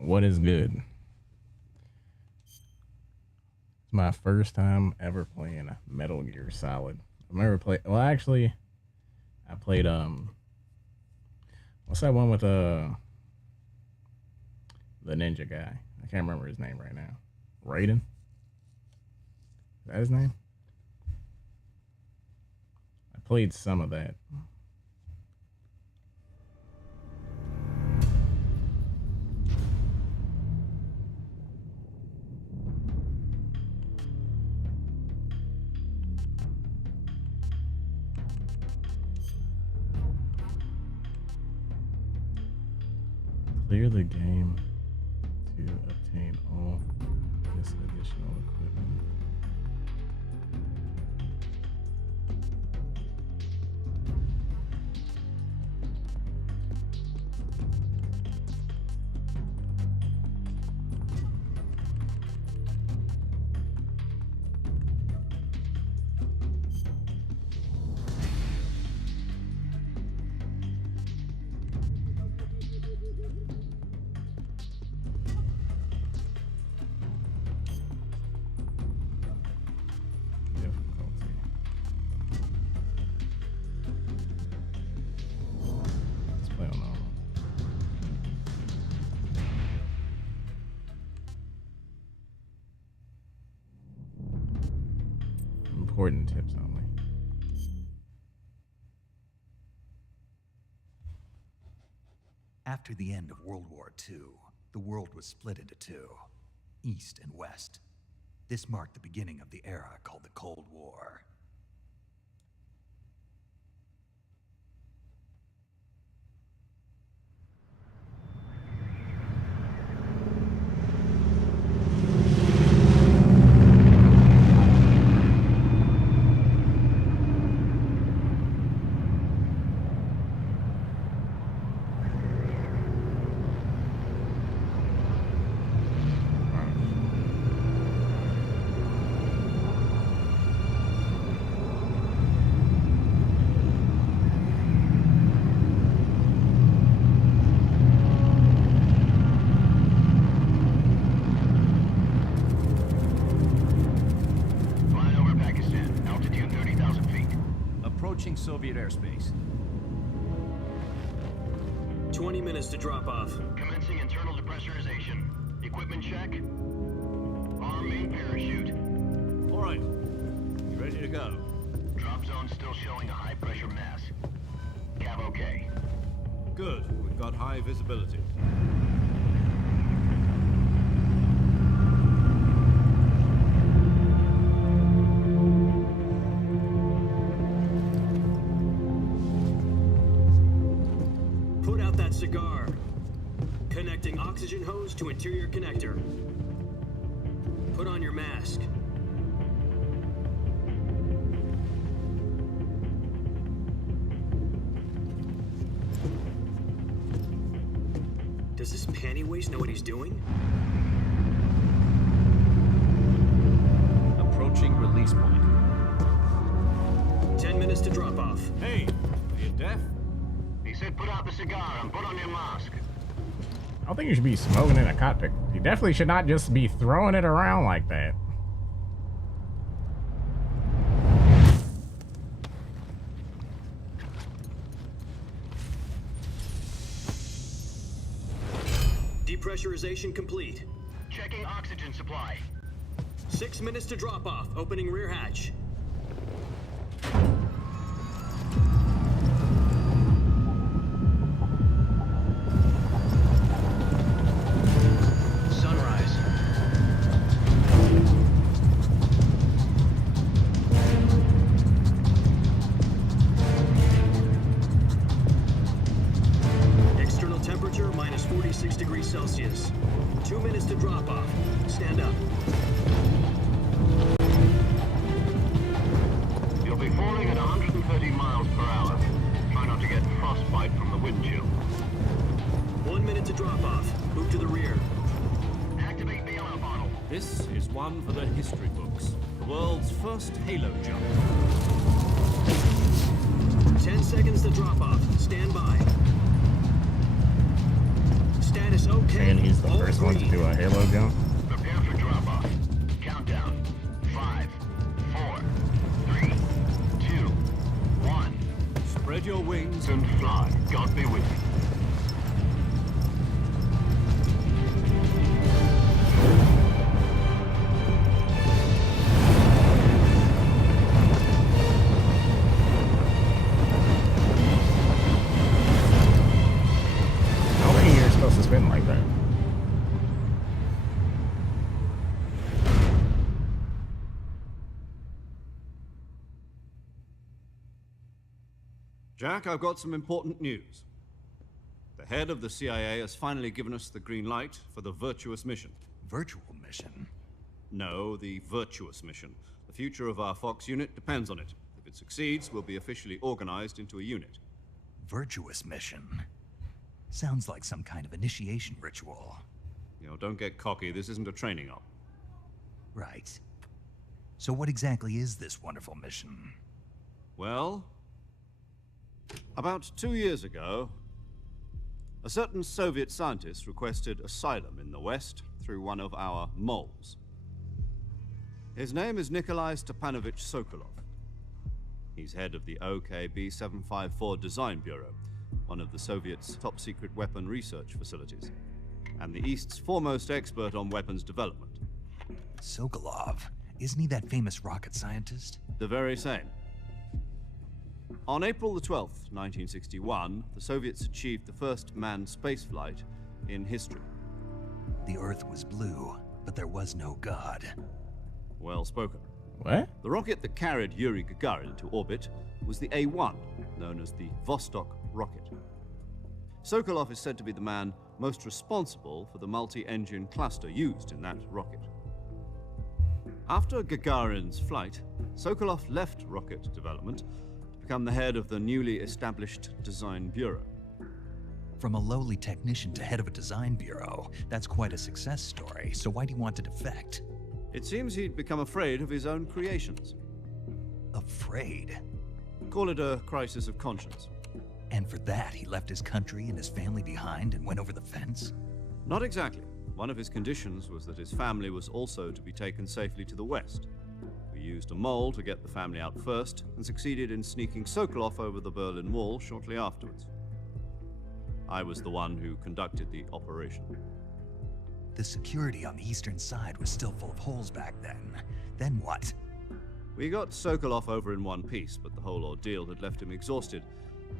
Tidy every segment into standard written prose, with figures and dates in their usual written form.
What is good? It's my first time ever playing Metal Gear Solid. I've never played. Well, actually, I played what's that one with the ninja guy? I can't remember his name right now. Raiden? Is that his name? I played some of that. Clear the game to obtain all this additional equipment. important tips only. After the end of World War II, the world was split into two, East and West. This marked the beginning of the era called the Cold War. Soviet airspace. 20 minutes to drop off. Commencing internal depressurization. Equipment check. Arm main parachute. All right. You ready to go? Drop zone still showing a high pressure mass. Cav okay. Good. We've got high visibility. Cigar. Connecting oxygen hose to interior connector. Put on your mask. Does this panty waste know what he's doing? Approaching release point. 10 minutes to drop off. Hey, are you deaf? He said put out the cigar and put on your mask. I don't think you should be smoking in a cockpit. You definitely should not just be throwing it around like that. Depressurization complete. Checking oxygen supply. 6 minutes to drop off. Opening rear hatch. Celsius. 2 minutes to drop off. Stand up. You'll be falling at 130 miles per hour. Try not to get frostbite from the wind chill. 1 minute to drop off. Move to the rear. Activate the alarm bottle. This is one for the history books. The world's first halo jump. 10 seconds to drop off. Stand by. Status okay. And he's the first one to do a halo jump. Prepare for drop-off. Countdown. 5, 4, 3, 2, 1. Spread your wings And fly. God be with you. Spin like that. Jack, I've got some important news. The head of the CIA has finally given us the green light for the virtuous mission. Virtual mission? No, the virtuous mission. The future of our Fox unit depends on it. If it succeeds, we'll be officially organized into a unit. Virtuous mission? Sounds like some kind of initiation ritual. You know, don't get cocky. This isn't a training op. Right. So what exactly is this wonderful mission? Well, about 2 years ago, a certain Soviet scientist requested asylum in the West through one of our moles. His name is Nikolai Stepanovich Sokolov. He's head of the OKB 754 Design Bureau, one of the Soviets' top-secret weapon research facilities, and the East's foremost expert on weapons development. Sokolov? Isn't he that famous rocket scientist? The very same. On April the 12th, 1961, the Soviets achieved the first manned spaceflight in history. The Earth was blue, but there was no God. Well spoken. What? The rocket that carried Yuri Gagarin to orbit was the A-1, known as the Vostok rocket. Sokolov is said to be the man most responsible for the multi-engine cluster used in that rocket. After Gagarin's flight, Sokolov left rocket development to become the head of the newly established Design Bureau. From a lowly technician to head of a design bureau, that's quite a success story, so why'd he want to defect? It seems he'd become afraid of his own creations. Afraid? Call it a crisis of conscience. And for that, he left his country and his family behind and went over the fence? Not exactly. One of his conditions was that his family was also to be taken safely to the west. We used a mole to get the family out first and succeeded in sneaking Sokolov over the Berlin Wall shortly afterwards. I was the one who conducted the operation. The security on the eastern side was still full of holes back then. Then what? We got Sokolov over in one piece, but the whole ordeal had left him exhausted,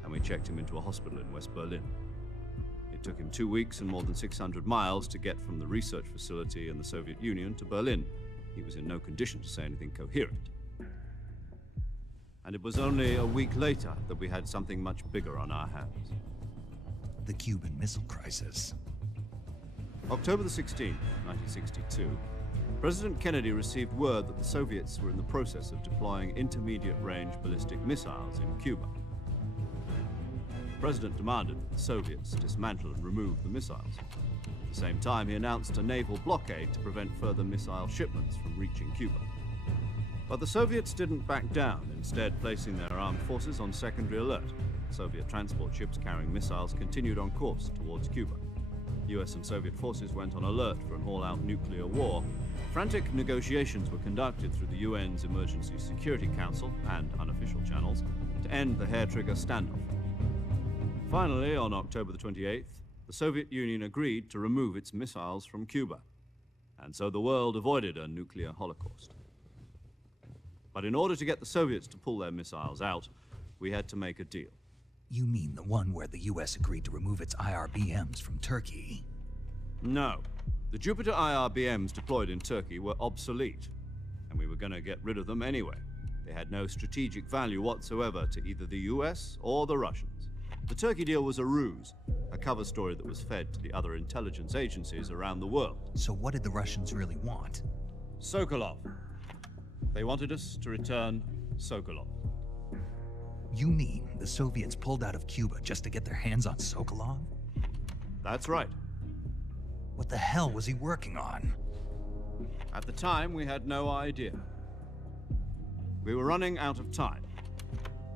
and we checked him into a hospital in West Berlin. It took him 2 weeks and more than 600 miles to get from the research facility in the Soviet Union to Berlin. He was in no condition to say anything coherent. And it was only a week later that we had something much bigger on our hands. The Cuban Missile Crisis. October the 16th, 1962, President Kennedy received word that the Soviets were in the process of deploying intermediate-range ballistic missiles in Cuba. The President demanded that the Soviets dismantle and remove the missiles. At the same time, he announced a naval blockade to prevent further missile shipments from reaching Cuba. But the Soviets didn't back down, instead placing their armed forces on secondary alert. Soviet transport ships carrying missiles continued on course towards Cuba. US and Soviet forces went on alert for an all-out nuclear war. Frantic negotiations were conducted through the UN's Emergency Security Council and unofficial channels to end the hair-trigger standoff. Finally, on October the 28th, the Soviet Union agreed to remove its missiles from Cuba, and so the world avoided a nuclear holocaust. But in order to get the Soviets to pull their missiles out, we had to make a deal. You mean the one where the US agreed to remove its IRBMs from Turkey? No. The Jupiter IRBMs deployed in Turkey were obsolete, and we were going to get rid of them anyway. They had no strategic value whatsoever to either the US or the Russians. The Turkey deal was a ruse, a cover story that was fed to the other intelligence agencies around the world. So what did the Russians really want? Sokolov. They wanted us to return Sokolov. You mean the Soviets pulled out of Cuba just to get their hands on Sokolov? That's right. What the hell was he working on? At the time, we had no idea. We were running out of time.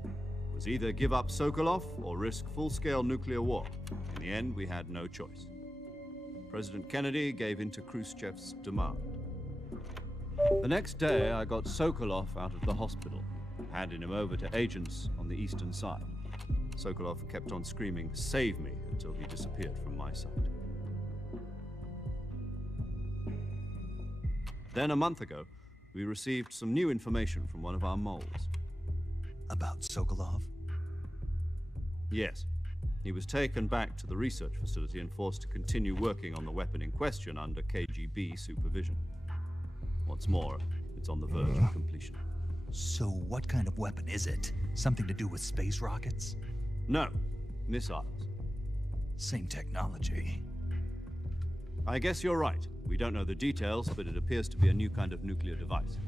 It was either give up Sokolov or risk full-scale nuclear war. In the end, we had no choice. President Kennedy gave in to Khrushchev's demand. The next day, I got Sokolov out of the hospital, handing him over to agents on the eastern side. Sokolov kept on screaming, "Save me," until he disappeared from my sight. Then a month ago, we received some new information from one of our moles. About Sokolov? Yes. He was taken back to the research facility and forced to continue working on the weapon in question under KGB supervision. What's more, it's on the verge of completion. So what kind of weapon is it? Something to do with space rockets? No, missiles. Same technology. I guess you're right. We don't know the details, but it appears to be a new kind of nuclear device.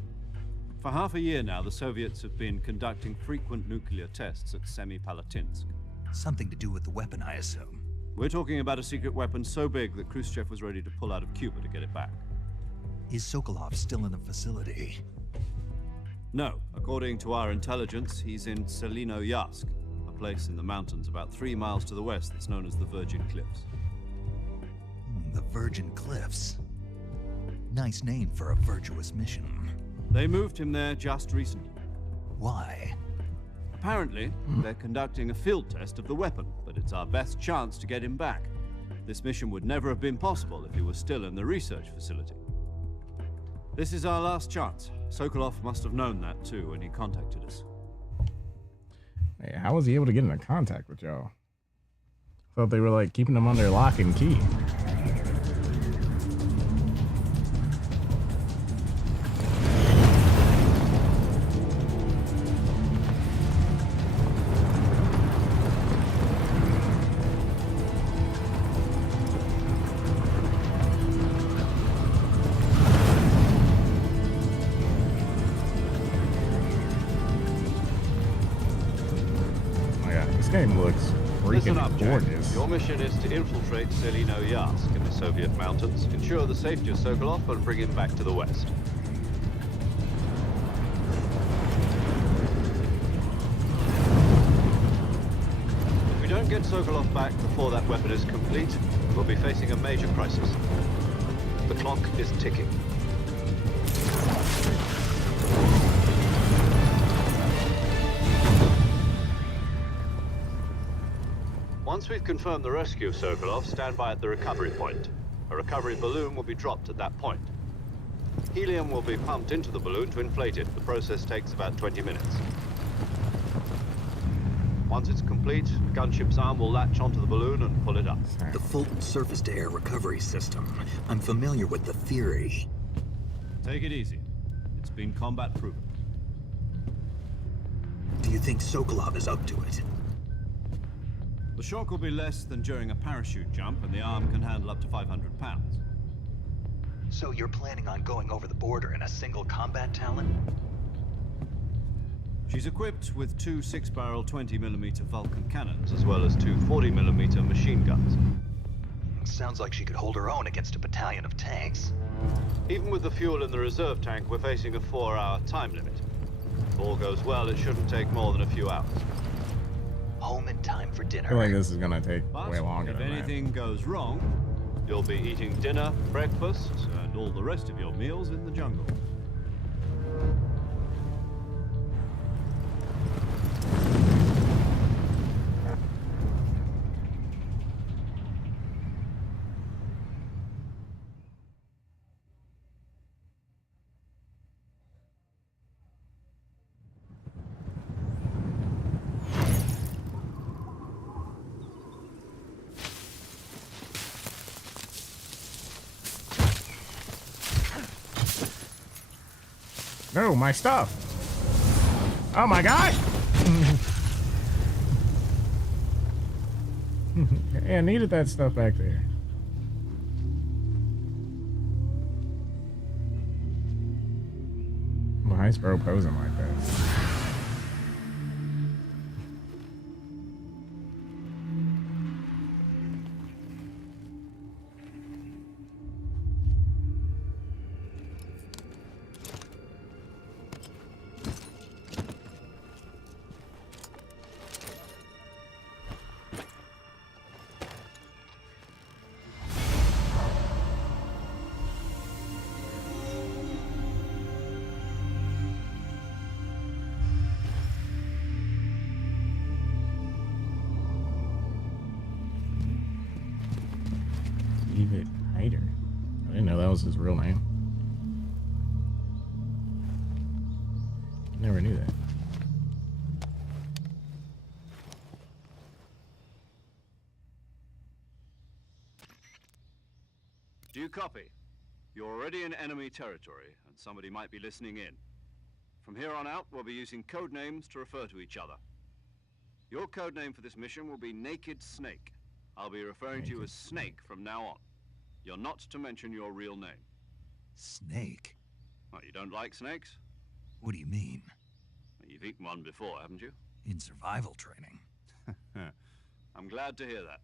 For half a year now, the Soviets have been conducting frequent nuclear tests at Semipalatinsk. Something to do with the weapon, I assume. We're talking about a secret weapon so big that Khrushchev was ready to pull out of Cuba to get it back. Is Sokolov still in the facility? No. According to our intelligence, he's in Selinoyarsk, a place in the mountains about 3 miles to the west that's known as the Virgin Cliffs. The Virgin Cliffs. Nice name for a virtuous mission. They moved him there just recently. Why? Apparently, they're conducting a field test of the weapon, but it's our best chance to get him back. This mission would never have been possible if he was still in the research facility. This is our last chance. Sokolov must have known that too when he contacted us. Hey, how was he able to get into contact with y'all? Thought they were like keeping them under lock and key. Looks freaking gorgeous. Your mission is to infiltrate Selino-Yarsk in the Soviet mountains, ensure the safety of Sokolov, and bring him back to the West. If we don't get Sokolov back before that weapon is complete, we'll be facing a major crisis. The clock is ticking. Once we've confirmed the rescue of Sokolov, stand by at the recovery point. A recovery balloon will be dropped at that point. Helium will be pumped into the balloon to inflate it. The process takes about 20 minutes. Once it's complete, the gunship's arm will latch onto the balloon and pull it up. The Fulton surface-to-air recovery system. I'm familiar with the theory. Take it easy. It's been combat-proven. Do you think Sokolov is up to it? The shock will be less than during a parachute jump, and the arm can handle up to 500 pounds. So you're planning on going over the border in a single combat Talon? She's equipped with two 6-barrel 20mm Vulcan cannons, as well as two 40mm machine guns. Sounds like she could hold her own against a battalion of tanks. Even with the fuel in the reserve tank, we're facing a 4-hour time limit. If all goes well, it shouldn't take more than a few hours. Home in time for dinner. I feel like this is gonna take But way longer if than anything goes wrong, you'll be eating dinner, breakfast, and all the rest of your meals in the jungle. No, my stuff. Oh my gosh. Hey, I needed that stuff back there. Why is bro posing like that? I didn't know that was his real name. Never knew that. Do you copy? You're already in enemy territory, and somebody might be listening in. From here on out, we'll be using code names to refer to each other. Your code name for this mission will be Naked Snake. I'll be referring to you as Snake from now on. You're not to mention your real name. Snake? Well, you don't like snakes? What do you mean? Well, you've eaten one before, haven't you? In survival training. I'm glad to hear that.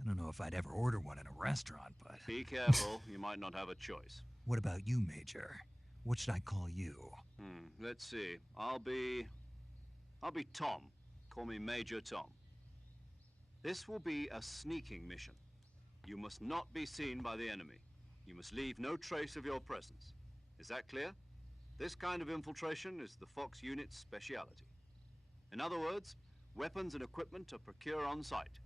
I don't know if I'd ever order one in a restaurant, but... Be careful, you might not have a choice. What about you, Major? What should I call you? Let's see. I'll be Tom. Call me Major Tom. This will be a sneaking mission. You must not be seen by the enemy. You must leave no trace of your presence. Is that clear? This kind of infiltration is the Fox unit's speciality. In other words, weapons and equipment are procured on site.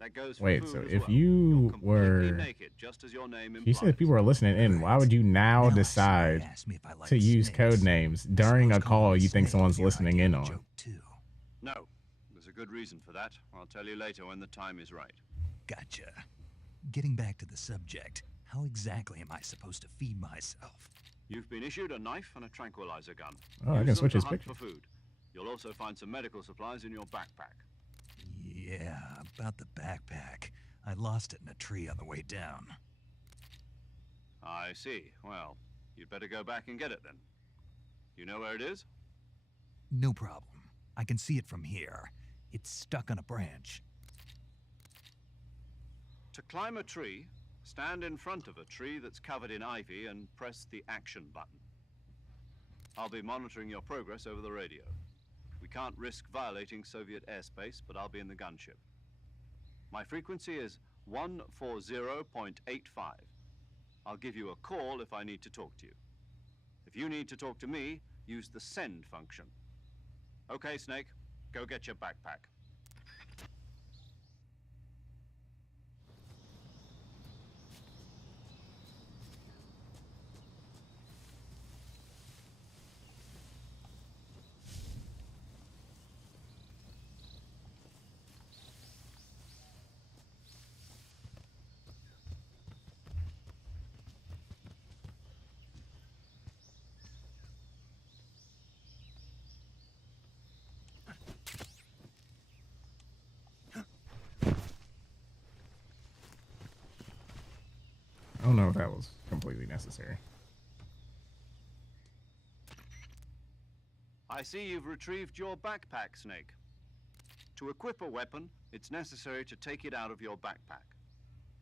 That goes for Wait, food so as if well. you You're completely were... naked, just as your name You implies. said people are listening in. Why would you now I see why decide you asked me if I liked to use snakes. code names I during suppose a calling call me you think Snake someone's was your listening idea in of a on? joke, too. No, there's a good reason for that. I'll tell you later when the time is right. Gotcha. Getting back to the subject, how exactly am I supposed to feed myself? You've been issued a knife and a tranquilizer gun. Oh, I Use can them switch to his hunt picture. for food. You'll also find some medical supplies in your backpack. Yeah, about the backpack. I lost it in a tree on the way down. I see. Well, you'd better go back and get it then. You know where it is? No problem. I can see it from here. It's stuck on a branch. To climb a tree, stand in front of a tree that's covered in ivy and press the action button. I'll be monitoring your progress over the radio. We can't risk violating Soviet airspace, but I'll be in the gunship. My frequency is 140.85. I'll give you a call if I need to talk to you. If you need to talk to me, use the send function. Okay, Snake, go get your backpack. I don't know if that was completely necessary. I see you've retrieved your backpack, Snake. To equip a weapon, it's necessary to take it out of your backpack.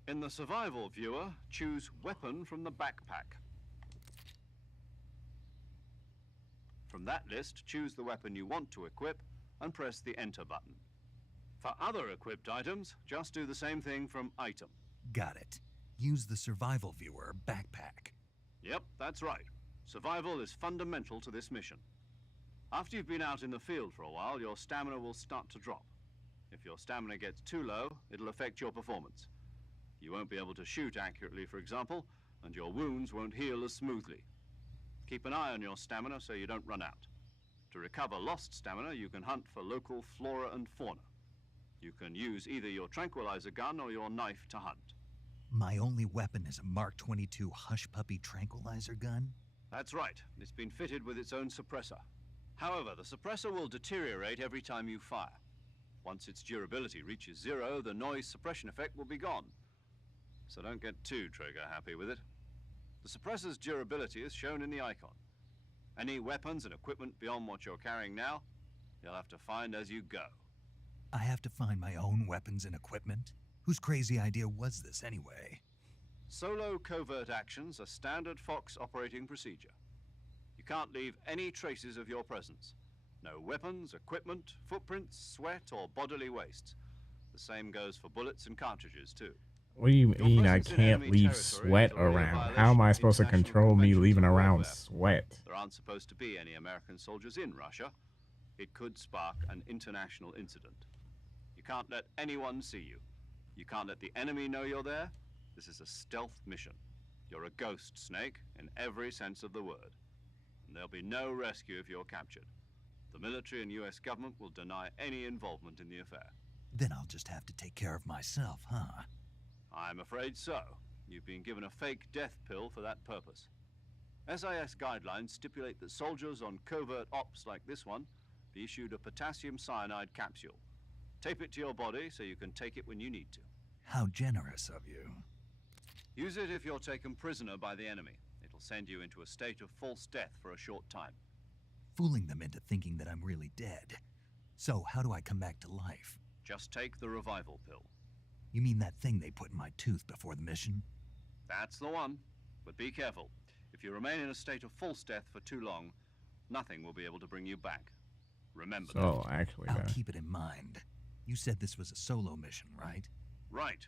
In the survival viewer, choose Weapon from the backpack. From that list, choose the weapon you want to equip and press the Enter button. For other equipped items, just do the same thing from Item. Got it. Use the survival viewer backpack. Yep, that's right. Survival is fundamental to this mission. After you've been out in the field for a while, your stamina will start to drop. If your stamina gets too low, it'll affect your performance. You won't be able to shoot accurately, for example, and your wounds won't heal as smoothly. Keep an eye on your stamina so you don't run out. To recover lost stamina, you can hunt for local flora and fauna. You can use either your tranquilizer gun or your knife to hunt. My only weapon is a Mark 22 Hush Puppy tranquilizer gun? That's right. It's been fitted with its own suppressor. However, the suppressor will deteriorate every time you fire. Once its durability reaches 0, the noise suppression effect will be gone. So don't get too trigger happy with it. The suppressor's durability is shown in the icon. Any weapons and equipment beyond what you're carrying now, you'll have to find as you go. I have to find my own weapons and equipment? Whose crazy idea was this anyway? Solo covert actions are standard Fox operating procedure. You can't leave any traces of your presence. No weapons, equipment, footprints, sweat, or bodily waste. The same goes for bullets and cartridges, too. What do you Your mean I presence in can't enemy leave territory sweat is already a around? How am violation I of supposed to international control me conventions leaving on around warfare. sweat? There aren't supposed to be any American soldiers in Russia. It could spark an international incident. You can't let anyone see you. You can't let the enemy know you're there. This is a stealth mission. You're a ghost, Snake, in every sense of the word. And there'll be no rescue if you're captured. The military and US government will deny any involvement in the affair. Then I'll just have to take care of myself, huh? I'm afraid so. You've been given a fake death pill for that purpose. SIS guidelines stipulate that soldiers on covert ops like this one be issued a potassium cyanide capsule. Tape it to your body so you can take it when you need to. How generous of you. Use it if you're taken prisoner by the enemy. It'll send you into a state of false death for a short time. Fooling them into thinking that I'm really dead. So how do I come back to life? Just take the revival pill. You mean that thing they put in my tooth before the mission? That's the one. But be careful. If you remain in a state of false death for too long, nothing will be able to bring you back. Remember that. So, actually, I'll keep it in mind. You said this was a solo mission, right? Right.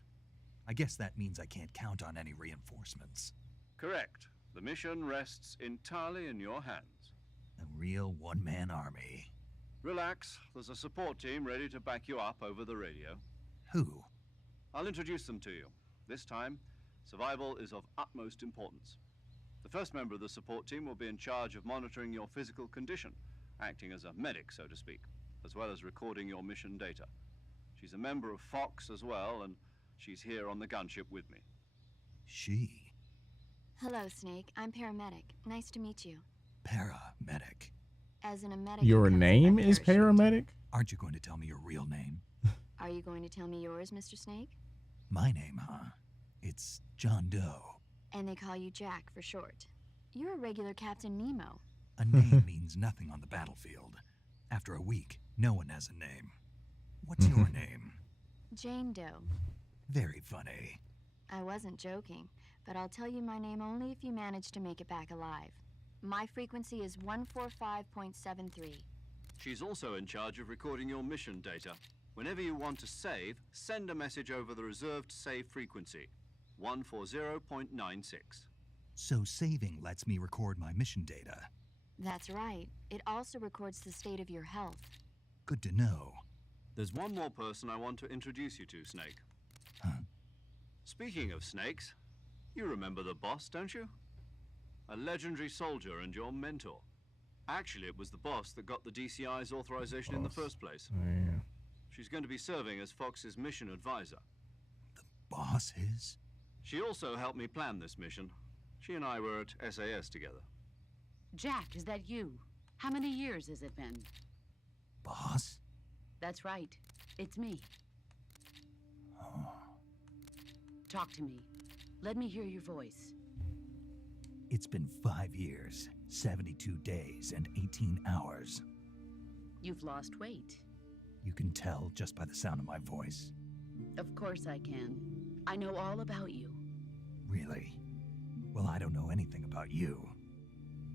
I guess that means I can't count on any reinforcements. Correct. The mission rests entirely in your hands. A real one-man army. Relax. There's a support team ready to back you up over the radio. Who? I'll introduce them to you. This time, survival is of utmost importance. The first member of the support team will be in charge of monitoring your physical condition, acting as a medic, so to speak, as well as recording your mission data. She's a member of FOX as well, and she's here on the gunship with me. She? Hello, Snake. I'm paramedic. Nice to meet you. Paramedic. As in a medic. Your who comes name with a is parachute. paramedic? Aren't you going to tell me your real name? Are you going to tell me yours, Mr. Snake? My name, huh? It's John Doe. And they call you Jack for short. You're a regular Captain Nemo. A name means nothing on the battlefield. After a week, no one has a name. What's your name? Jane Doe. Very funny. I wasn't joking, but I'll tell you my name only if you manage to make it back alive. My frequency is 145.73. She's also in charge of recording your mission data. Whenever you want to save, send a message over the reserved save frequency, 140.96. So saving lets me record my mission data. That's right. It also records the state of your health. Good to know. There's one more person I want to introduce you to, Snake. Huh? Speaking of snakes, you remember the boss, don't you? A legendary soldier and your mentor. Actually, it was the boss that got the DCI's authorization in the first place. Oh, yeah. She's going to be serving as Fox's mission advisor. The boss is? She also helped me plan this mission. She and I were at SAS together. Jack, is that you? How many years has it been? Boss? That's right. It's me. Talk to me. Let me hear your voice. It's been 5 years, 72 days, and 18 hours. You've lost weight. You can tell just by the sound of my voice. Of course I can. I know all about you. Really? Well, I don't know anything about you.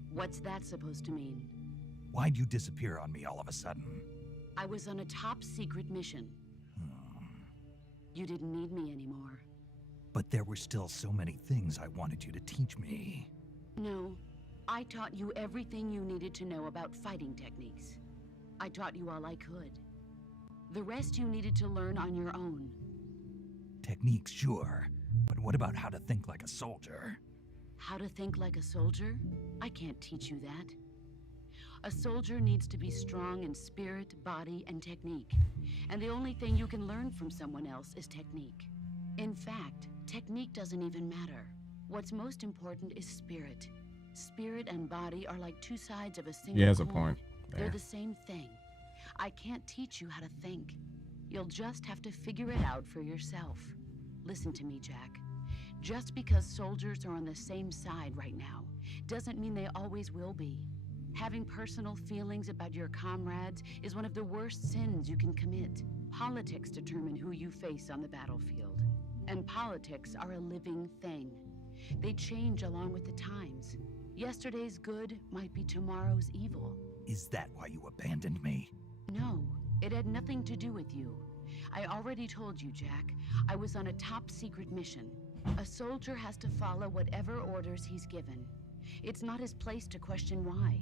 What's that supposed to mean? Why'd you disappear on me all of a sudden? I was on a top secret mission. You didn't need me anymore. But there were still so many things I wanted you to teach me. No, I taught you everything you needed to know about fighting techniques. I taught you all I could. The rest you needed to learn on your own. Techniques, sure. But what about how to think like a soldier? How to think like a soldier? I can't teach you that. A soldier needs to be strong in spirit, body, and technique. And the only thing you can learn from someone else is technique. In fact, technique doesn't even matter. What's most important is spirit. Spirit and body are like two sides of a single He has a coin. point They're there. the same thing. I can't teach you how to think. You'll just have to figure it out for yourself. Listen to me, Jack. Just because soldiers are on the same side right now doesn't mean they always will be. Having personal feelings about your comrades is one of the worst sins you can commit. Politics determine who you face on the battlefield. And politics are a living thing. They change along with the times. Yesterday's good might be tomorrow's evil. Is that why you abandoned me? No, it had nothing to do with you. I already told you, Jack. I was on a top secret mission. A soldier has to follow whatever orders he's given. It's not his place to question why.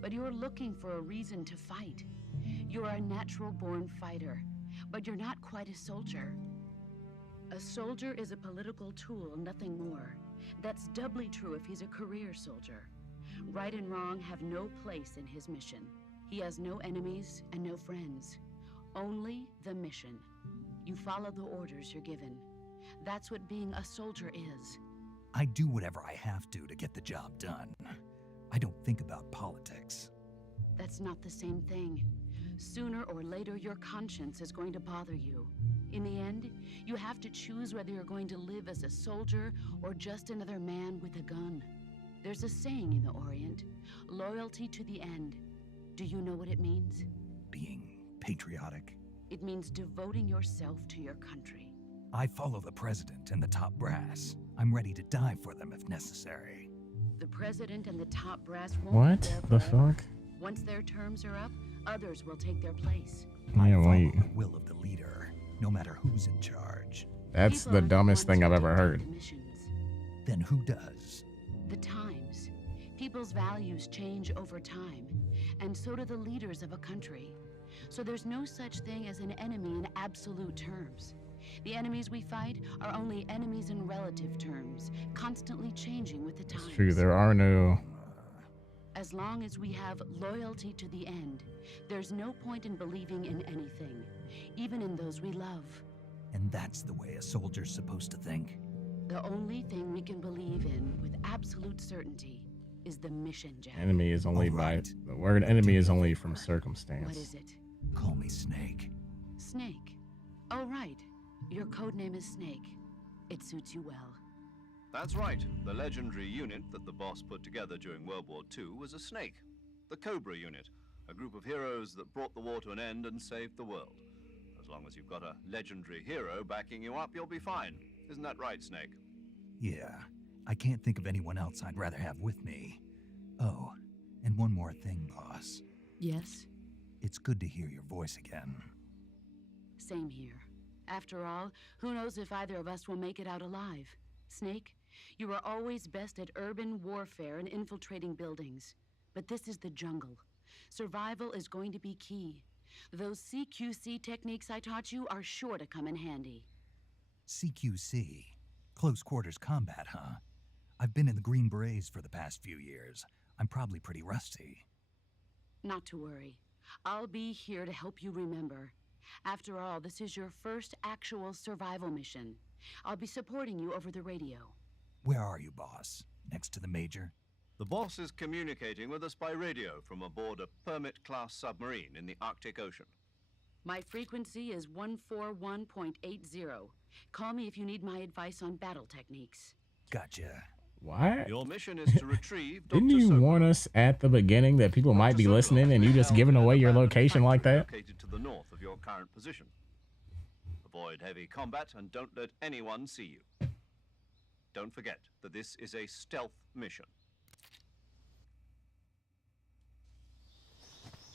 But you're looking for a reason to fight. You're a natural-born fighter, but you're not quite a soldier. A soldier is a political tool, nothing more. That's doubly true if he's a career soldier. Right and wrong have no place in his mission. He has no enemies and no friends. Only the mission. You follow the orders you're given. That's what being a soldier is. I do whatever I have to get the job done. I don't think about politics. That's not the same thing. Sooner or later, your conscience is going to bother you. In the end, you have to choose whether you're going to live as a soldier or just another man with a gun. There's a saying in the Orient, loyalty to the end. Do you know what it means? Being patriotic. It means devoting yourself to your country. I follow the president and the top brass. I'm ready to die for them if necessary. The president and the top brass won't What be there the forever. fuck? Once their terms are up, others will take their place. I Yeah, follow wait. the will of the leader, no matter who's in charge. That's People the are dumbest ones thing who I've ever dictate heard. the missions. Then who does? The times. People's values change over time, and so do the leaders of a country. So there's no such thing as an enemy in absolute terms. The enemies we fight are only enemies in relative terms, constantly changing with the times. It's true, there are no... As long as we have loyalty to the end, there's no point in believing in anything, even in those we love. And that's the way a soldier's supposed to think? The only thing we can believe in with absolute certainty is the mission, Jack. Enemy is only Alright. by... The word enemy is only from circumstance. What is it? Call me Snake. Snake. Oh, right. Your code name is Snake. It suits you well. That's right. The legendary unit that the boss put together during World War II was a snake. The Cobra unit, a group of heroes that brought the war to an end and saved the world. As long as you've got a legendary hero backing you up, you'll be fine. Isn't that right, Snake? Yeah, I can't think of anyone else I'd rather have with me. Oh, and one more thing, boss. Yes? It's good to hear your voice again. Same here. After all, who knows if either of us will make it out alive? Snake, you are always best at urban warfare and infiltrating buildings. But this is the jungle. Survival is going to be key. Those CQC techniques I taught you are sure to come in handy. CQC? Close quarters combat, huh? I've been in the Green Berets for the past few years. I'm probably pretty rusty. Not to worry. I'll be here to help you remember. After all, this is your first actual survival mission. I'll be supporting you over the radio. Where are you, boss? Next to the Major? The boss is communicating with us by radio from aboard a Permit-class submarine in the Arctic Ocean. My frequency is 141.80. Call me if you need my advice on battle techniques. Gotcha. What? Your mission is to retrieve Dr. Didn't you Sokolov. warn us at the beginning that people might be Dr. listening Sokolov and you is just held giving in an away your abandoned location like factory that? Located to the north of your current position. Avoid heavy combat and don't let anyone see you. Don't forget that this is a stealth mission.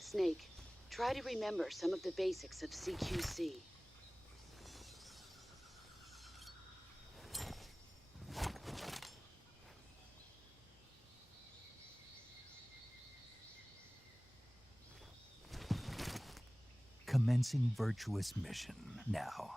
Snake, try to remember some of the basics of CQC. Commencing virtuous mission now.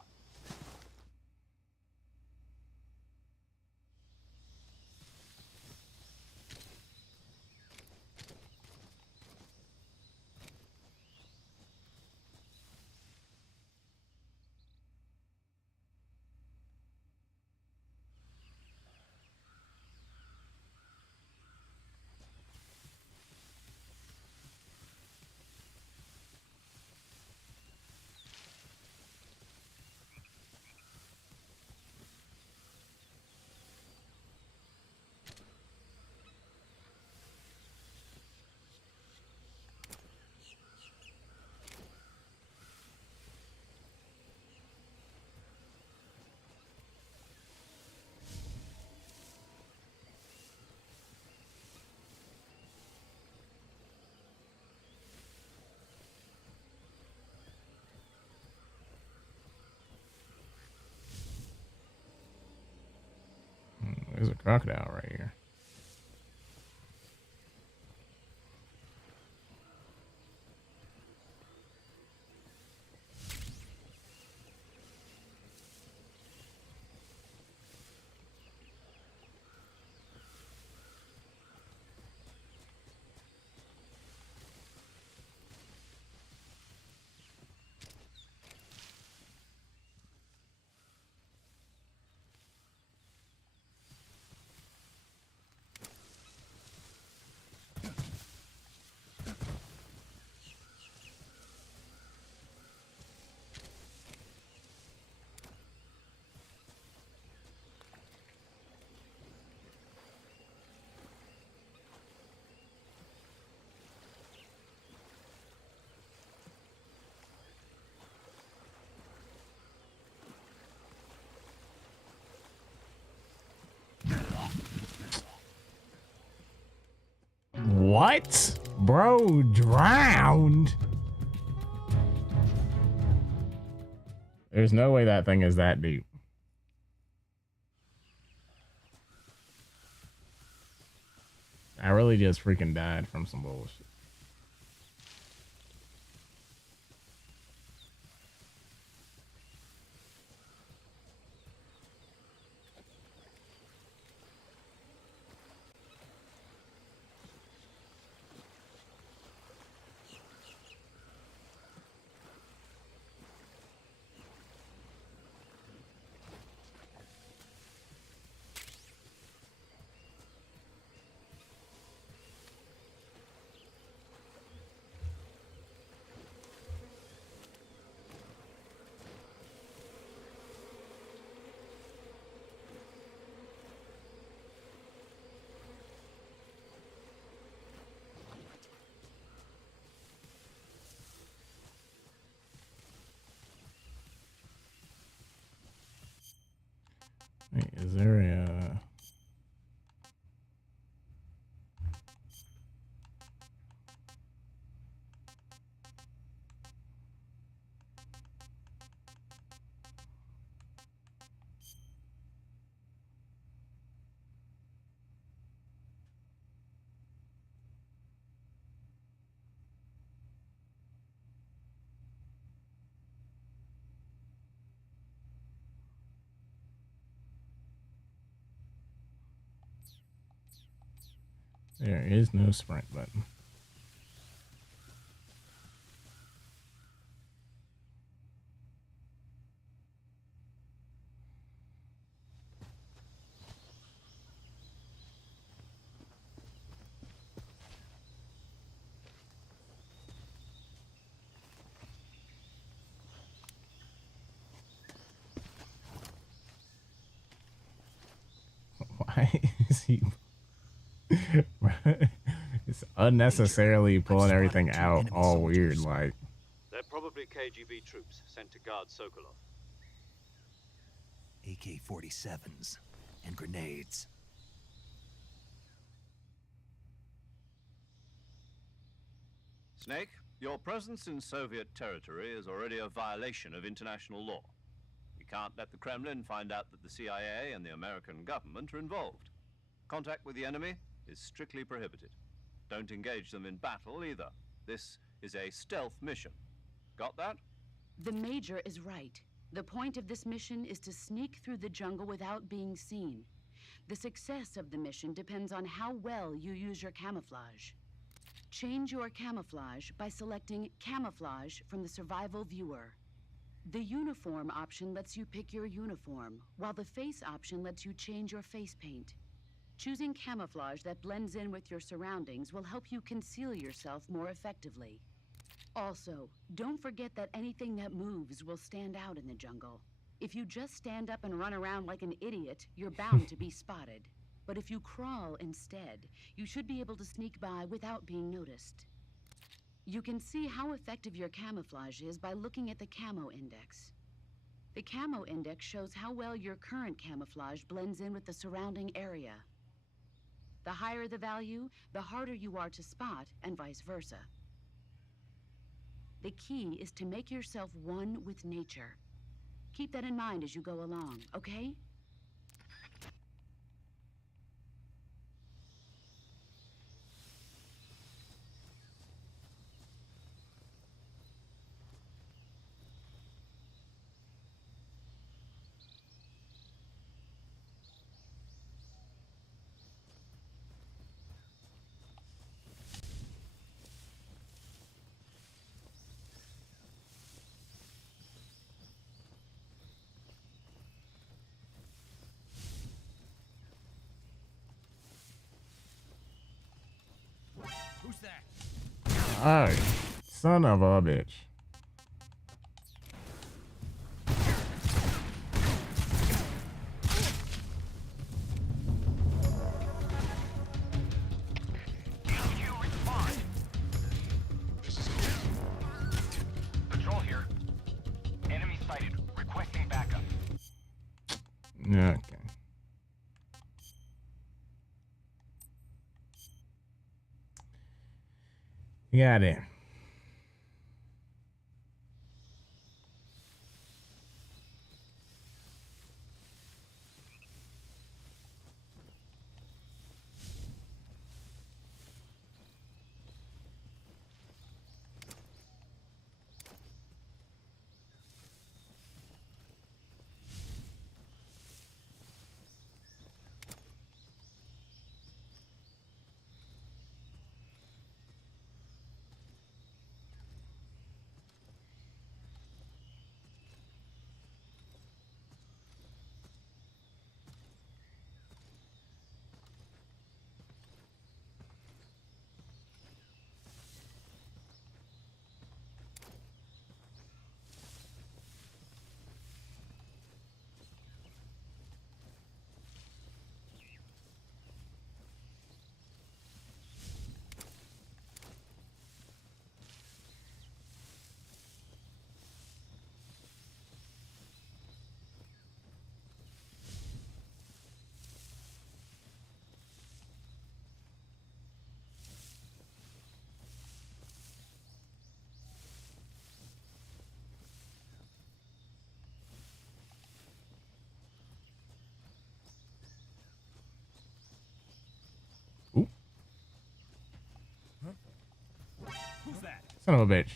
There's a crocodile right here. What? Bro drowned? There's no way that thing is that deep. I really just freaking died from some bullshit. Is there a... There is no sprint button. Why is he... It's unnecessarily pulling everything out all weird, like... They're probably KGB troops sent to guard Sokolov. AK-47s and grenades. Snake, your presence in Soviet territory is already a violation of international law. We can't let the Kremlin find out that the CIA and the American government are involved. Contact with the enemy is strictly prohibited. Don't engage them in battle either. This is a stealth mission. Got that? The Major is right. The point of this mission is to sneak through the jungle without being seen. The success of the mission depends on how well you use your camouflage. Change your camouflage by selecting Camouflage from the Survival Viewer. The Uniform option lets you pick your uniform, while the Face option lets you change your face paint. Choosing camouflage that blends in with your surroundings will help you conceal yourself more effectively. Also, don't forget that anything that moves will stand out in the jungle. If you just stand up and run around like an idiot, you're bound to be spotted. But if you crawl instead, you should be able to sneak by without being noticed. You can see how effective your camouflage is by looking at the Camo Index. The Camo Index shows how well your current camouflage blends in with the surrounding area. The higher the value, the harder you are to spot, and vice versa. The key is to make yourself one with nature. Keep that in mind as you go along, okay? Who's that? Oh, son of a bitch. Patrol here. Enemy sighted. Requesting backup. Okay. Got it. Son of a bitch.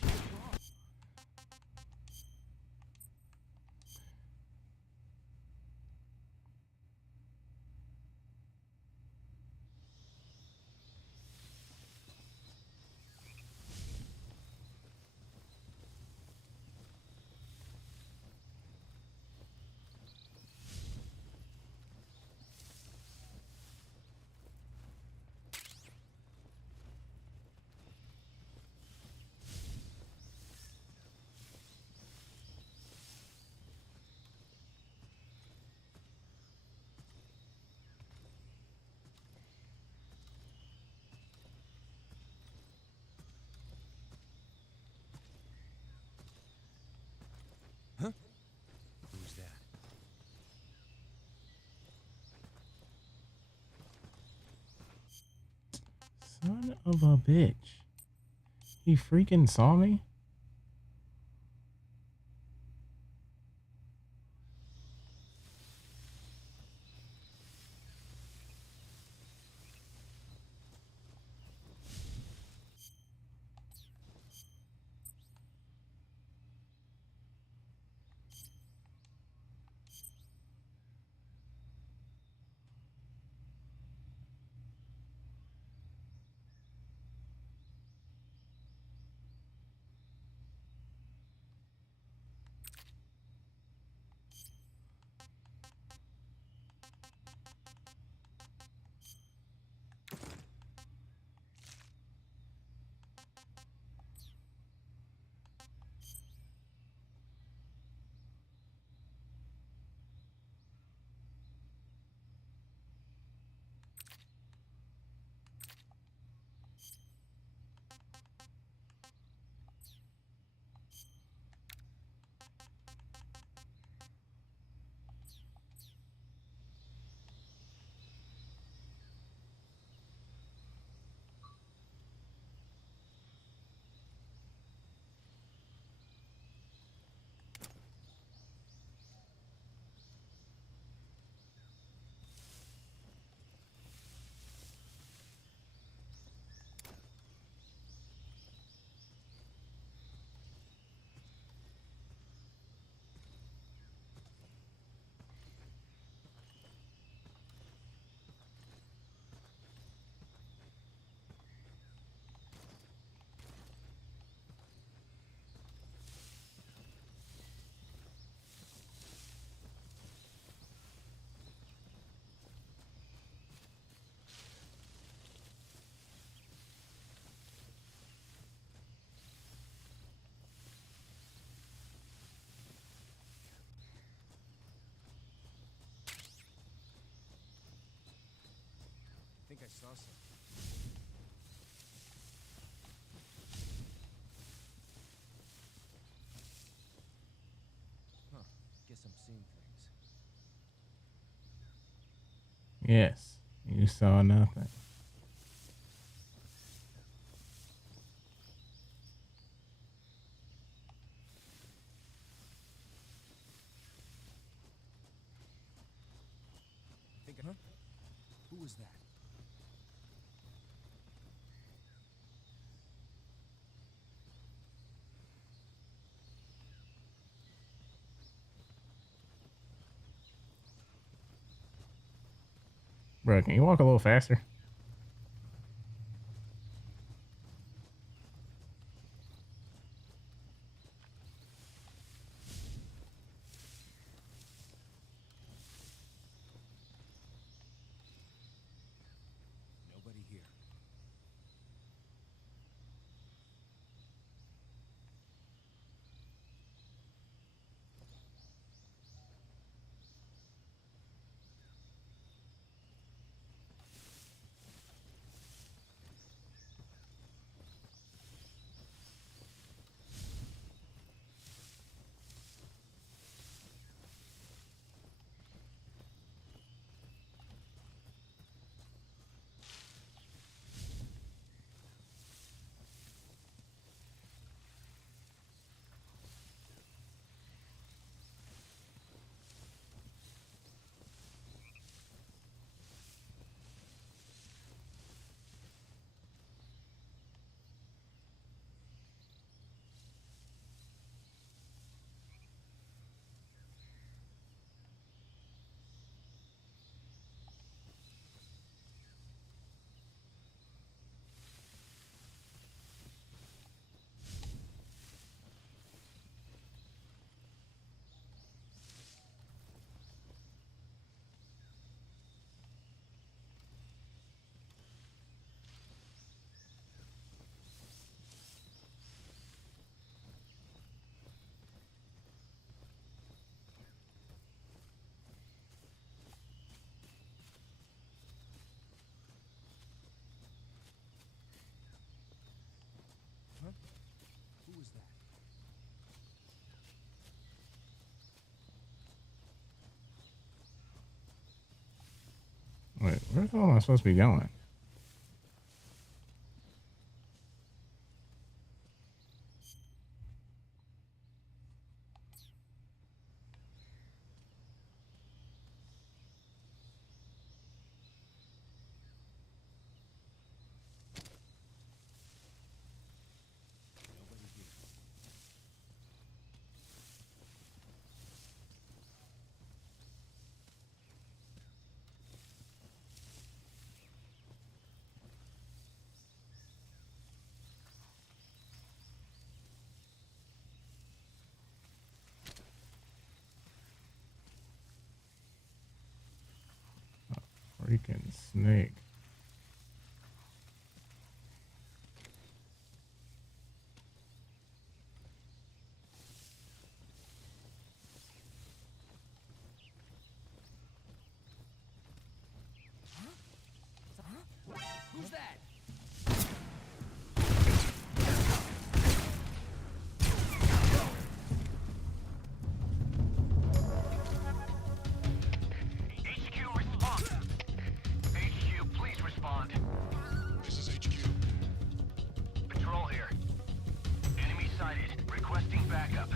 Who's that? Son of a bitch. He freaking saw me? I think I saw something. Huh. Guess I'm seeing things. Yes. You saw nothing. Huh? Who was that? Bro, can you walk a little faster? Nobody here. Where the hell am I supposed to be going? Freaking snake. Who's that? HQ response. HQ, please respond. This is HQ. Patrol here. Enemy sighted. Requesting backup.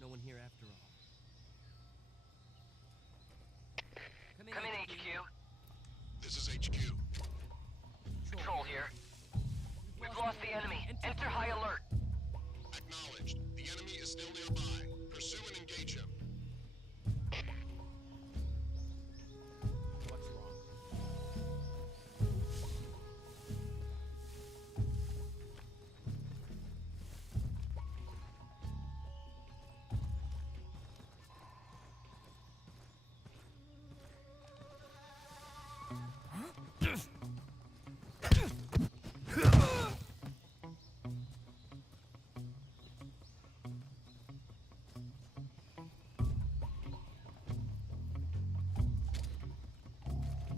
No one here after all. Come in, HQ. This is HQ. Patrol here. We've lost the enemy. Enter high alert. Acknowledged. The enemy is still nearby. Pursue and engage him.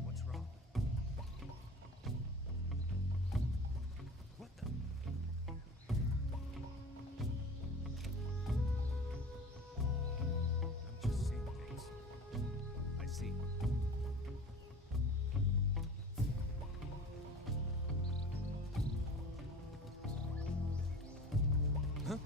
What's wrong? What's wrong? What the? I'm just seeing things. I see. Huh?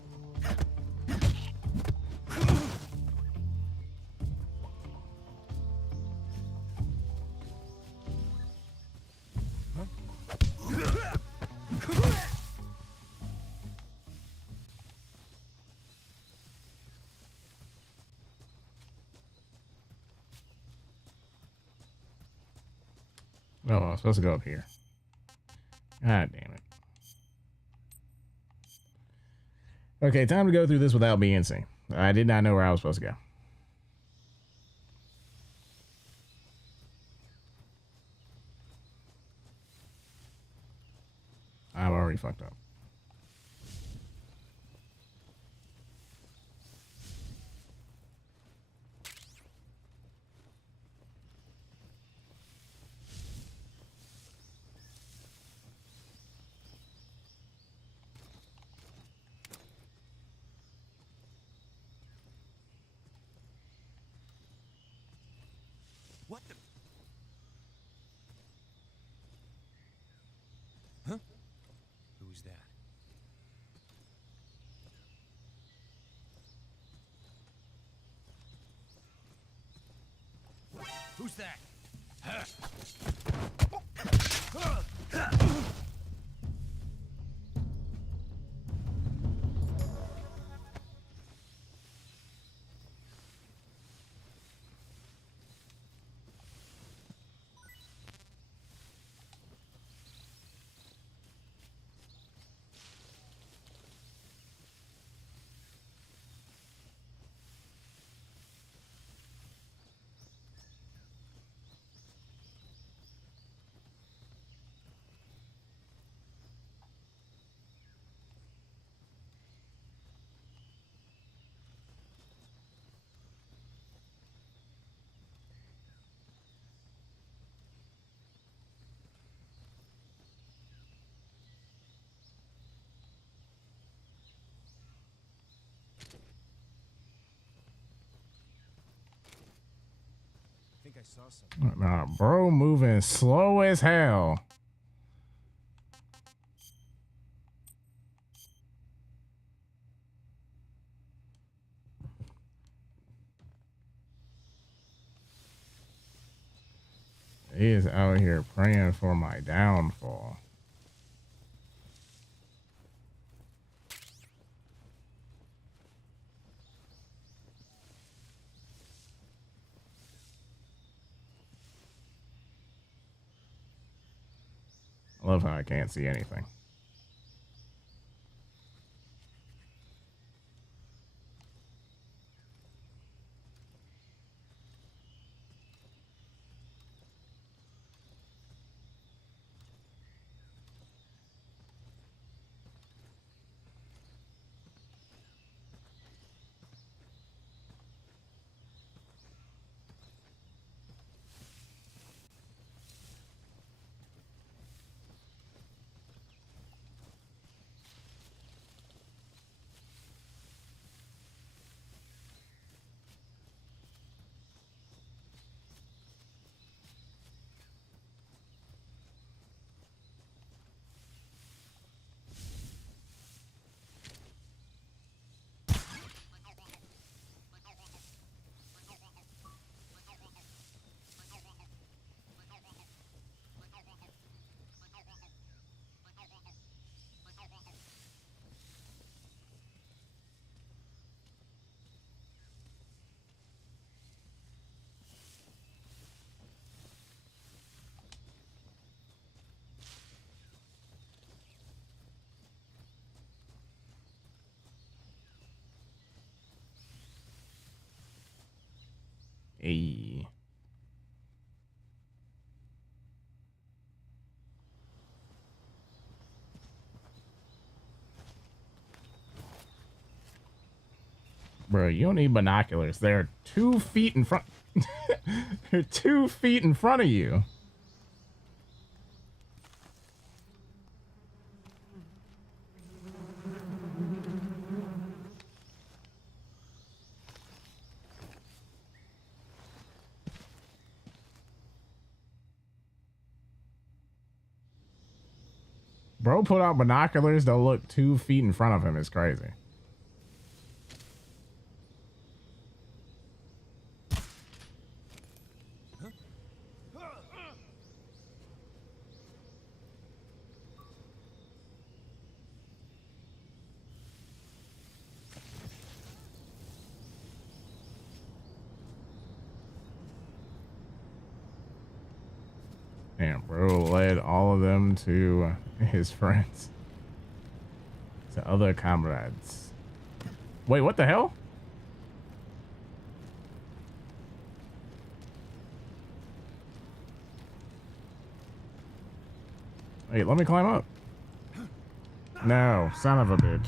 Oh, I was supposed to go up here. God damn it. Okay, time to go through this without being seen. I did not know where I was supposed to go. I've already fucked up. What the? Huh? Who's that? Who's that? I think I saw something. Nah, bro, moving slow as hell. He is out here praying for my downfall. I love how I can't see anything. Hey. Bro, you don't need binoculars. They're 2 feet in front. They're 2 feet in front of you. Bro put out binoculars to look 2 feet in front of him is crazy. Damn, bro led all of them to his friends. To other comrades. Wait, what the hell? Wait, let me climb up. No, son of a bitch.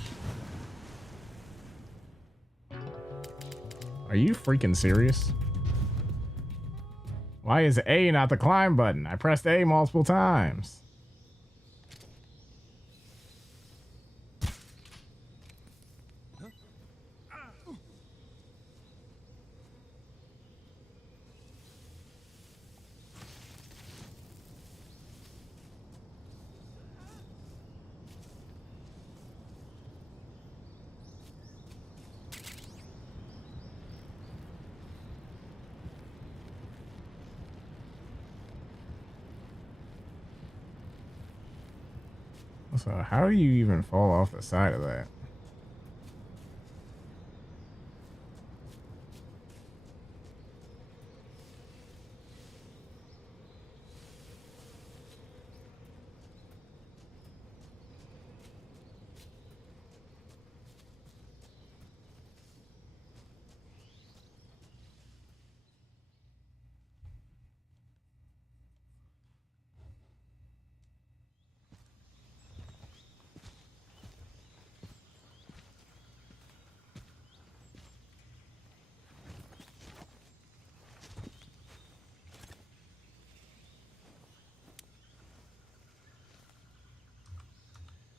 Are you freaking serious? Why is A not the climb button? I pressed A multiple times. So how do you even fall off the side of that?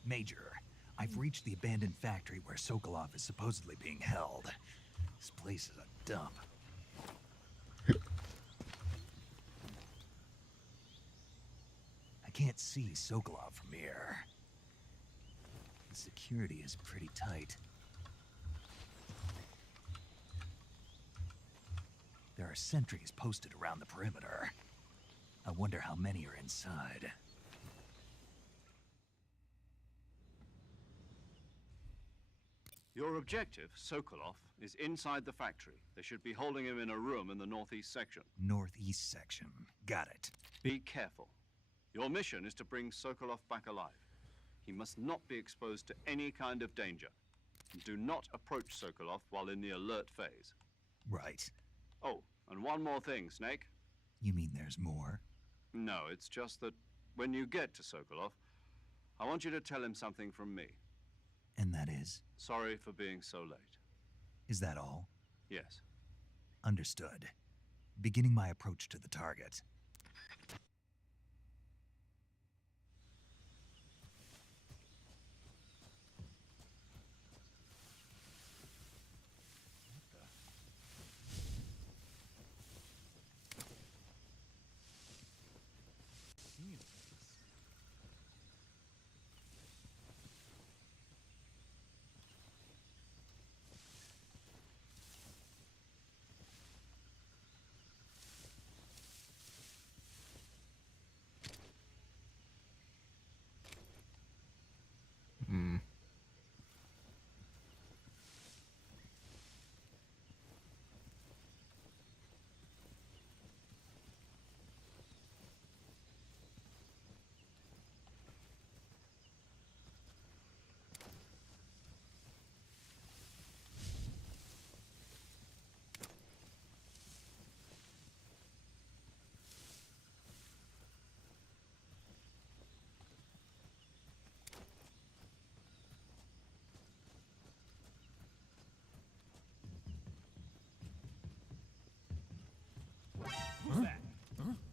Major, I've reached the abandoned factory where Sokolov is supposedly being held. This place is a dump. I can't see Sokolov from here. The security is pretty tight. There are sentries posted around the perimeter. I wonder how many are inside. Your objective, Sokolov, is inside the factory. They should be holding him in a room in the northeast section. Northeast section. Got it. Be careful. Your mission is to bring Sokolov back alive. He must not be exposed to any kind of danger. Do not approach Sokolov while in the alert phase. Right. Oh, and one more thing, Snake. You mean there's more? No, it's just that when you get to Sokolov, I want you to tell him something from me. And that is? Sorry for being so late. Is that all? Yes. Understood. Beginning my approach to the target. Hmm.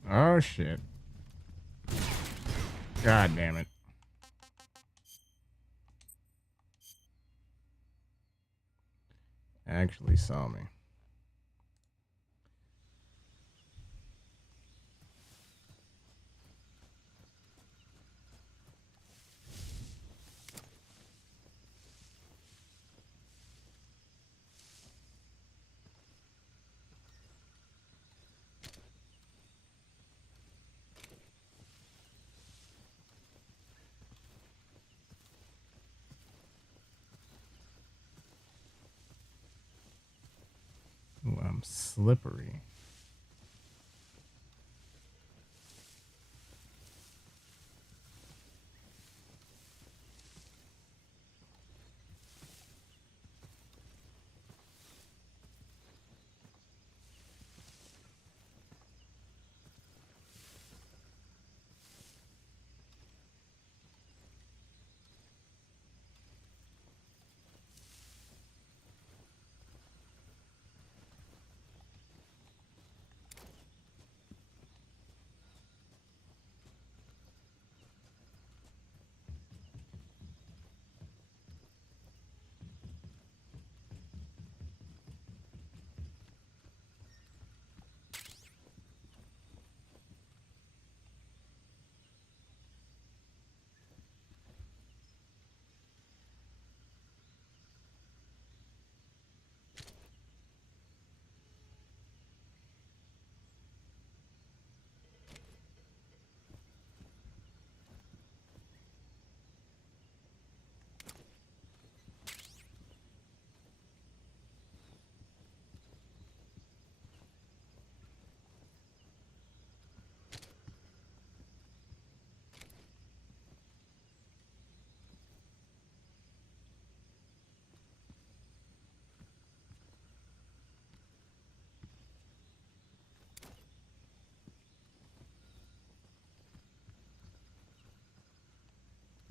Oh shit. God damn it. Actually saw me. Ooh, I'm slippery.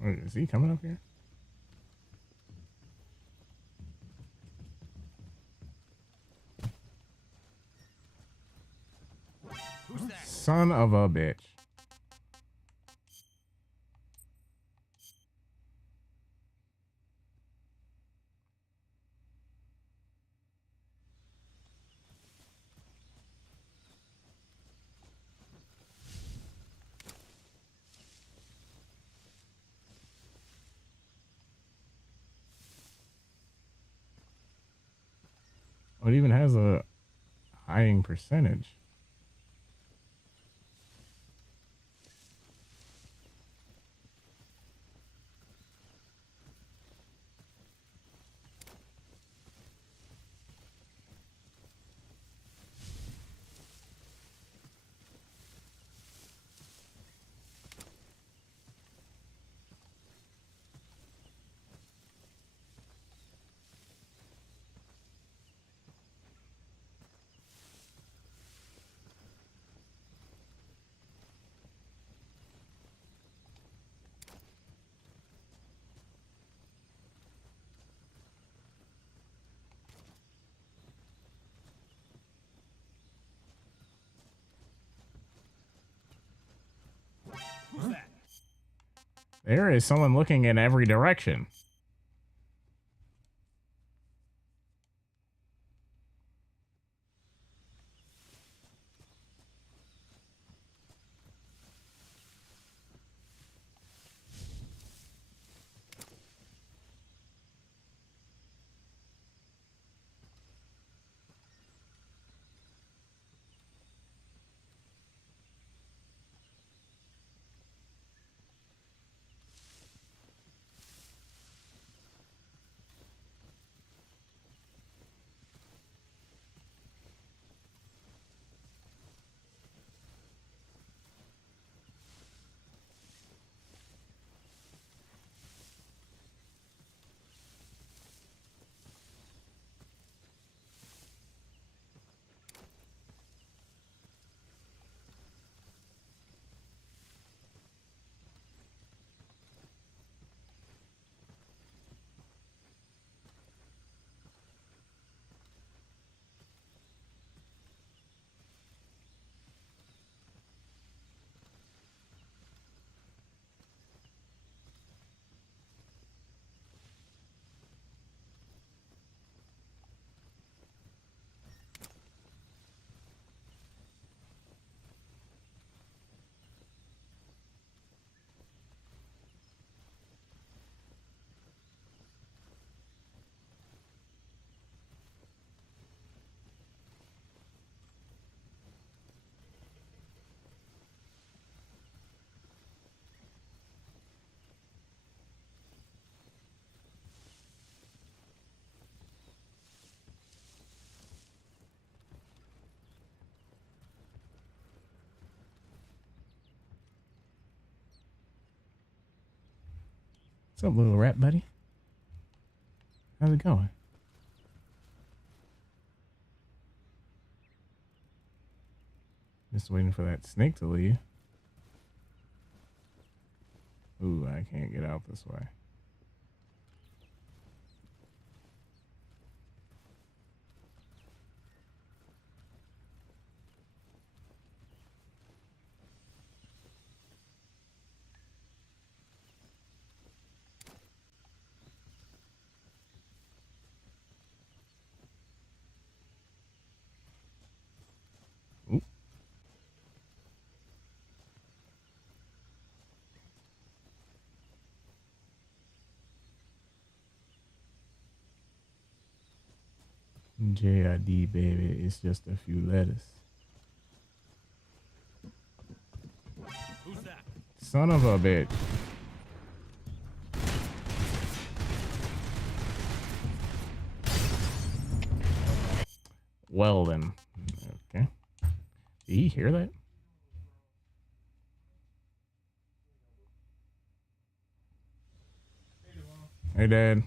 Wait, is he coming up here? Who's that? Son of a bitch. Oh, it even has a hiding percentage. Who's that? There is someone looking in every direction. What's up, little rat buddy? How's it going? Just waiting for that snake to leave. Ooh, I can't get out this way. Ooh. JID, baby, it's just a few letters. Who's that? Son of a bitch. Well then. Okay. Did he hear that? Hey, Dad.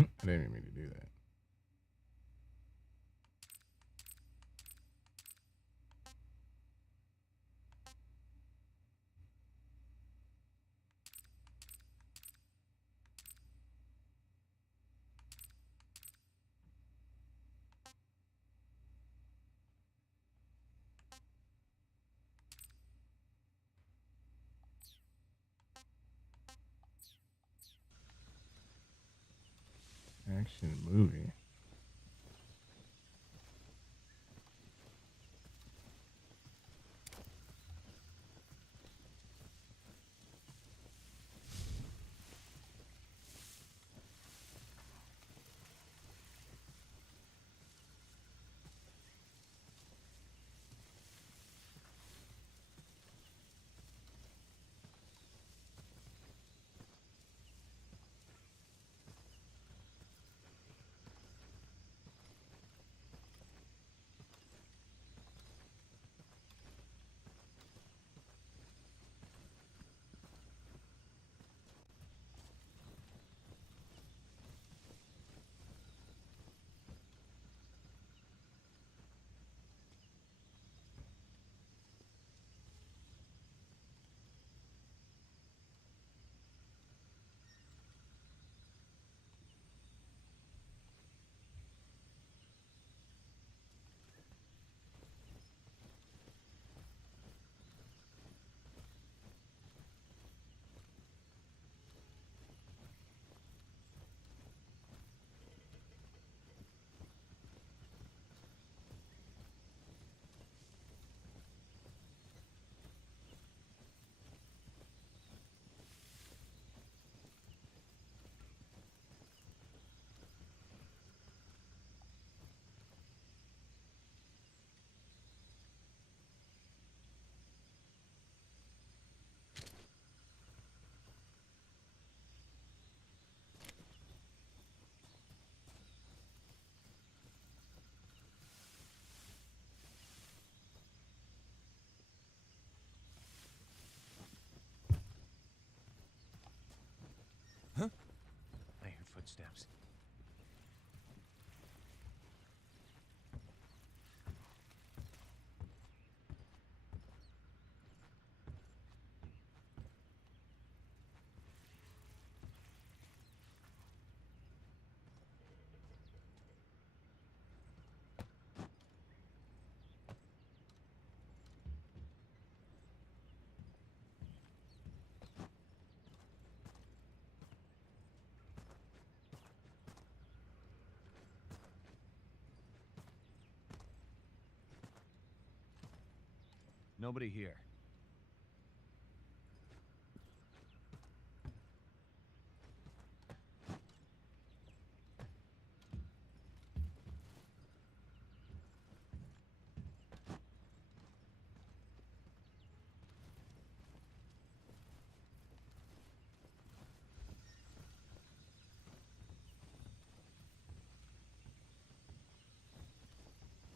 I didn't even mean to do that. Action movie. I hear footsteps. Nobody here.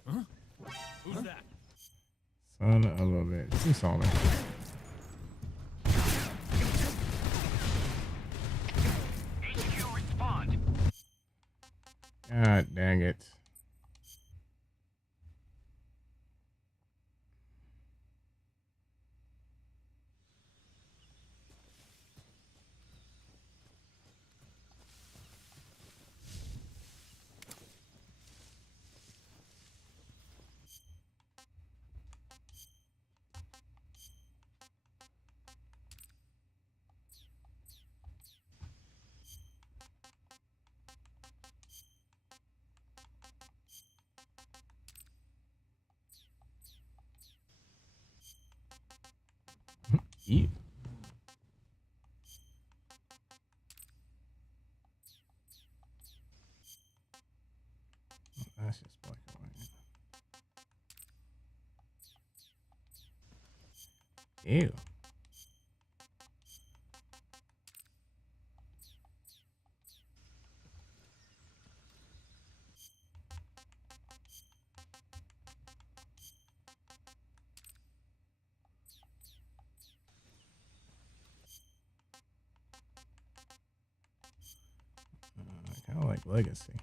Huh? Who's that? Son of a bitch. He saw me. HQ respond. God dang it. Ew. That's just black and white. Ew. I kind of like Legacy.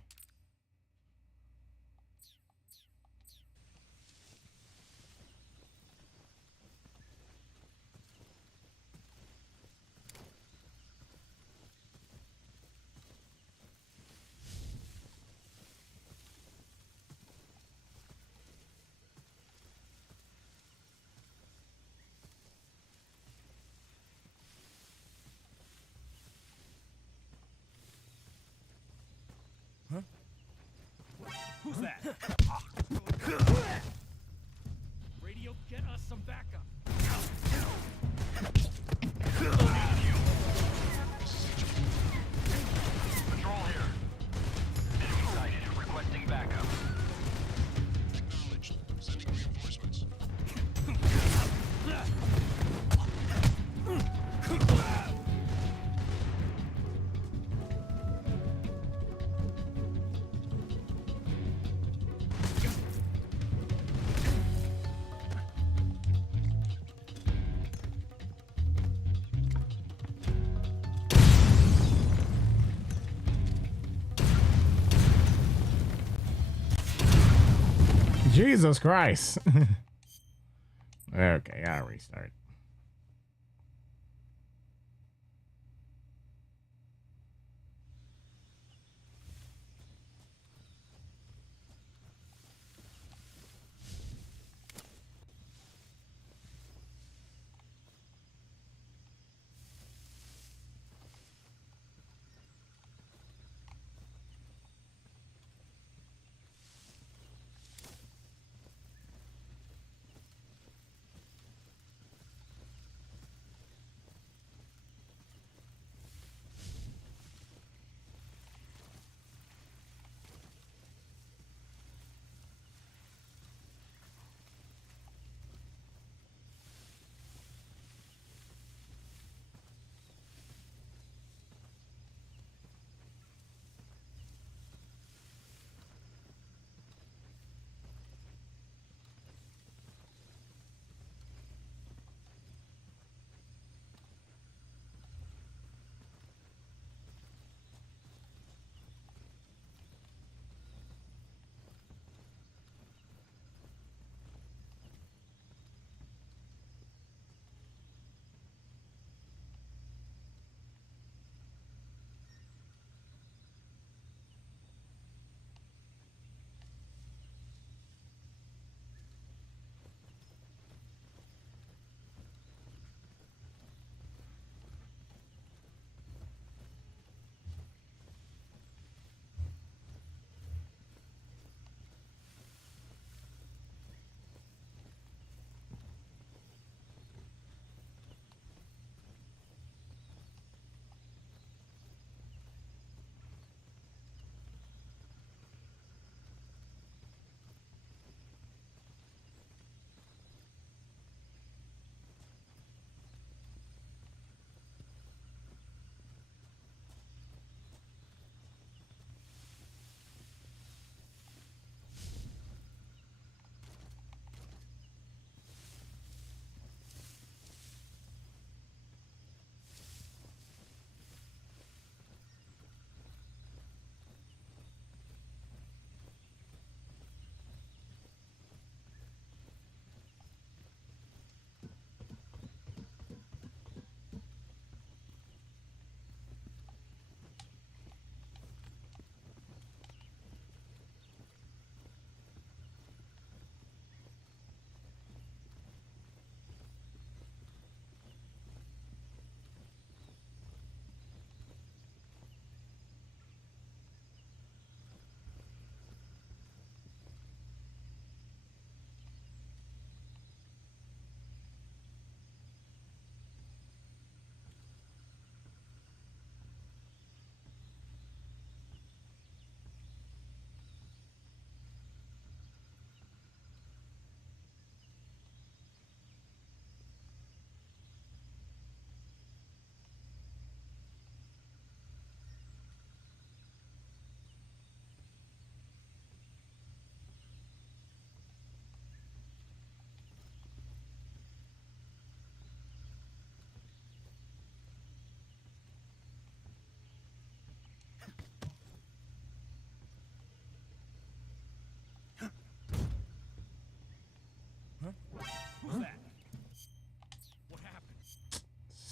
Who's that? Radio, get us some backup. Patrol here. Enemy sighted. Requesting backup. Acknowledged. Sending reinforcements. Jesus Christ. Okay, I'll restart.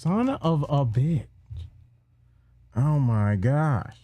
Son of a bitch. Oh my gosh.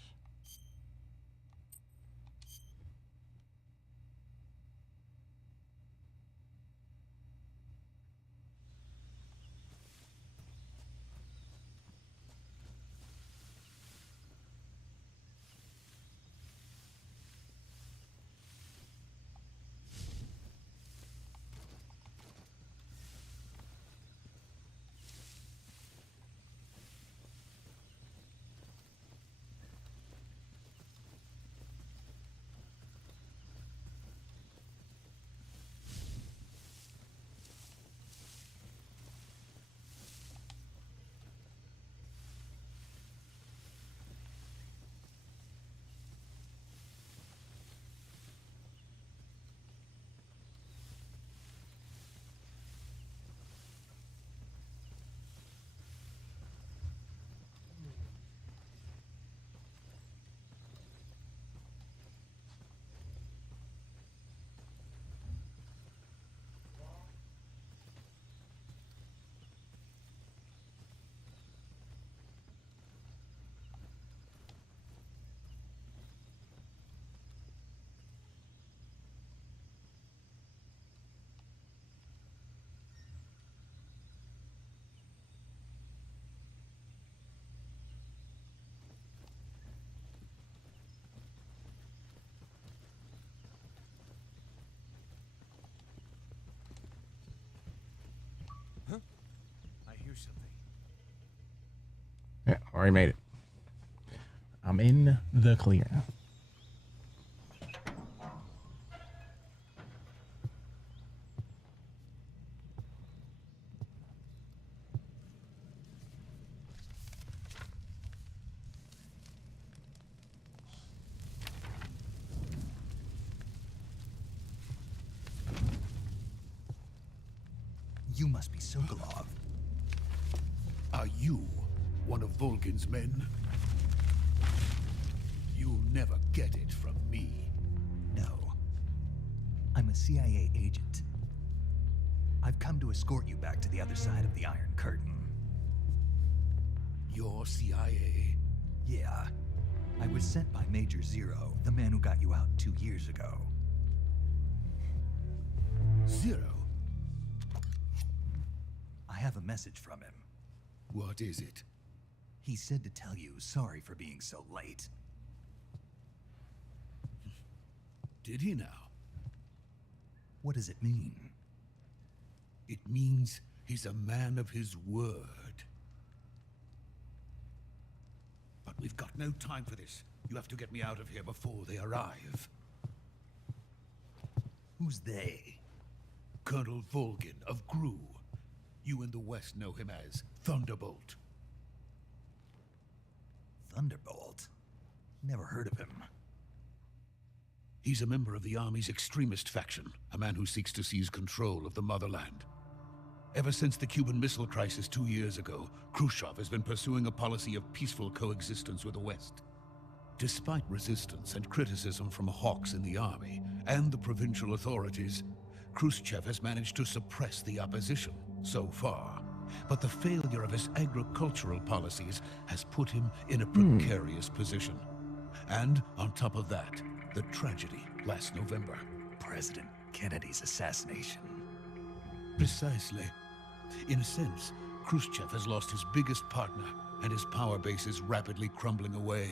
I hear something. Yeah, already made it. I'm in the clear. You must be Sokolov. Are you one of Volgin's men? You'll never get it from me. No. I'm a CIA agent. I've come to escort you back to the other side of the Iron Curtain. You're CIA? Yeah. I was sent by Major Zero, the man who got you out 2 years ago. Zero? I have a message from him. What is it? He said to tell you sorry for being so late. Did he now? What does it mean? It means he's a man of his word. But we've got no time for this. You have to get me out of here before they arrive. Who's they? Colonel Volgin of GRU. You in the West know him as Thunderbolt. Thunderbolt? Never heard of him. He's a member of the Army's extremist faction, a man who seeks to seize control of the motherland. Ever since the Cuban Missile Crisis 2 years ago, Khrushchev has been pursuing a policy of peaceful coexistence with the West. Despite resistance and criticism from hawks in the army and the provincial authorities, Khrushchev has managed to suppress the opposition so far. But the failure of his agricultural policies has put him in a precarious position. And on top of that, the tragedy last November. President Kennedy's assassination. Precisely. In a sense, Khrushchev has lost his biggest partner, and his power base is rapidly crumbling away.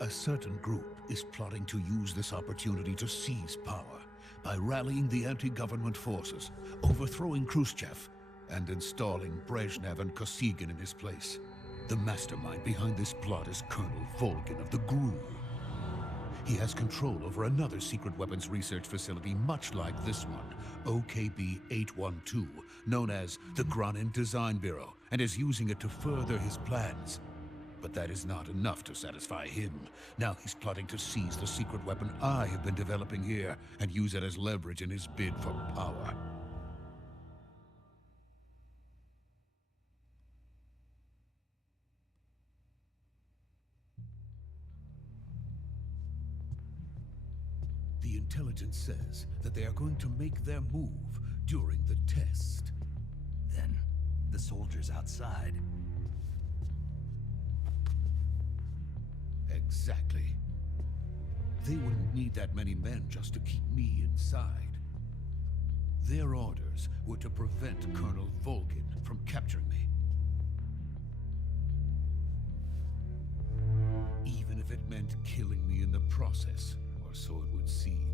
A certain group is plotting to use this opportunity to seize power by rallying the anti-government forces, overthrowing Khrushchev, and installing Brezhnev and Kosygin in his place. The mastermind behind this plot is Colonel Volgin of the GRU. He has control over another secret weapons research facility much like this one, OKB-812, known as the Granin Design Bureau, and is using it to further his plans. But that is not enough to satisfy him. Now he's plotting to seize the secret weapon I have been developing here and use it as leverage in his bid for power. The intelligence says that they are going to make their move during the test. Then the soldiers outside. Exactly. They wouldn't need that many men just to keep me inside. Their orders were to prevent Colonel Volgin from capturing me. Even if it meant killing me in the process, or so it would seem.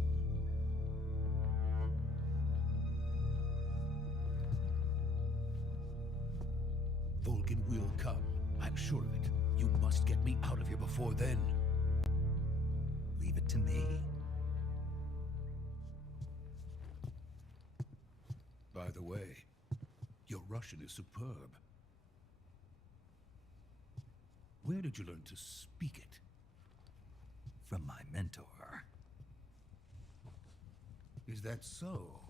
Volgin will come. I'm sure of it. You must get me out of here before then. Leave it to me. By the way, your Russian is superb. Where did you learn to speak it? From my mentor. Is that so?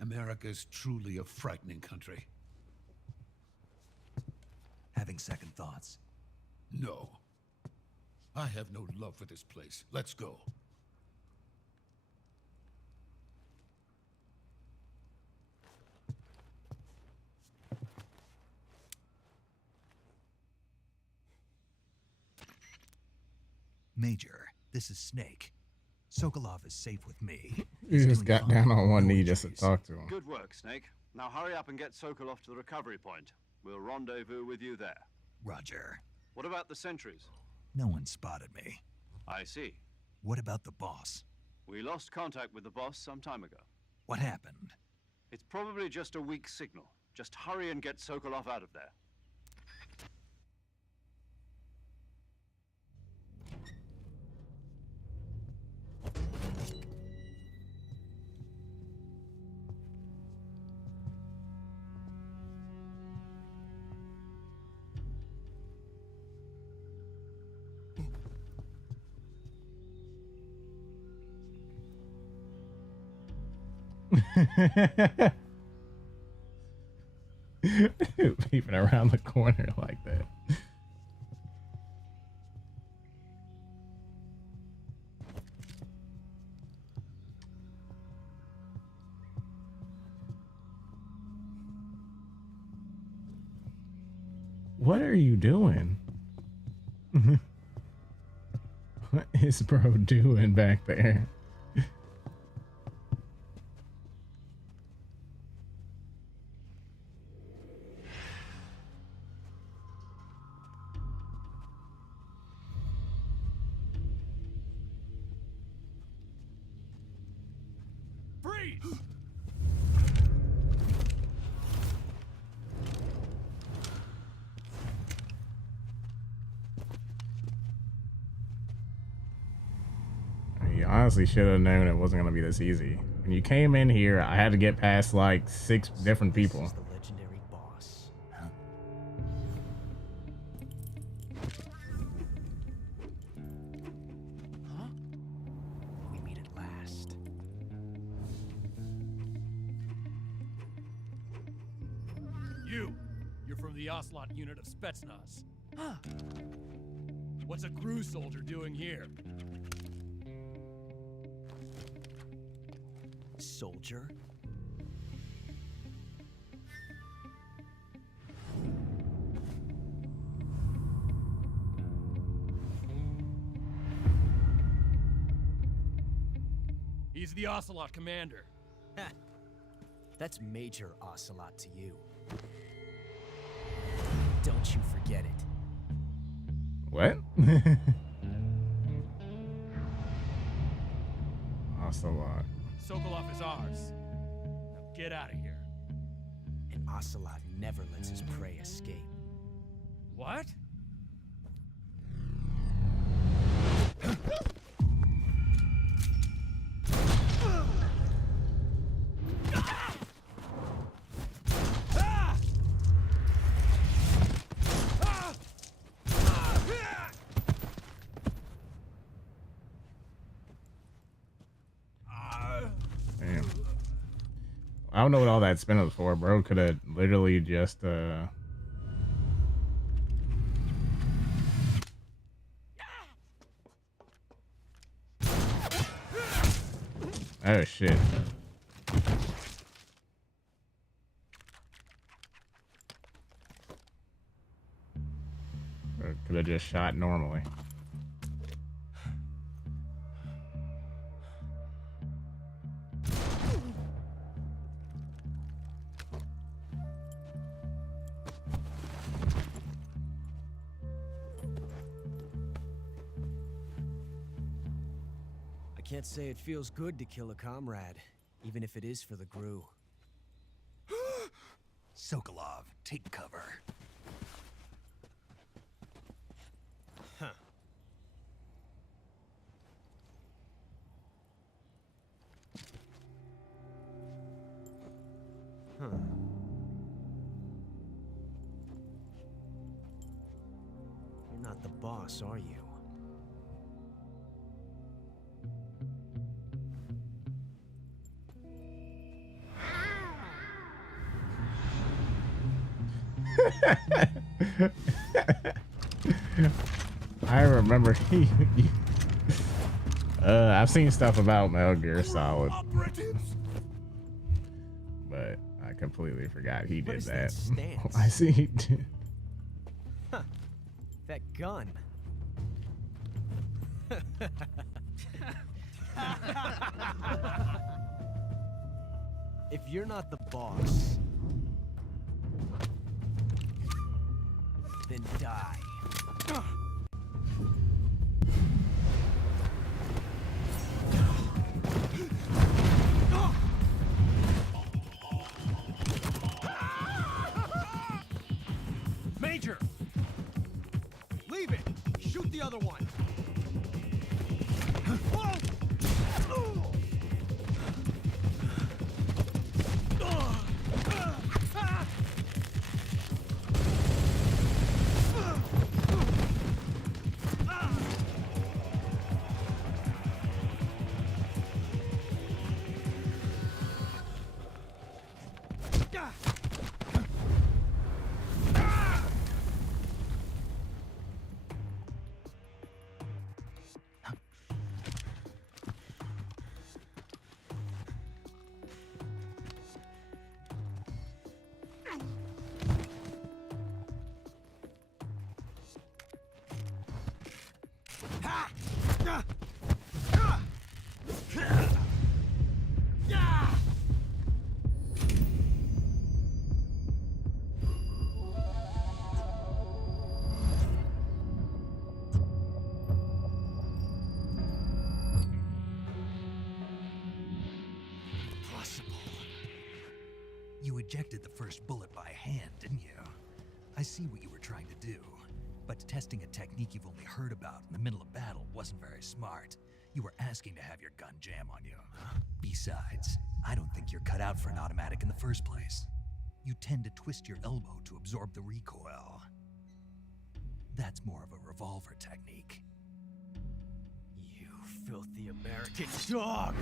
America's truly a frightening country. Having second thoughts? No. I have no love for this place. Let's go. Major, this is Snake. Sokolov is safe with me. You just got down on one knee just to talk to him. Good work, Snake. Now hurry up and get Sokolov to the recovery point. We'll rendezvous with you there. Roger. What about the sentries? No one spotted me. I see. What about the boss? We lost contact with the boss some time ago. What happened? It's probably just a weak signal. Just hurry and get Sokolov out of there. Peeping around the corner like that. What are you doing? What is bro doing back there? You honestly should have known it wasn't going to be this easy. When you came in here, I had to get past like 6 different people. This is the legendary boss, huh? Huh? We meet at last. You're from the Ocelot unit of Spetsnaz. Huh. What's a crew soldier doing here? Soldier? He's the Ocelot commander. That's Major Ocelot to you. Don't you forget it. What? Ocelot. Sokolov is ours. Now get out of here. And Ocelot never lets his prey escape. What? Damn. I don't know what all that spin was for, bro. Could have literally just oh shit. have just shot normally. I can't say it feels good to kill a comrade, even if it is for the Gru. Sokolov, take cover. Huh. Huh. You're not the boss, are you? I remember I've seen stuff about Metal Gear Solid, but I completely forgot he did that. Stance? I see he did. Huh. That gun. If you're not the boss, then die. Major! Leave it! Shoot the other one! You ejected the first bullet by hand, didn't you? I see what you were trying to do. But testing a technique you've only heard about in the middle of battle wasn't very smart. You were asking to have your gun jam on you. Besides, I don't think you're cut out for an automatic in the first place. You tend to twist your elbow to absorb the recoil. That's more of a revolver technique. You filthy American dog!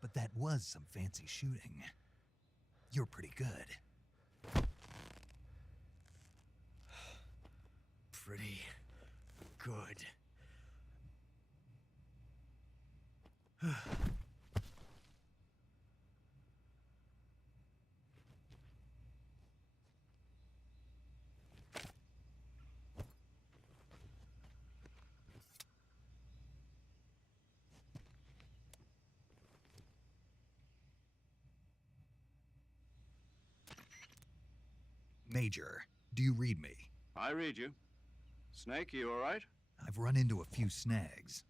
But that was some fancy shooting. You're pretty good. Pretty good. Major, do you read me? I read you. Snake, you all right? I've run into a few snags.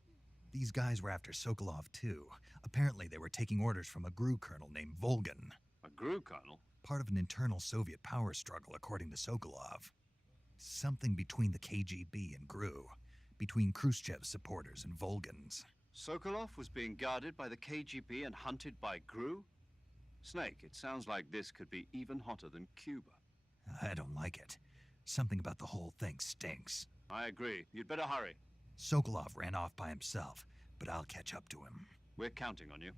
These guys were after Sokolov too. Apparently they were taking orders from a GRU colonel named Volgan. A GRU colonel? Part of an internal Soviet power struggle, according to Sokolov. Something between the KGB and GRU. Between Khrushchev's supporters and Volgan's. Sokolov was being guarded by the KGB and hunted by GRU? Snake, it sounds like this could be even hotter than Cuba. I don't like it. Something about the whole thing stinks. I agree. You'd better hurry. Sokolov ran off by himself, but I'll catch up to him. We're counting on you.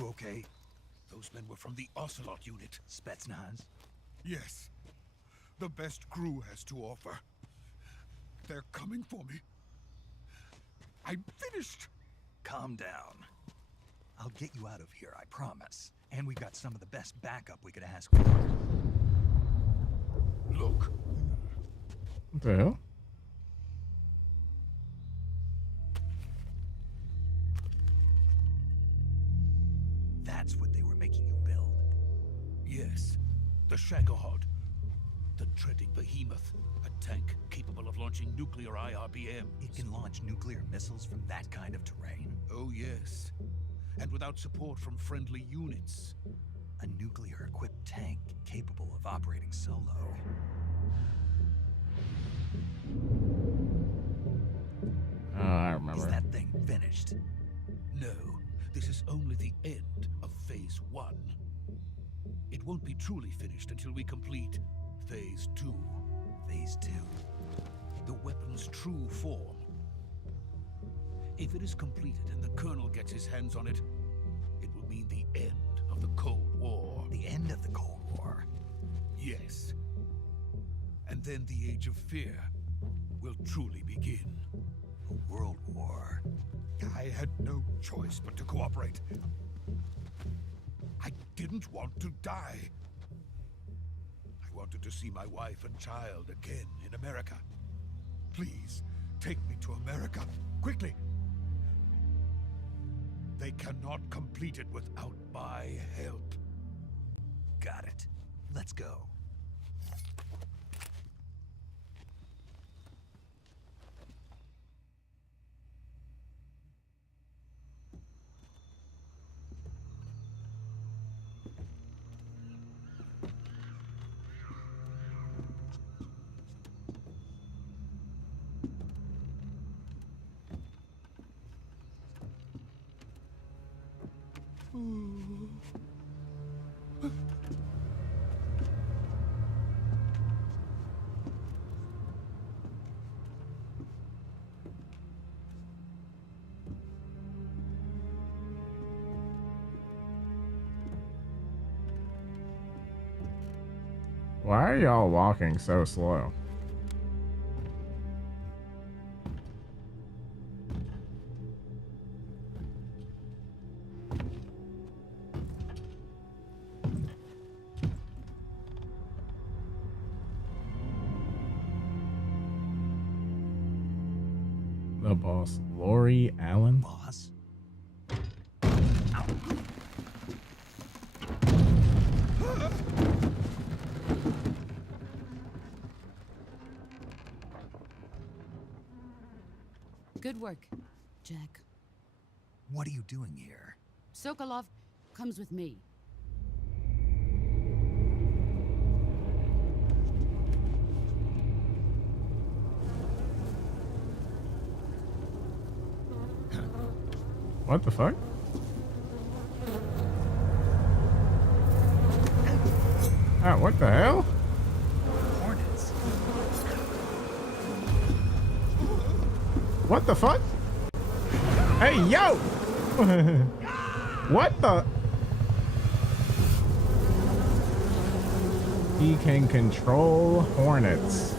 You okay? Those men were from the Ocelot unit. Spetsnaz? Yes. The best crew has to offer. They're coming for me. I'm finished. Calm down. I'll get you out of here, I promise. And we've got some of the best backup we could ask for. Look. What the hell? That's what they were making you build. Yes. The Shagohod. The dreading behemoth. A tank capable of launching nuclear IRBMs. It can launch nuclear missiles from that kind of terrain? Oh, yes. And without support from friendly units. A nuclear-equipped tank capable of operating solo. Oh, I remember. Is that thing finished? No, this is only the end of Phase 1. It won't be truly finished until we complete Phase 2. Phase 2? The weapon's true form. If it is completed and the Colonel gets his hands on it, it will mean the end of the Cold War. The end of the Cold War? Yes. And then the Age of Fear will truly begin. A world war? I had no choice but to cooperate. I didn't want to die. I wanted to see my wife and child again in America. Please, take me to America, quickly. They cannot complete it without my help. Got it. Let's go. Why are y'all walking so slow? The boss, Lori Allen. Boss? Good work, Jack. What are you doing here? Sokolov comes with me. What the fuck? Ah, what the hell? Hornets. What the fuck? Hey, yo! What the? He can control hornets.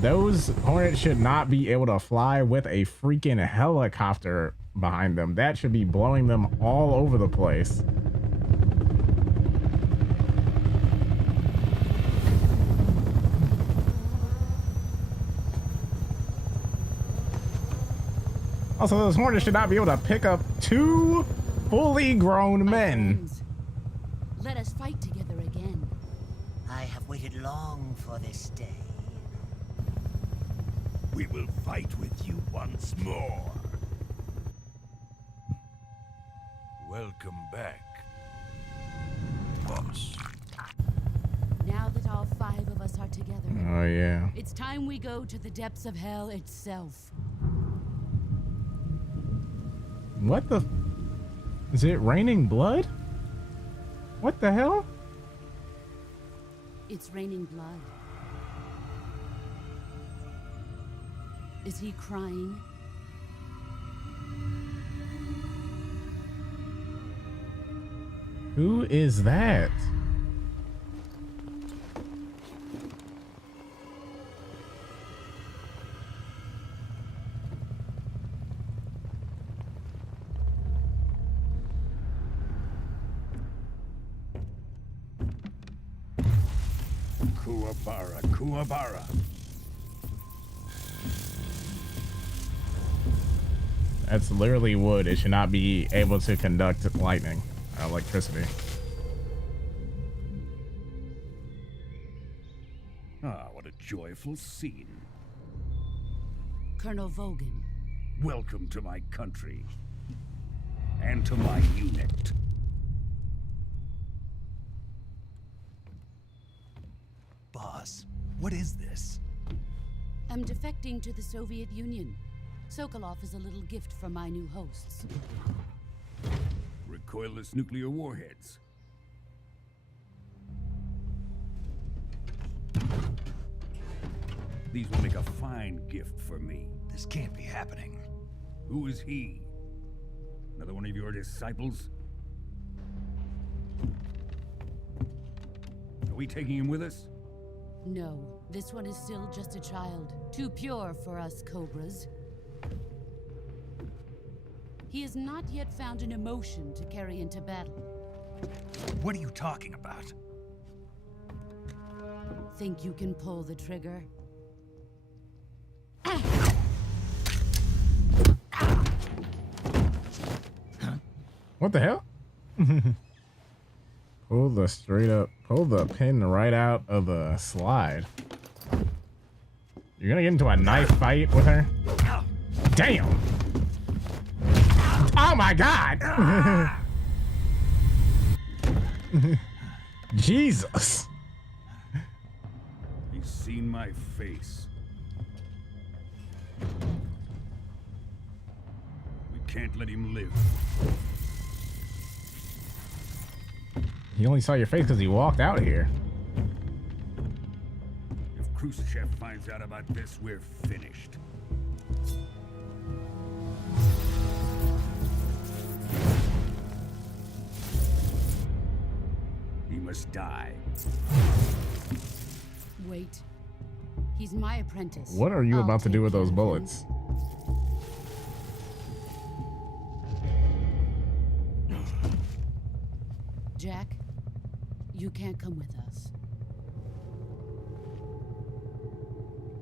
Those hornets should not be able to fly with a freaking helicopter behind them. That should be blowing them all over the place. Also, those hornets should not be able to pick up two fully grown men. Friends, let us fight together again. I have waited long for this day. We will fight with you once more. Welcome back, boss. Now that all 5 of us are together, Oh, yeah. it's time we go to the depths of hell itself. What the? Is it raining blood? What the hell? It's raining blood. Is he crying? Who is that? Kuwabara, Kuwabara. That's literally wood. It should not be able to conduct lightning or electricity. Ah, what a joyful scene. Colonel Vogan. Welcome to my country. And to my unit. Boss, what is this? I'm defecting to the Soviet Union. Sokolov is a little gift from my new hosts. Recoilless nuclear warheads. These will make a fine gift for me. This can't be happening. Who is he? Another one of your disciples? Are we taking him with us? No, this one is still just a child. Too pure for us Cobras. He has not yet found an emotion to carry into battle. What are you talking about? Think you can pull the trigger? What the hell? Pull the pin right out of the slide. You're gonna get into a knife fight with her? Damn! Oh my god! Jesus! He's seen my face. We can't let him live. He only saw your face because he walked out here. If Khrushchev finds out about this, we're finished. He must die. Wait. He's my apprentice. What are you I'll about to do take with care those of him. bullets? Jack, you can't come with us.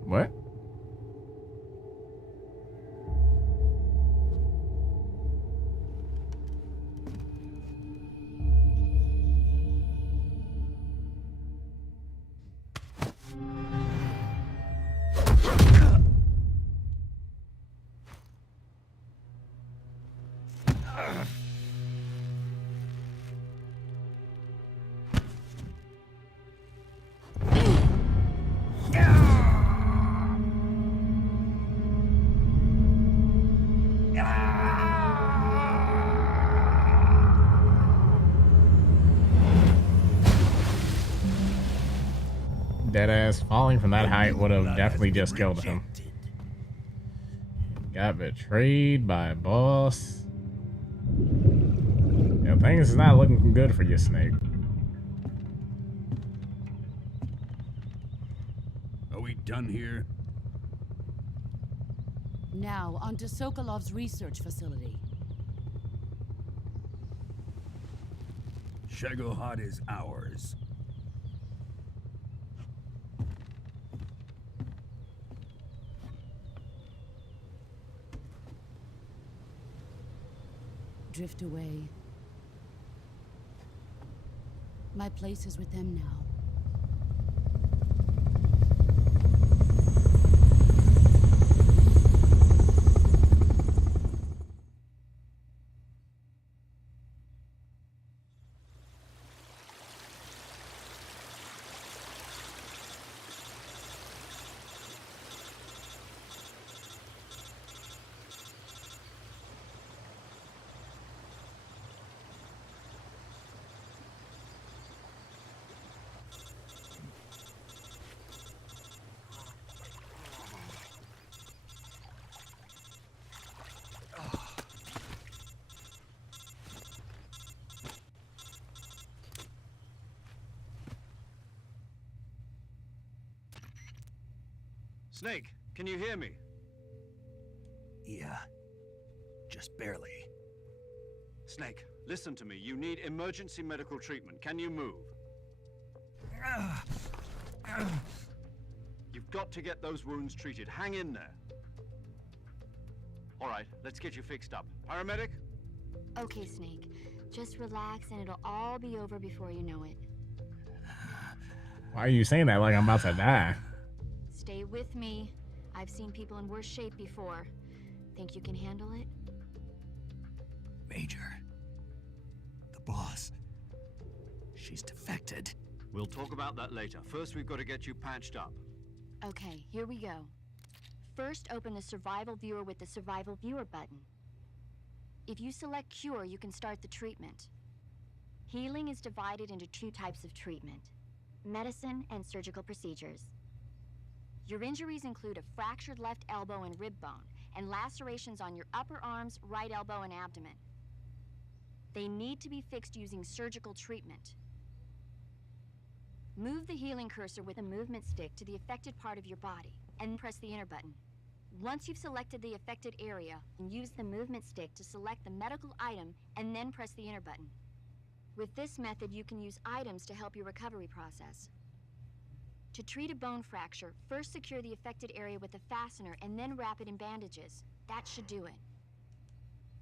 What? Deadass falling from that height would have definitely just killed him. Got betrayed by a boss. Yeah, things is not looking good for you, Snake. Are we done here? Now, onto Sokolov's research facility. Shagohod is ours. Drift away. My place is with them now. Snake, can you hear me? Yeah. Just barely. Snake, listen to me. You need emergency medical treatment. Can you move? You've got to get those wounds treated. Hang in there. All right, let's get you fixed up. Paramedic? Okay, Snake. Just relax and it'll all be over before you know it. Why are you saying that like I'm about to die? Stay with me. I've seen people in worse shape before. Think you can handle it? Major. The boss. She's defected. We'll talk about that later. First, we've got to get you patched up. Okay, here we go. First, open the survival viewer with the survival viewer button. If you select cure, you can start the treatment. Healing is divided into 2 types of treatment: medicine and surgical procedures. Your injuries include a fractured left elbow and rib bone, and lacerations on your upper arms, right elbow, and abdomen. They need to be fixed using surgical treatment. Move the healing cursor with a movement stick to the affected part of your body, and press the enter button. Once you've selected the affected area, use the movement stick to select the medical item, and then press the enter button. With this method, you can use items to help your recovery process. To treat a bone fracture, first secure the affected area with a fastener and then wrap it in bandages. That should do it.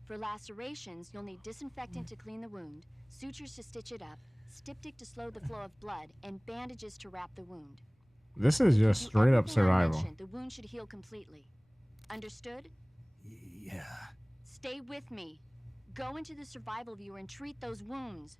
For lacerations, you'll need disinfectant to clean the wound, sutures to stitch it up, styptic to slow the flow of blood, and bandages to wrap the wound. This is just straight up survival. The wound should heal completely. Understood? Yeah. Stay with me. Go into the survival viewer and treat those wounds.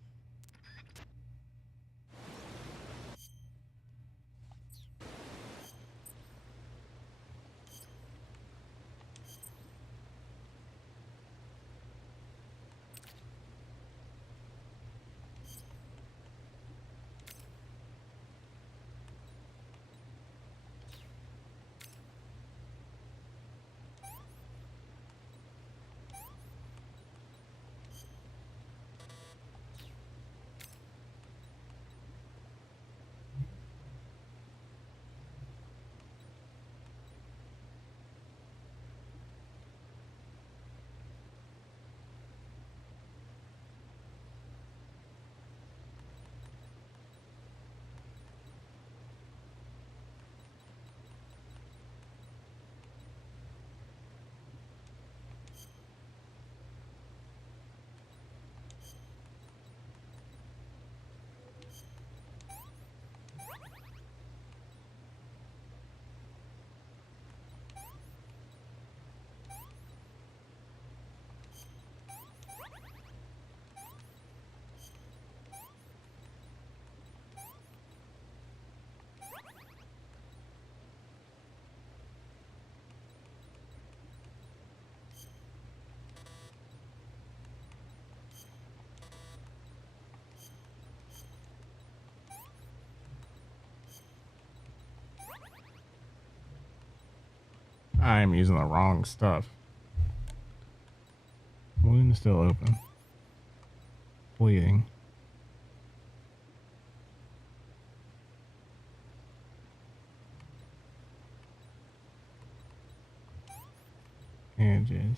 I am using the wrong stuff. Wound still open. Bleeding. Bandages.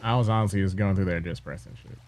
I was honestly just going through there just pressing shit.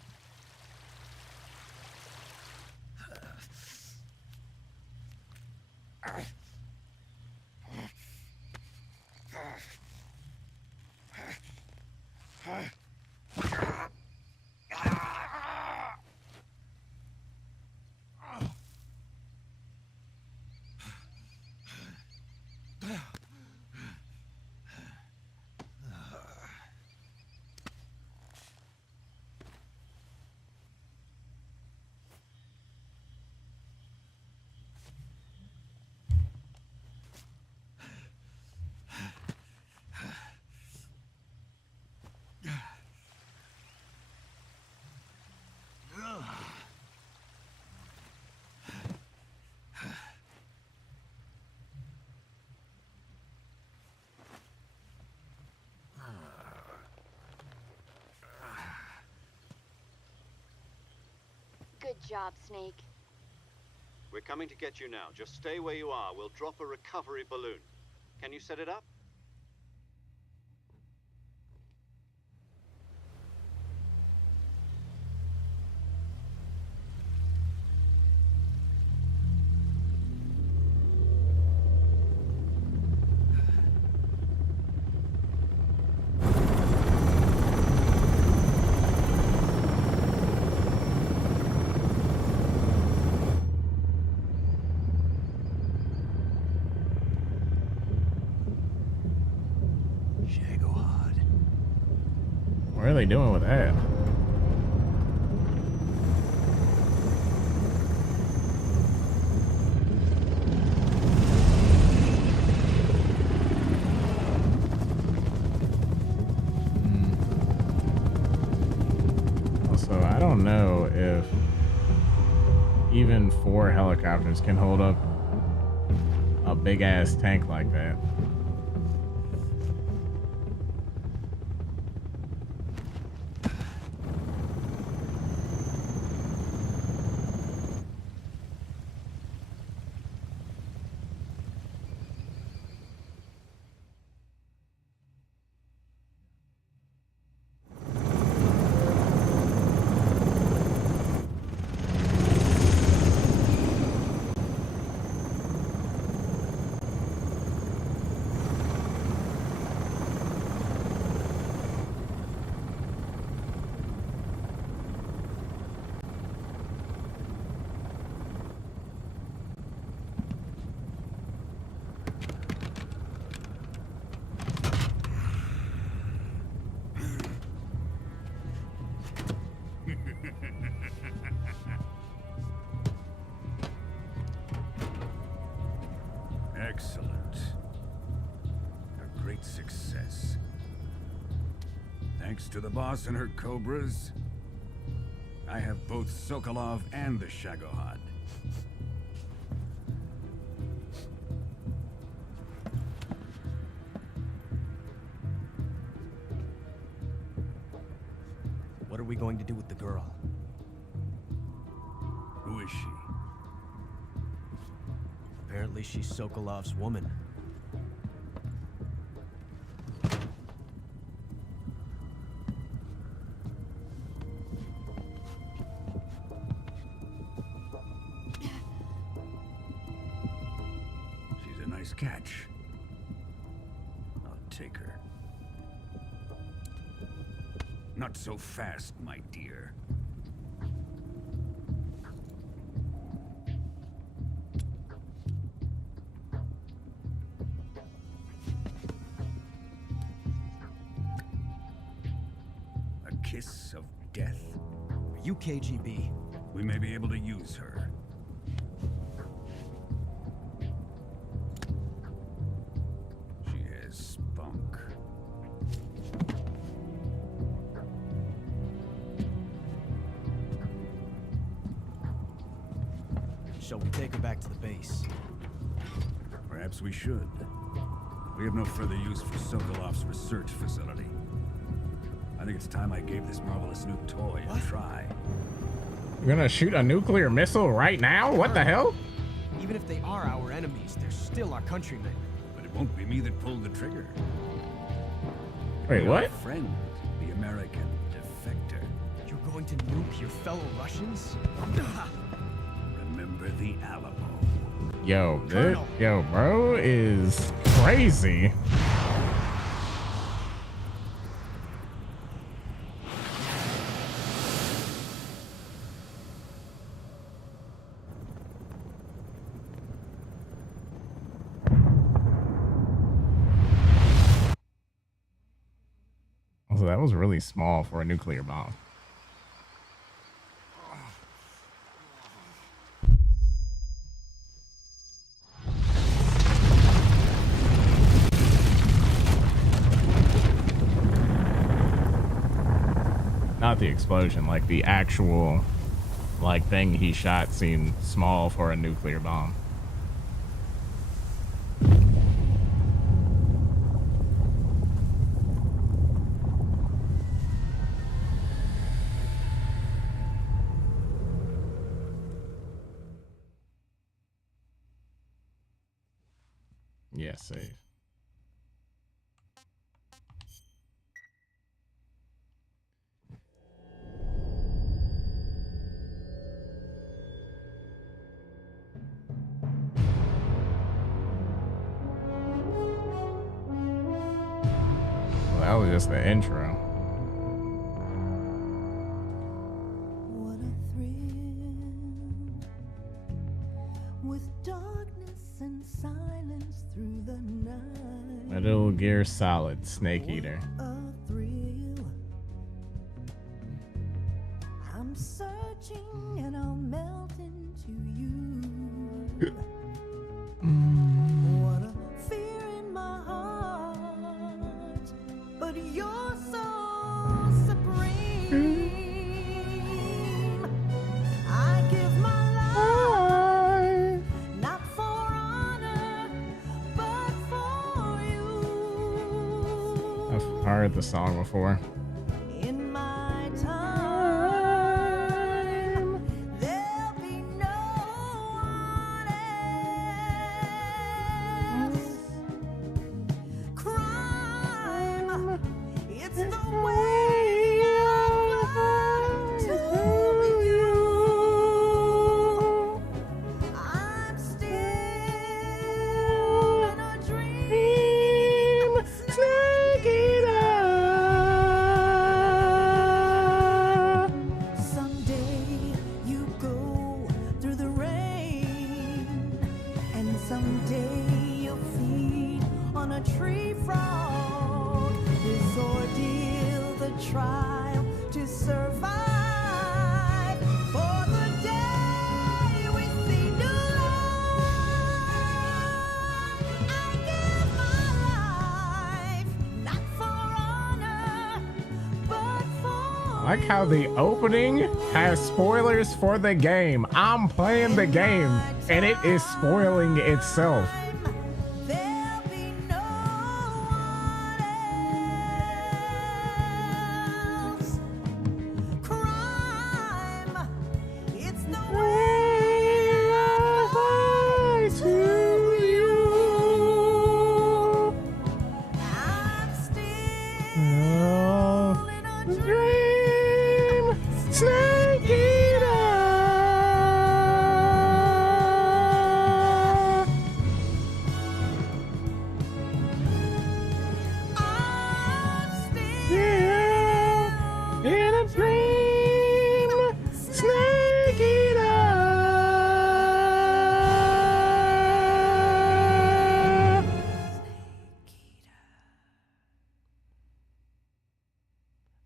job, Snake. We're coming to get you now. Just stay where you are. We'll drop a recovery balloon. Can you set it up? What are they doing with that? Also, I don't know if even 4 helicopters can hold up a big ass tank like that. Excellent. A great success. Thanks to the boss and her cobras, I have both Sokolov and the Shagohod. What are we going to do with the girl? Who is she? Apparently she's Sokolov's woman. She's a nice catch. I'll take her. Not so fast, my dear. Kiss of death? Are you KGB? We may be able to use her. She has spunk. Shall we take her back to the base? Perhaps we should. We have no further use for Sokolov's research facility. I think it's time I gave this marvelous new toy a try. You're gonna shoot a nuclear missile right now? What the hell? Even if they are our enemies, they're still our countrymen. But it won't be me that pulled the trigger. Wait, what? Your friend, the American defector. You're going to nuke your fellow Russians? Remember the Alamo. Yo, yo, bro is crazy. So that was really small for a nuclear bomb. Not the explosion, like the actual thing he shot seemed small for a nuclear bomb. yeah, save. Well, that was just the intro. What a thrill, with darkness and silence through the night. Metal Gear Solid Snake Eater. A thrill. I'm searching and I'll melt into you. What a fear in my heart, but you're so supreme. I give my life, not for honor, but for you. I've heard the song before. In my time, there'll be no one else. Crime, it's the way I fly to you. I'm still in a dream, snake eater. Someday you go through the rain, and someday you'll feed on a tree frog. This ordeal, the trial to survive, for the day we see new life. I give my life, not for honor, but for I like how the opening has spoilers for the game. I'm playing the game and it is spoiling itself. there'll be no one else. Crime, it's the way I fly to you. I'm still in a dream, snake eater. I'm still In a dream, snake eater.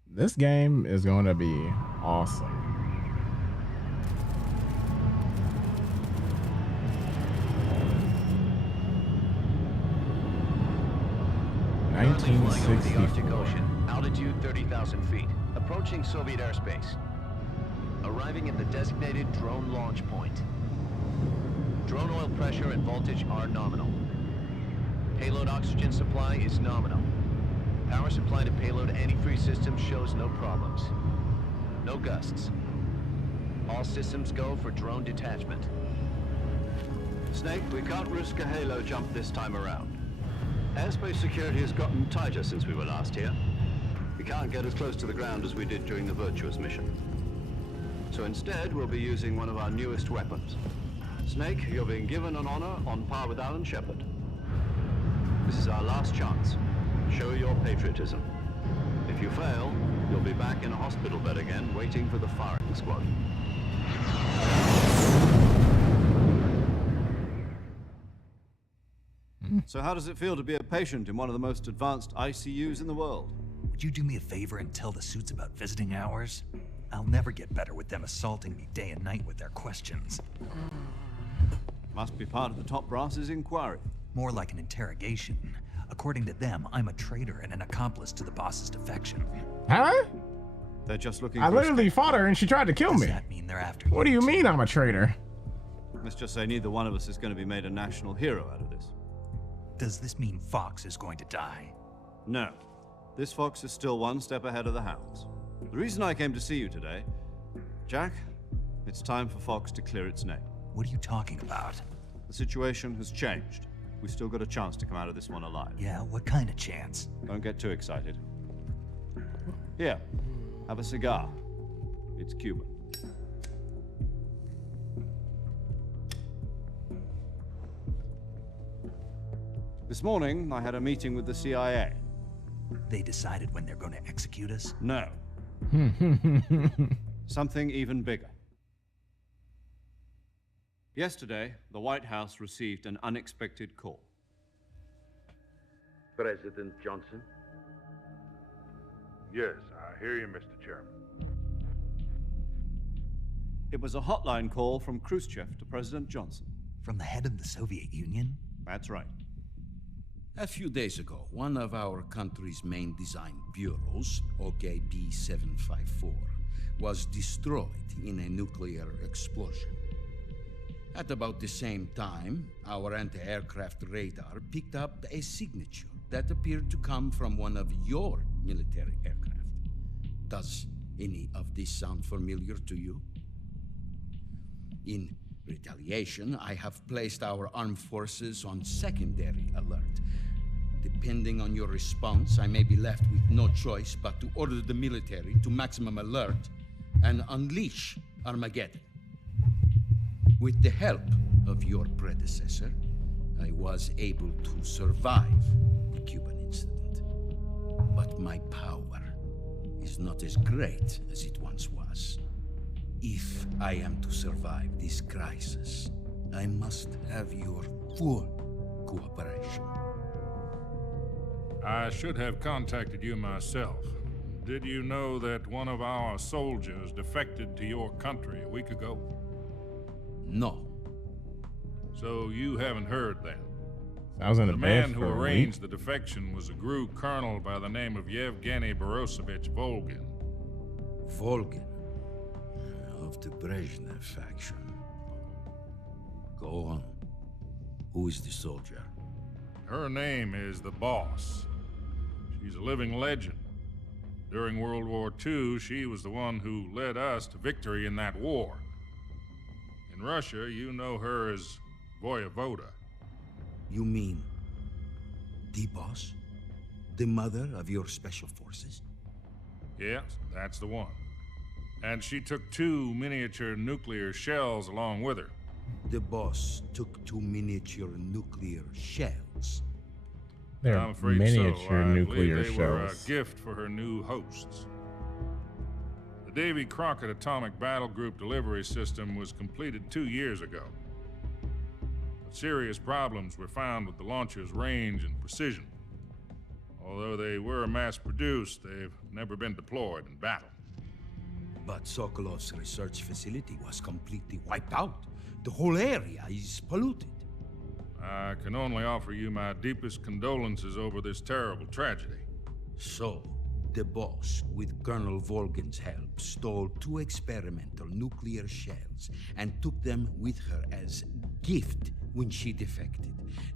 This game is going to be awesome. Currently flying over the 1964. Arctic Ocean, altitude 30,000 feet, approaching Soviet airspace. Arriving at the designated drone launch point. Drone oil pressure and voltage are nominal. Payload oxygen supply is nominal. Power supply to payload antifreeze system shows no problems. No gusts. All systems go for drone detachment. Snake, we can't risk a halo jump this time around. Airspace security has gotten tighter since we were last here. We can't get as close to the ground as we did during the Virtuous mission. So instead, we'll be using one of our newest weapons. Snake, you're being given an honor on par with Alan Shepard. This is our last chance. Show your patriotism. If you fail, you'll be back in a hospital bed again, waiting for the firing squad. So how does it feel to be a patient in one of the most advanced ICUs in the world? Would you do me a favor and tell the suits about visiting hours? I'll never get better with them assaulting me day and night with their questions. Must be part of the top brass's inquiry. More like an interrogation. According to them, I'm a traitor and an accomplice to the boss's defection. Huh? They're just looking I for literally fought her and she tried to kill me. Does that mean they're after What do you mean I'm a traitor? Let's just say neither one of us is going to be made a national hero out of this. Does this mean Fox is going to die? No. This fox is still one step ahead of the hounds. The reason I came to see you today, Jack, it's time for Fox to clear its name. What are you talking about? The situation has changed. we still got a chance to come out of this one alive. Yeah, what kind of chance? Don't get too excited. Here, have a cigar. It's Cuban. This morning, I had a meeting with the CIA. They decided when they're going to execute us? No. Something even bigger. Yesterday, the White House received an unexpected call. President Johnson? Yes, I hear you, Mr. Chairman. It was a hotline call from Khrushchev to President Johnson. From the head of the Soviet Union? That's right. A few days ago, one of our country's main design bureaus, OKB 754, was destroyed in a nuclear explosion. At about the same time, our anti-aircraft radar picked up a signature that appeared to come from one of your military aircraft. Does any of this sound familiar to you? In retaliation, I have placed our armed forces on secondary alert. Depending on your response, I may be left with no choice but to order the military to maximum alert and unleash Armageddon. With the help of your predecessor, I was able to survive the Cuban incident. But my power is not as great as it once was. If I am to survive this crisis, I must have your full cooperation. I should have contacted you myself. Did you know that one of our soldiers defected to your country a week ago? No. So you haven't heard then? I was in the a man bed who for a arranged week. the defection was a GRU colonel by the name of Yevgeny Borosovich Volgin. Volgin? Of the Brezhnev faction. Go on. Who is the soldier? Her name is the Boss. She's a living legend. During World War II, she was the one who led us to victory in that war. In Russia, you know her as Voyevoda. You mean the Boss? The mother of your special forces? Yes, that's the one. And she took 2 miniature nuclear shells along with her. The Boss took 2 miniature nuclear shells. They're I'm afraid miniature so. nuclear I believe they were a shells. gift for her new hosts. The Davy Crockett Atomic Battle Group delivery system was completed 2 years ago. But serious problems were found with the launcher's range and precision. Although they were mass-produced, they've never been deployed in battle. But Sokolov's research facility was completely wiped out. The whole area is polluted. I can only offer you my deepest condolences over this terrible tragedy. So, the Boss, with Colonel Volgin's help, stole 2 experimental nuclear shells and took them with her as gift when she defected.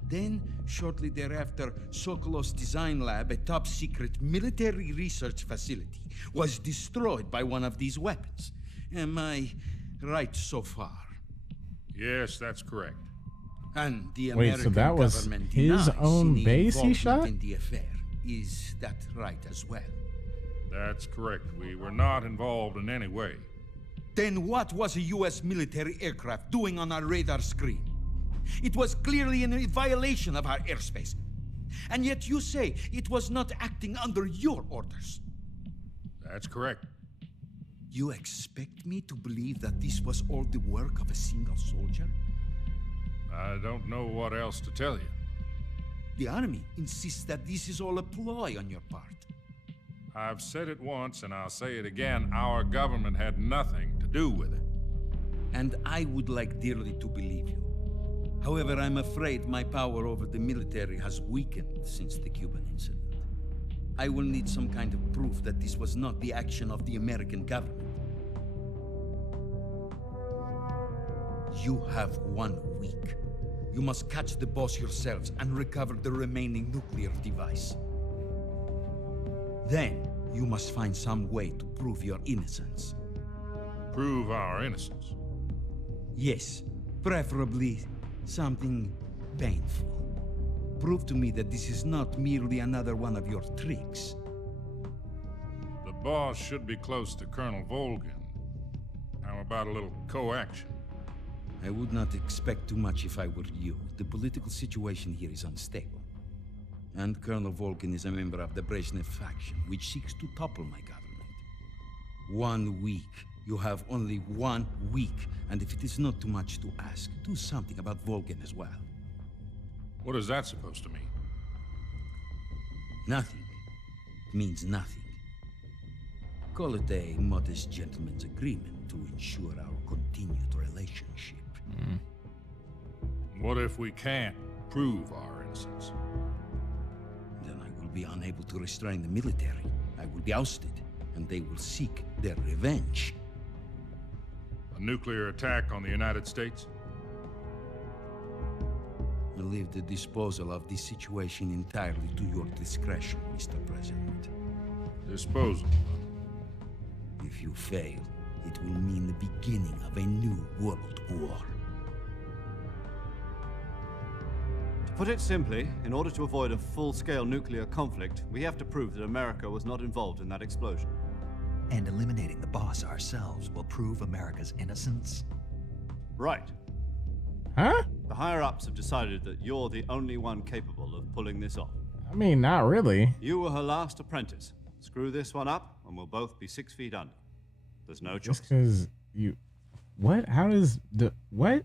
Then, shortly thereafter, Sokolov's design lab, a top-secret military research facility, was destroyed by one of these weapons. Am I right so far? Yes, that's correct. And the Wait, American so that was government his denies own any base he involvement shot? in the affair. Is that right as well? That's correct. We were not involved in any way. Then what was a U.S. military aircraft doing on our radar screen? It was clearly in a violation of our airspace. And yet you say it was not acting under your orders. That's correct. You expect me to believe that this was all the work of a single soldier? I don't know what else to tell you. The Army insists that this is all a ploy on your part. I've said it once and I'll say it again. Our government had nothing to do with it. And I would like dearly to believe you. However, I'm afraid my power over the military has weakened since the Cuban incident. I will need some kind of proof that this was not the action of the American government. You have 1 week. You must catch the Boss yourselves and recover the remaining nuclear device. Then, you must find some way to prove your innocence. Prove our innocence? Yes, preferably something painful. Prove to me that this is not merely another one of your tricks. The boss should be close to Colonel Volgin. How about a little co-action? I would not expect too much if I were you. The political situation here is unstable. And Colonel Volgin is a member of the Brezhnev faction, which seeks to topple my government. 1 week. You have only 1 week. And if it is not too much to ask, do something about Volgin as well. What is that supposed to mean? Nothing. It means nothing. Call it a modest gentleman's agreement to ensure our continued relationship. What if we can't prove our innocence? Then I will be unable to restrain the military. I will be ousted, and they will seek their revenge. A nuclear attack on the United States? I leave the disposal of this situation entirely to your discretion, Mr. President. Disposal? If you fail, it will mean the beginning of a new world war. To put it simply, in order to avoid a full-scale nuclear conflict, we have to prove that America was not involved in that explosion. And eliminating the boss ourselves will prove America's innocence? Right. Huh? The higher-ups have decided that you're the only one capable of pulling this off. I mean, not really. You were her last apprentice. Screw this one up, and we'll both be 6 feet under. There's no choice. Just because you... What? How does the... What?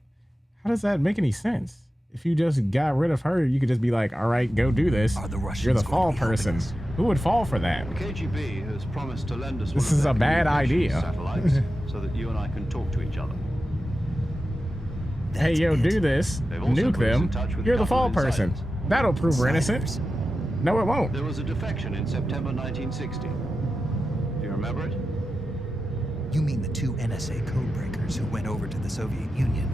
How does that make any sense? If you just got rid of her, you could just be like, all right, go do this. Are the Russians You're the going fall to be helping person. us? Who would fall for that? The KGB has promised to lend us This one is of a their bad communications idea. satellites so that you and I can talk to each other. Hey, yo, do this. They've also Nuke put us in them. touch with a You're the couple fall of person. insiders. That'll prove we're innocent. No, it won't. There was a defection in September 1960. Do you remember it? You mean the 2 NSA codebreakers who went over to the Soviet Union?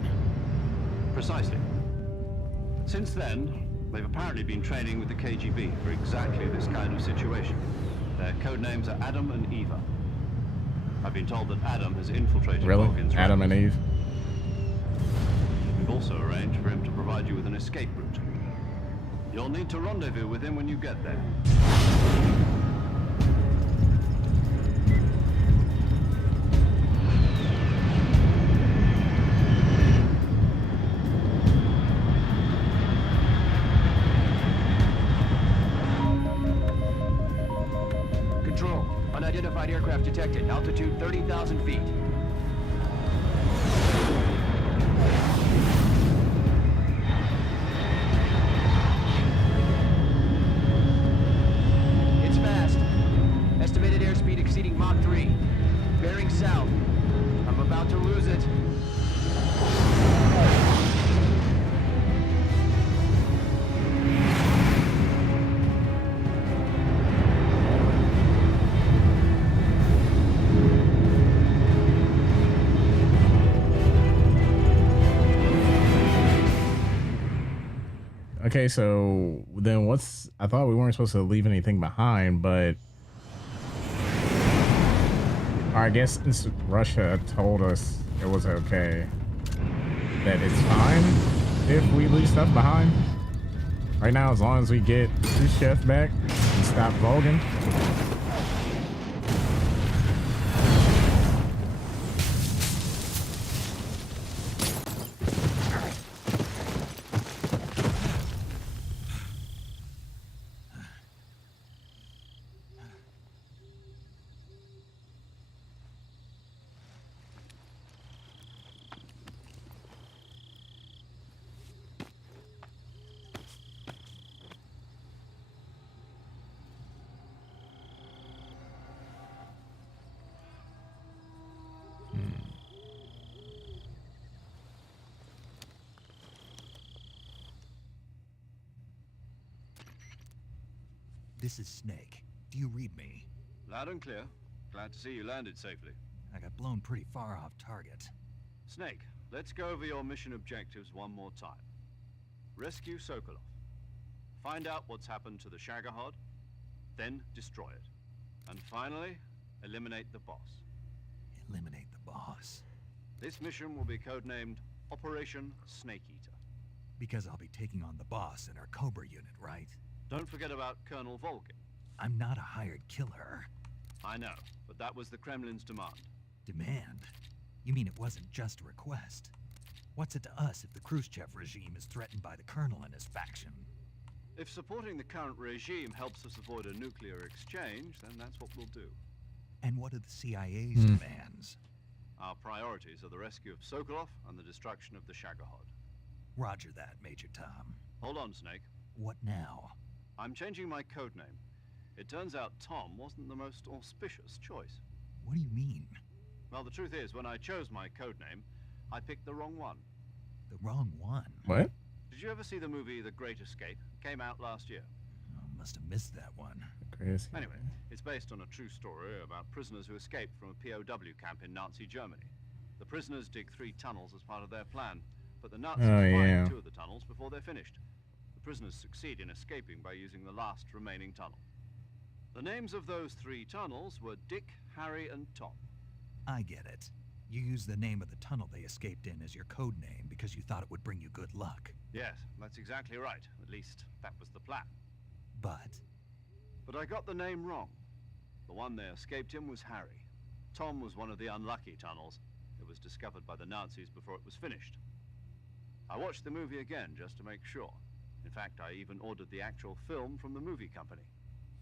Precisely. Since then, they've apparently been training with the KGB for exactly this kind of situation. Their code names are Adam and Eva. I've been told that Adam has infiltrated Really? Volgin's Adam and Eve? We've also arranged for him to provide you with an escape route. You'll need to rendezvous with him when you get there. Control. Unidentified aircraft detected. Altitude 30,000 feet. It's fast. Estimated airspeed exceeding Mach 3. Bearing south. I'm about to lose it. Okay, so then what's... I thought we weren't supposed to leave anything behind, but... I guess since Russia told us it was okay, that it's fine if we leave stuff behind. Right now, as long as we get Khrushchev back and stop Volgin. This is Snake. Do you read me? Loud and clear. Glad to see you landed safely. I got blown pretty far off target. Snake, let's go over your mission objectives one more time. Rescue Sokolov. Find out what's happened to the Shagohod, then destroy it. And finally, eliminate the boss. Eliminate the boss. This mission will be codenamed Operation Snake Eater. Because I'll be taking on the boss in our Cobra unit, right? Don't forget about Colonel Volgin. I'm not a hired killer. I know, but that was the Kremlin's demand. Demand? You mean it wasn't just a request? What's it to us if the Khrushchev regime is threatened by the Colonel and his faction? If supporting the current regime helps us avoid a nuclear exchange, then that's what we'll do. And what are the CIA's demands? Our priorities are the rescue of Sokolov and the destruction of the Shagohod. Roger that, Major Tom. Hold on, Snake. What now? I'm changing my codename. It turns out Tom wasn't the most auspicious choice. What do you mean? Well, the truth is, when I chose my codename, I picked the wrong one. The wrong one? What? Did you ever see the movie The Great Escape? It came out last year. Oh, must have missed that one. Crazy. Anyway, it's based on a true story about prisoners who escaped from a POW camp in Nazi Germany. The prisoners dig 3 tunnels as part of their plan, but the Nazis find 2 of the tunnels before they're finished. The prisoners succeed in escaping by using the last remaining tunnel. The names of those 3 tunnels were Dick, Harry, and Tom. I get it. You used the name of the tunnel they escaped in as your code name because you thought it would bring you good luck. Yes, that's exactly right. At least, that was the plan. But I got the name wrong. The one they escaped in was Harry. Tom was one of the unlucky tunnels. It was discovered by the Nazis before it was finished. I watched the movie again just to make sure. In fact, I even ordered the actual film from the movie company.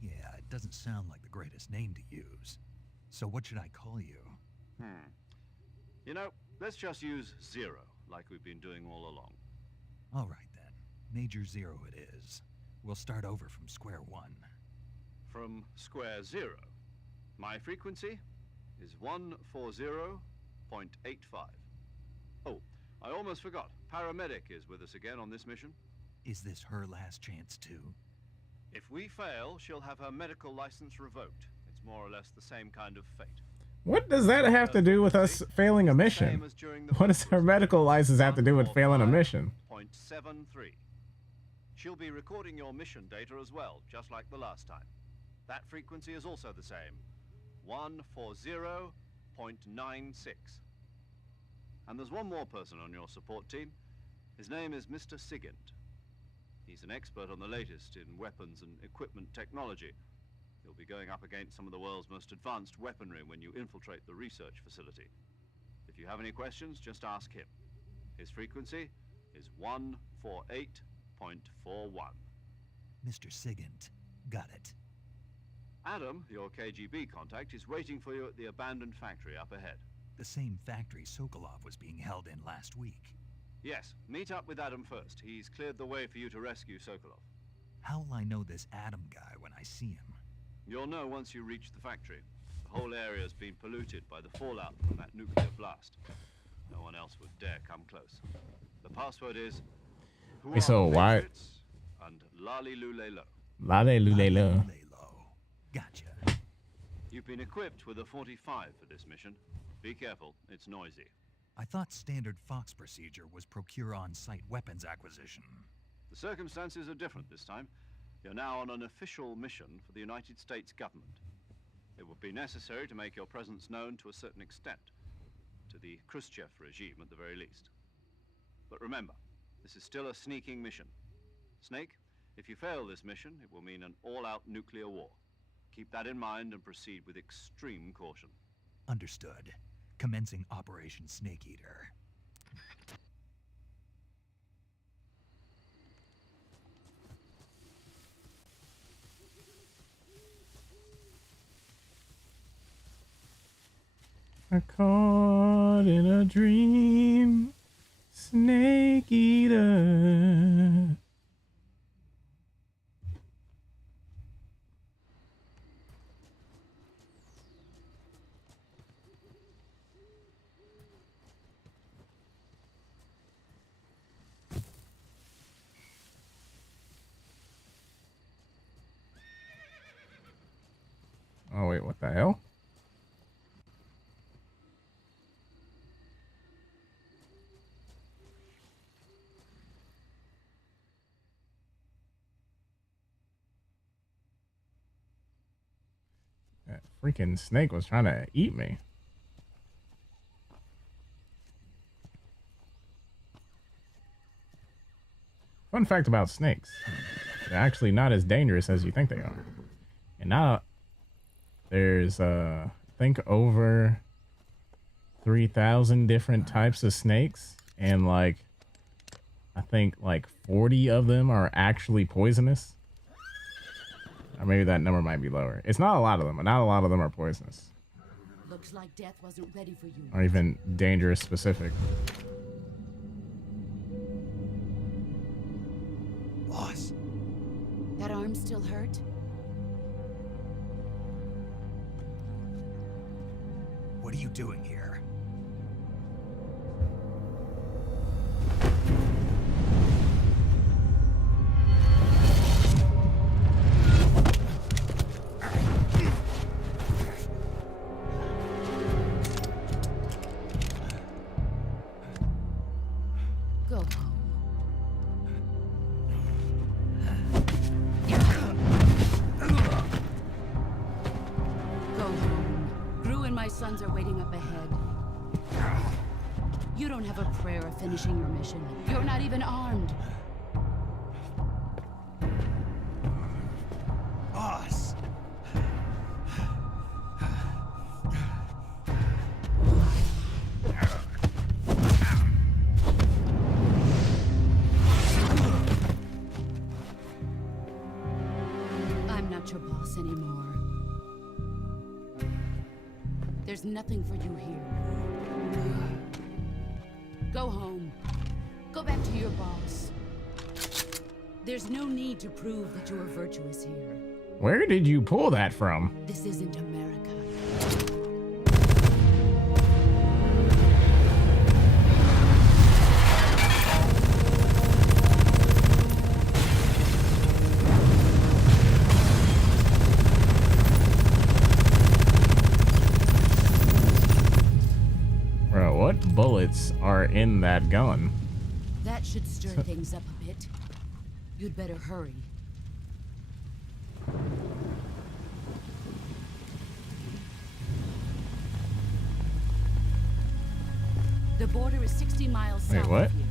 yeah, it doesn't sound like the greatest name to use. So what should I call you? You know, let's just use Zero, like we've been doing all along. All right then. Major Zero it is. We'll start over from square one. From square zero. My frequency is 140.85. Oh, I almost forgot. Paramedic is with us again on this mission. Is this her last chance too? If we fail, she'll have her medical license revoked. It's more or less the same kind of fate. What does that have to do with us failing a mission? What does her medical license have to do with failing a mission? 0.73. She'll be recording your mission data as well, just like the last time. That frequency is also the same. 140.96. And there's one more person on your support team. His name is Mr. Sigint. He's an expert on the latest in weapons and equipment technology. You'll be going up against some of the world's most advanced weaponry when you infiltrate the research facility. If you have any questions, just ask him. His frequency is 148.41. Mr. Sigint. Got it. Adam, your KGB contact, is waiting for you at the abandoned factory up ahead. The same factory Sokolov was being held in last week. Yes, meet up with Adam first. He's cleared the way for you to rescue Sokolov. How'll I know this Adam guy when I see him? You'll know once you reach the factory. The whole area's been polluted by the fallout from that nuclear blast. No one else would dare come close. The password is... Wait, so why? And Lali Lulelo. Lale Lulelo. Gotcha. You've been equipped with a 45 for this mission. Be careful, it's noisy. I thought standard Fox procedure was procure on-site weapons acquisition. The circumstances are different this time. You're now on an official mission for the United States government. It would be necessary to make your presence known to a certain extent, to the Khrushchev regime at the very least. But remember, this is still a sneaking mission. Snake, if you fail this mission, it will mean an all-out nuclear war. Keep that in mind and proceed with extreme caution. Understood. Commencing Operation Snake Eater. I caught in a dream, Snake Eater. Oh wait, what the hell? That freaking snake was trying to eat me. Fun fact about snakes. They're actually not as dangerous as you think they are. And now there's, I think over 3,000 different types of snakes. And like, I think like 40 of them are actually poisonous. Or maybe that number might be lower. It's not a lot of them, but not a lot of them are poisonous. Looks like death wasn't ready for you. Or even dangerous specific. Boss. That arm still hurt? What are you doing here? Go home. Go home. Gru and my sons are waiting up ahead. You don't have a prayer of finishing your mission. You're not even armed. Boss. I'm not your boss anymore. There's nothing for you here. Go home. Go back to your boss. There's no need to prove that you are virtuous here. Where did you pull that from? This isn't America. Bro, what bullets are in that gun? That should stir things up a bit. You'd better hurry. The border is 60 miles south what? of here.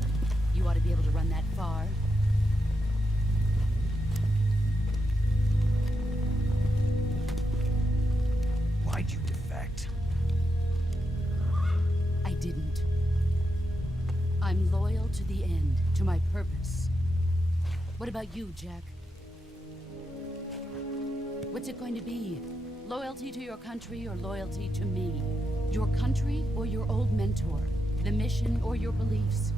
You ought to be able to run that far. Why'd you defect? I didn't. I'm loyal to the end, to my purpose. What about you, Jack? What's it going to be? Loyalty to your country or loyalty to me? Your country or your old mentor? The mission or your beliefs?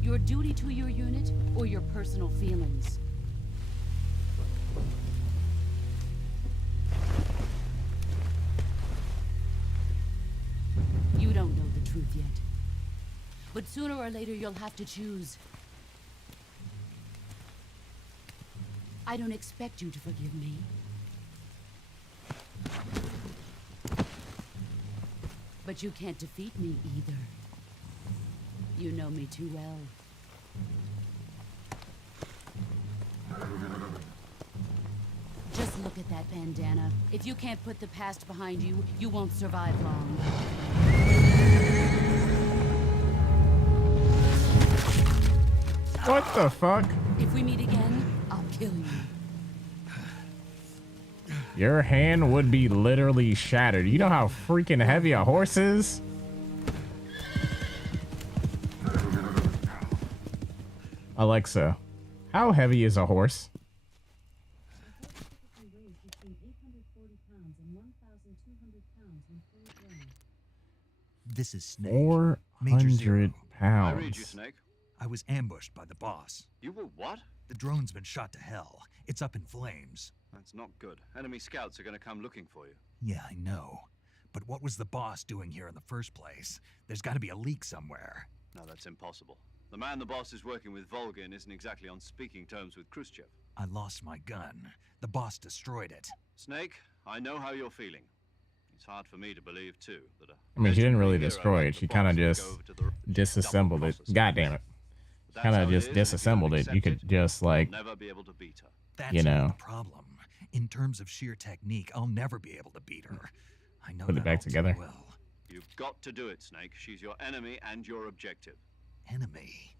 Your duty to your unit or your personal feelings? You don't know the truth yet. But sooner or later you'll have to choose. I don't expect you to forgive me. But you can't defeat me either. You know me too well. Just look at that bandana. If you can't put the past behind you, you won't survive long. What the fuck? If we meet again, I'll kill you. Your hand would be literally shattered. You know how freaking heavy a horse is? Alexa, how heavy is a horse? This is Snake. 400 I read you, pounds. Snake. I was ambushed by the boss. You were what? The drone's been shot to hell. It's up in flames. That's not good. Enemy scouts are going to come looking for you. Yeah, I know. But what was the boss doing here in the first place? There's got to be a leak somewhere. No, that's impossible. The man the boss is working with, Volgin, isn't exactly on speaking terms with Khrushchev. I lost my gun. The boss destroyed it. Snake, I know how you're feeling. It's hard for me to believe, too, that I mean, she didn't really destroy it. She kind of just disassembled it. God damn it. Kind of just disassembled it. You could just, like, never be able to beat her. That's you know, not the problem. In terms of sheer technique, I'll never be able to beat her. I know put that it back all too together. well. You've got to do it, Snake. She's your enemy and your objective. Enemy?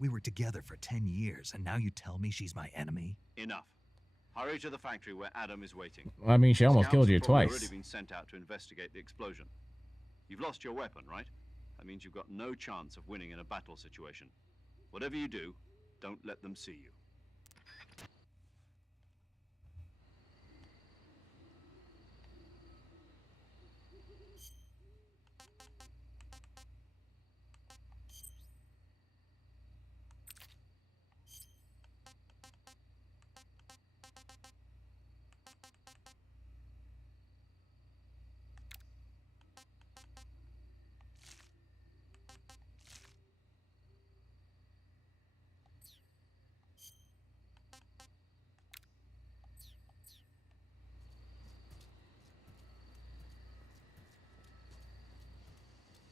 We were together for 10 years, and now you tell me she's my enemy? Enough. Hurry to the factory where Adam is waiting. I mean, she almost Scouts killed you have probably twice. already been sent out to investigate the explosion. You've lost your weapon, right? That means you've got no chance of winning in a battle situation. Whatever you do, don't let them see you.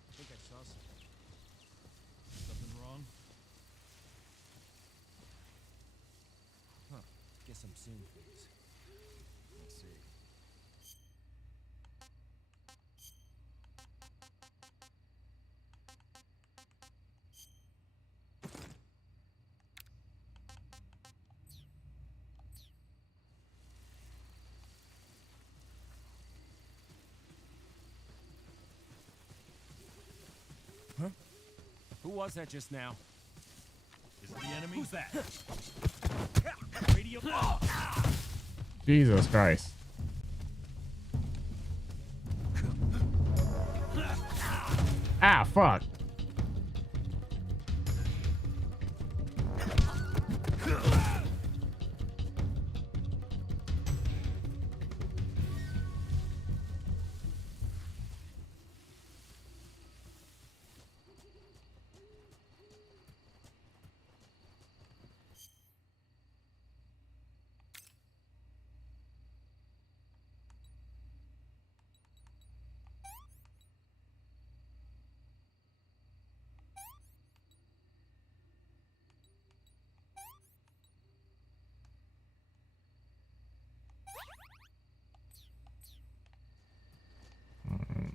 I think I saw something. Something wrong? Huh. Guess I'm seeing things. Let's see. Huh? Who was that just now? Is it the enemy? Who's that? Radio. Jesus Christ. Ah, fuck.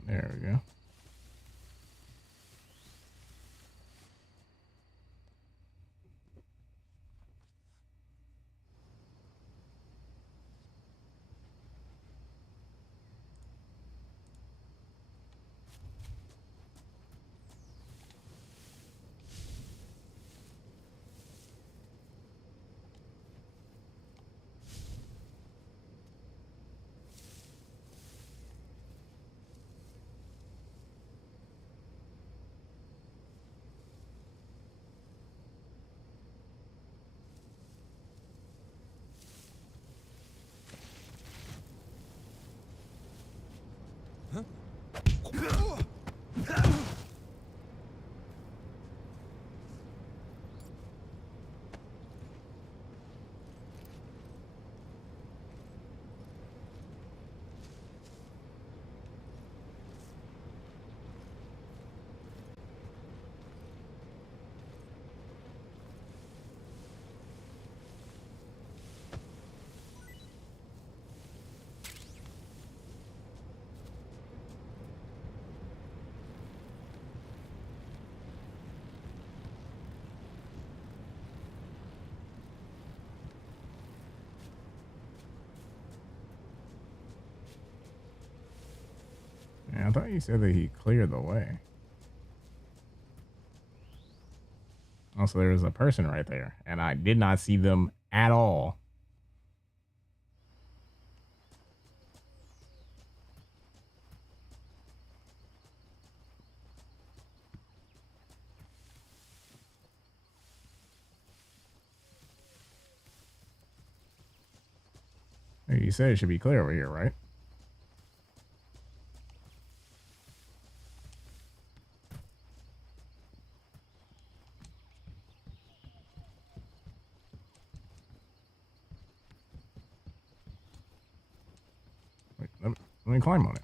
There we go. Yeah, I thought you said that he cleared the way. Also, there was a person right there, and I did not see them at all. Hey, you said it should be clear over here, right? Wait, let me climb on it.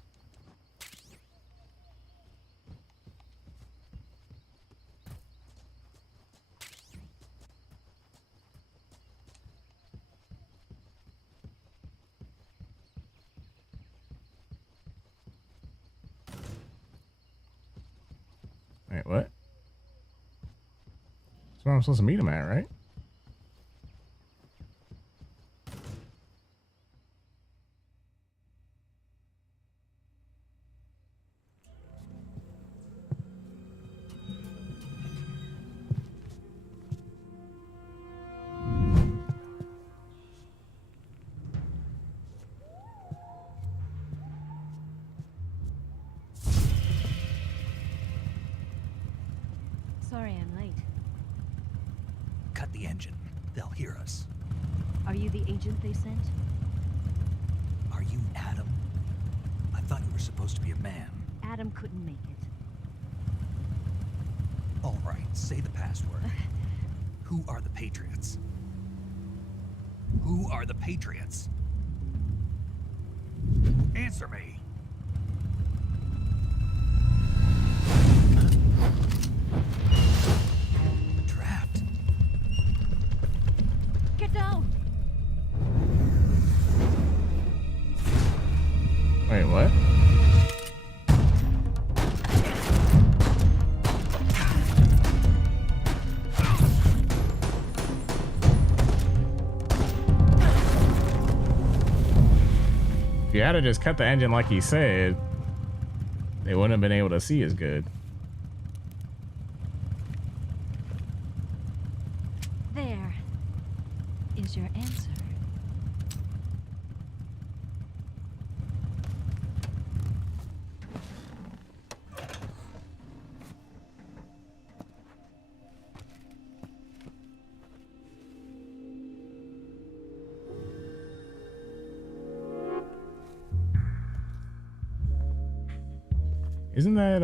Wait, what? What's wrong I'm supposed to meet him at, right? Sorry I'm late. Cut the engine. They'll hear us. Are you the agent they sent? Are you Adam? I thought you were supposed to be a man. Adam couldn't make it. All right, say the password. Who are the Patriots? Who are the Patriots? Answer me. Trapped. Get down! Wait, what? If you had to just cut the engine like he said, they wouldn't have been able to see as good. There is your answer. Isn't that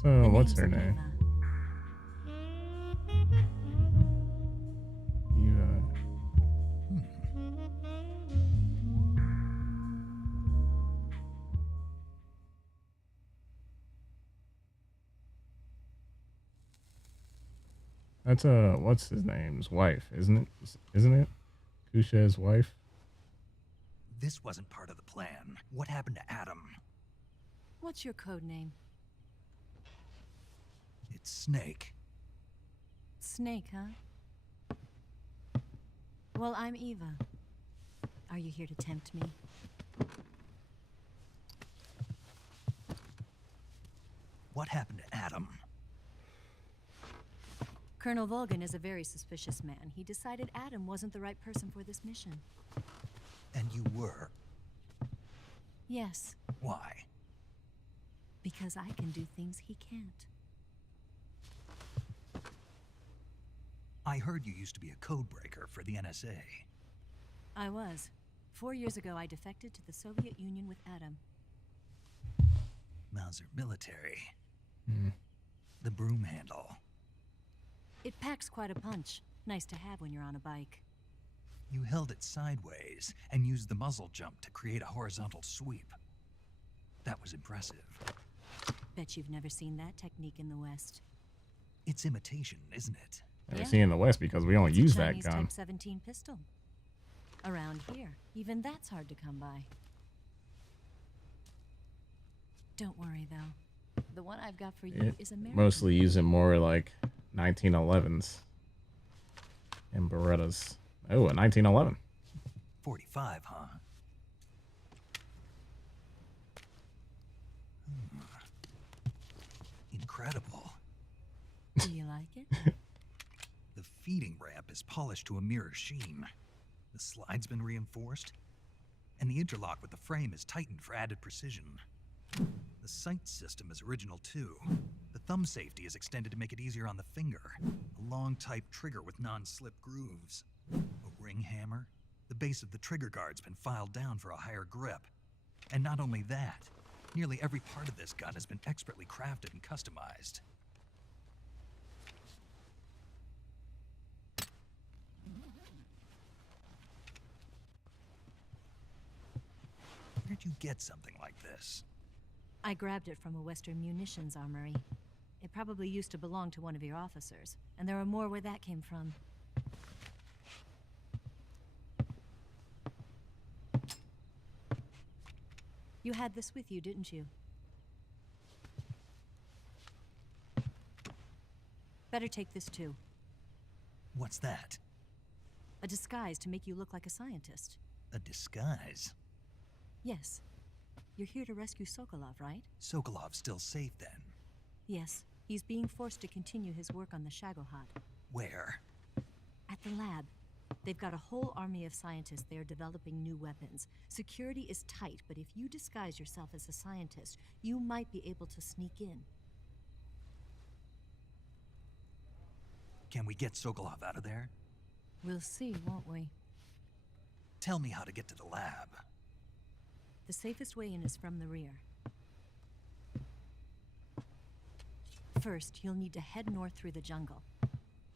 so what's her name? Eva. That's what's his name's wife, isn't it? Isn't it? Kusha's wife. This wasn't part of the plan. What happened to Adam? What's your code name? It's Snake. Snake, huh? Well, I'm Eva. Are you here to tempt me? What happened to Adam? Colonel Volgan is a very suspicious man. He decided Adam wasn't the right person for this mission. And you were? Yes. Why? Because I can do things he can't. I heard you used to be a codebreaker for the NSA. I was. 4 years ago, I defected to the Soviet Union with Adam. Mauser military. Mm. The broom handle. It packs quite a punch. Nice to have when you're on a bike. You held it sideways and used the muzzle jump to create a horizontal sweep. That was impressive. Bet you've never seen that technique in the West. It's imitation, isn't it? Never seen in the West because we don't use that gun. Type 17 pistol. Around here, even that's hard to come by. Don't worry, though. The one I've got for you is American. Mostly using more like 1911s and Berettas. Oh, a 1911. 45, huh? Incredible. Do you like it? The feeding ramp is polished to a mirror sheen. The slide's been reinforced, and the interlock with the frame is tightened for added precision. The sight system is original too. The thumb safety is extended to make it easier on the finger. A long type trigger with non-slip grooves. A ring hammer. The base of the trigger guard's been filed down for a higher grip. And not only that, nearly every part of this gun has been expertly crafted and customized. Where'd you get something like this? I grabbed it from a Western munitions armory. It probably used to belong to one of your officers, and there are more where that came from. You had this with you, didn't you? Better take this too. What's that? A disguise to make you look like a scientist. A disguise? Yes. You're here to rescue Sokolov, right? Sokolov's still safe then? Yes. He's being forced to continue his work on the Shagohod. Where? At the lab. They've got a whole army of scientists there developing new weapons. Security is tight, but if you disguise yourself as a scientist, you might be able to sneak in. Can we get Sokolov out of there? We'll see, won't we? Tell me how to get to the lab. The safest way in is from the rear. First, you'll need to head north through the jungle.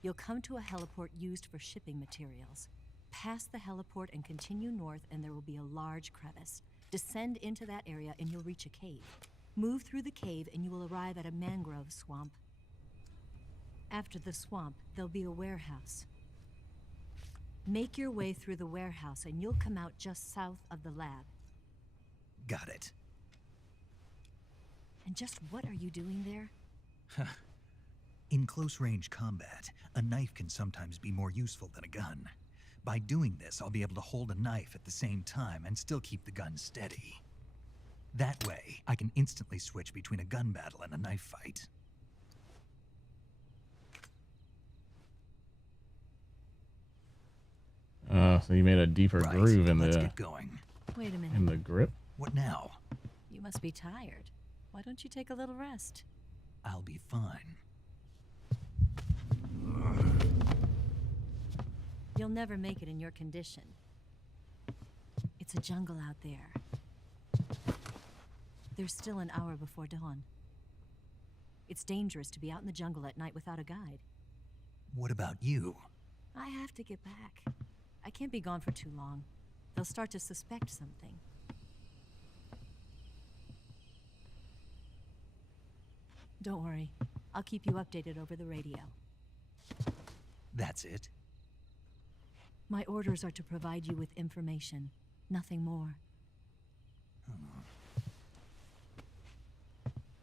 You'll come to a heliport used for shipping materials. Pass the heliport and continue north, and there will be a large crevice. Descend into that area and you'll reach a cave. Move through the cave and you will arrive at a mangrove swamp. After the swamp, there'll be a warehouse. Make your way through the warehouse and you'll come out just south of the lab. Got it. And just what are you doing there? In close-range combat, a knife can sometimes be more useful than a gun. By doing this, I'll be able to hold a knife at the same time and still keep the gun steady. That way, I can instantly switch between a gun battle and a knife fight. So you made a deeper groove in Let's the get going. Wait a minute. in the grip. What now? You must be tired. Why don't you take a little rest? I'll be fine. You'll never make it in your condition. It's a jungle out there. There's still an hour before dawn. It's dangerous to be out in the jungle at night without a guide. What about you? I have to get back. I can't be gone for too long. They'll start to suspect something. Don't worry. I'll keep you updated over the radio. That's it? My orders are to provide you with information, nothing more.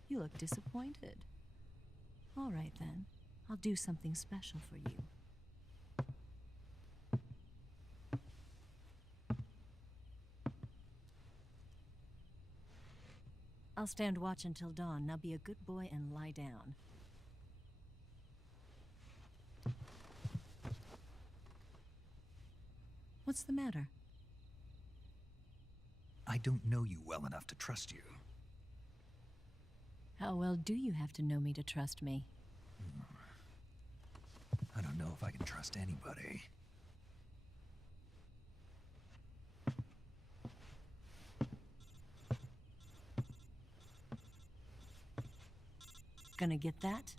You look disappointed. All right then. I'll do something special for you. I'll stand watch until dawn. Now be a good boy and lie down. What's the matter? I don't know you well enough to trust you. How well do you have to know me to trust me? I don't know if I can trust anybody. Gonna get that?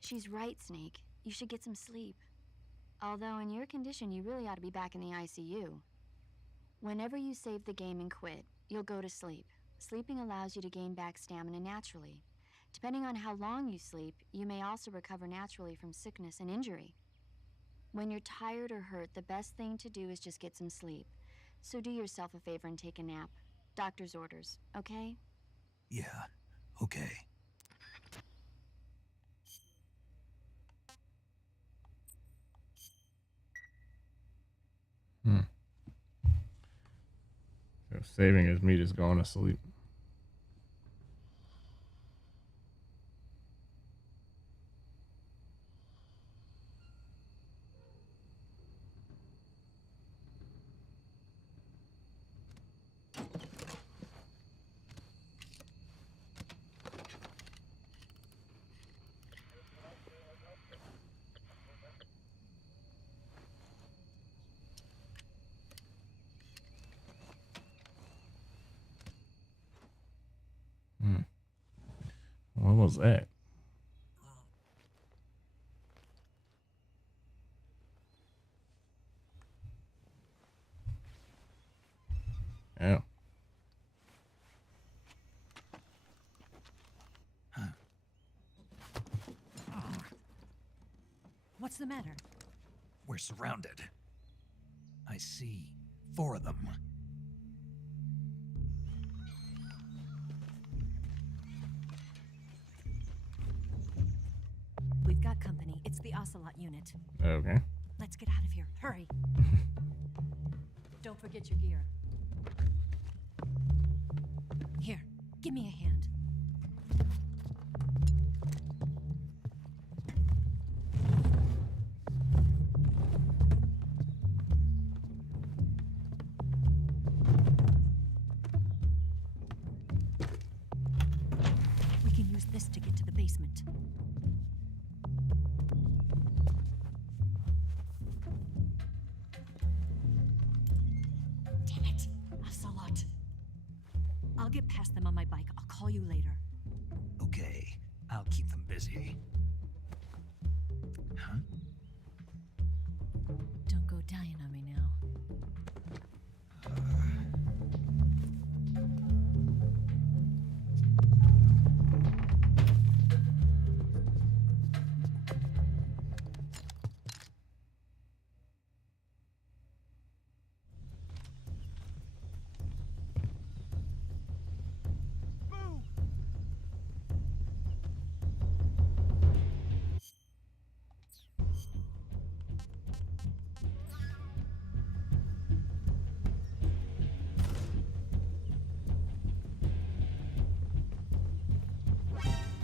She's right, Snake. You should get some sleep. Although in your condition, you really ought to be back in the ICU. Whenever you save the game and quit, you'll go to sleep. Sleeping allows you to gain back stamina naturally. Depending on how long you sleep, you may also recover naturally from sickness and injury. When you're tired or hurt, the best thing to do is just get some sleep. So do yourself a favor and take a nap. Doctor's orders, okay? Yeah, okay. So saving his meat is going to sleep. What was that? Yeah. What's the matter? We're surrounded. I see 4 of them. We've got company. It's the Ocelot unit. Okay. Let's get out of here. Hurry. Don't forget your gear. Here, give me a hand. We can use this to get to the basement. Damn it, Ocelot. I'll get past them on my bike. I'll call you later. Okay, I'll keep them busy. Huh? Don't go dying on me now.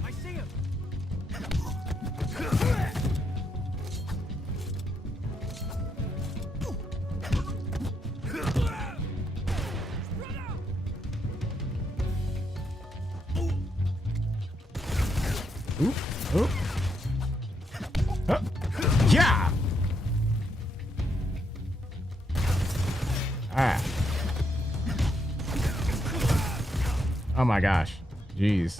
I see him. Oop, oop. Yeah. Ah. Oh my gosh. Jeez.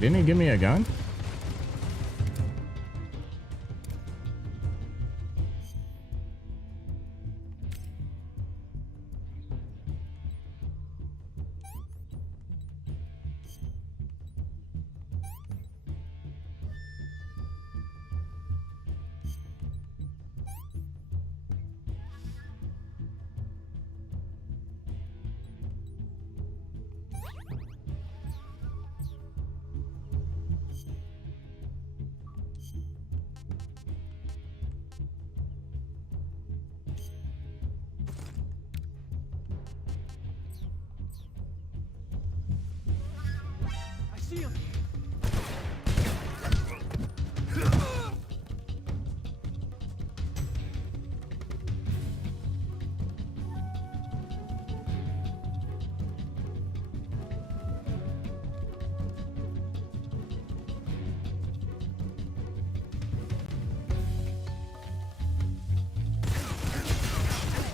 Didn't he give me a gun? I see him.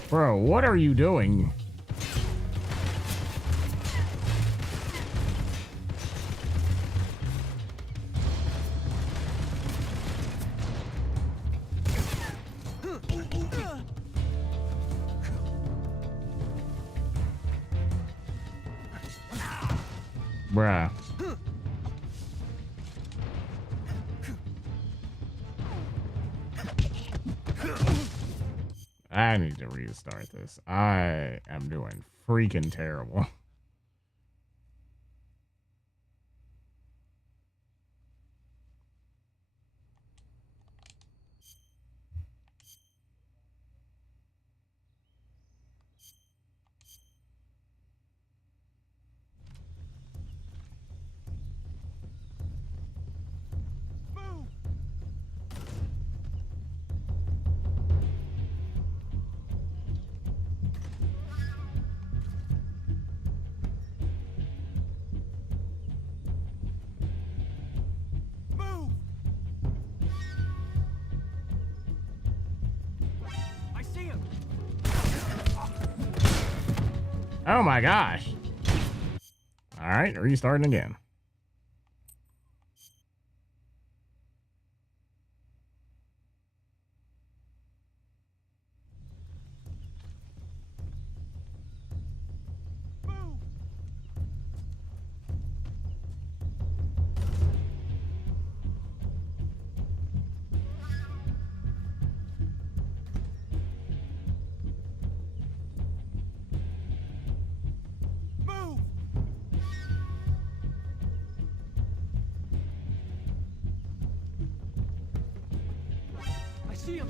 Bro, what are you doing? Bruh. I need to restart this. I am doing freaking terrible. Oh my gosh. All right, restarting again. see him.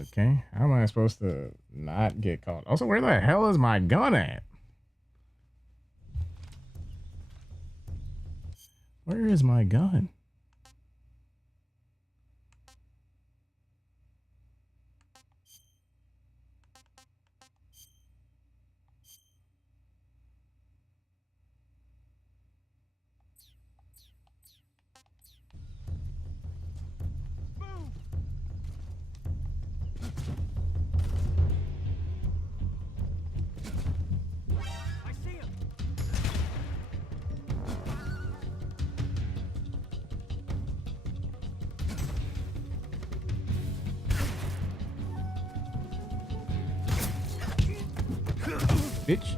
Okay, how am I supposed to not get caught? Also, where the hell is my gun at? Where is my gun? I see him. Bitch.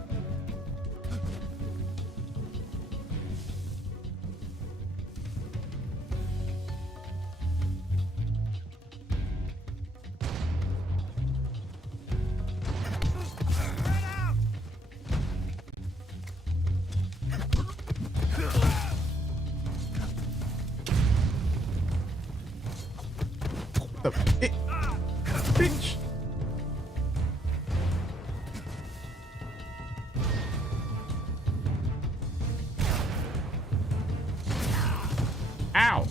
Bitch. Ow.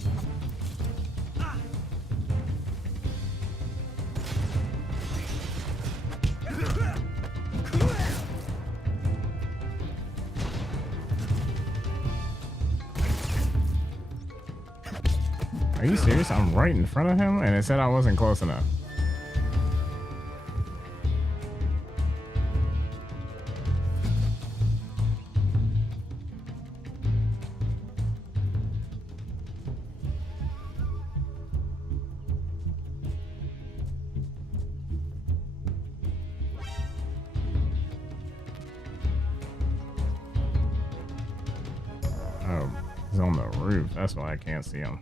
Are you serious? I'm right in front of him and it said I wasn't close enough. Oh, he's on the roof. That's why I can't see him.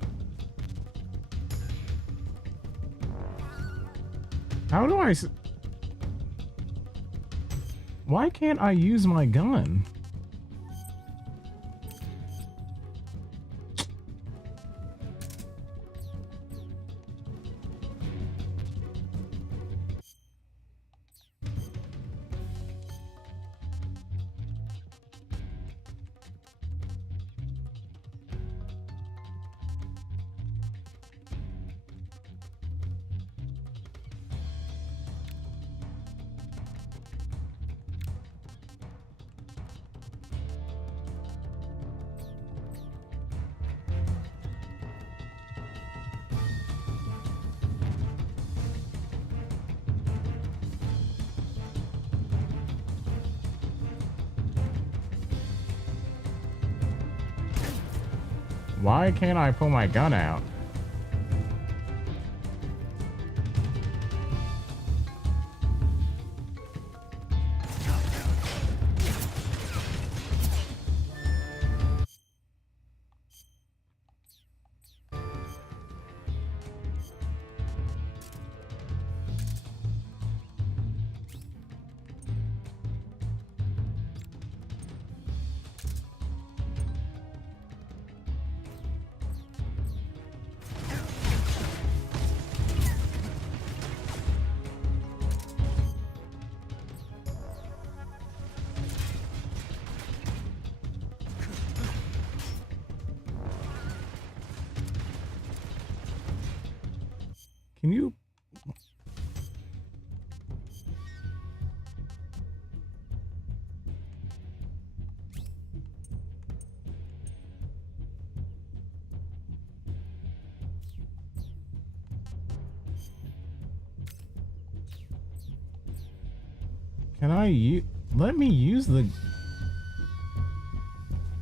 How do I... Why can't I use my gun? Why can't I pull my gun out? Can you... Can I let me use the...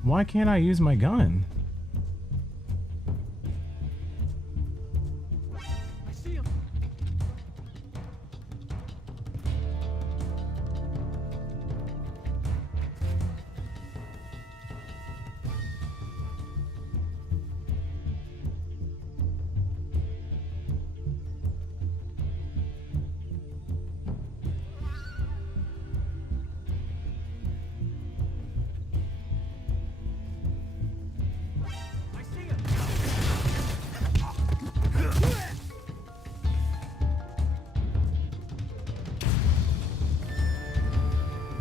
Why can't I use my gun? I see him.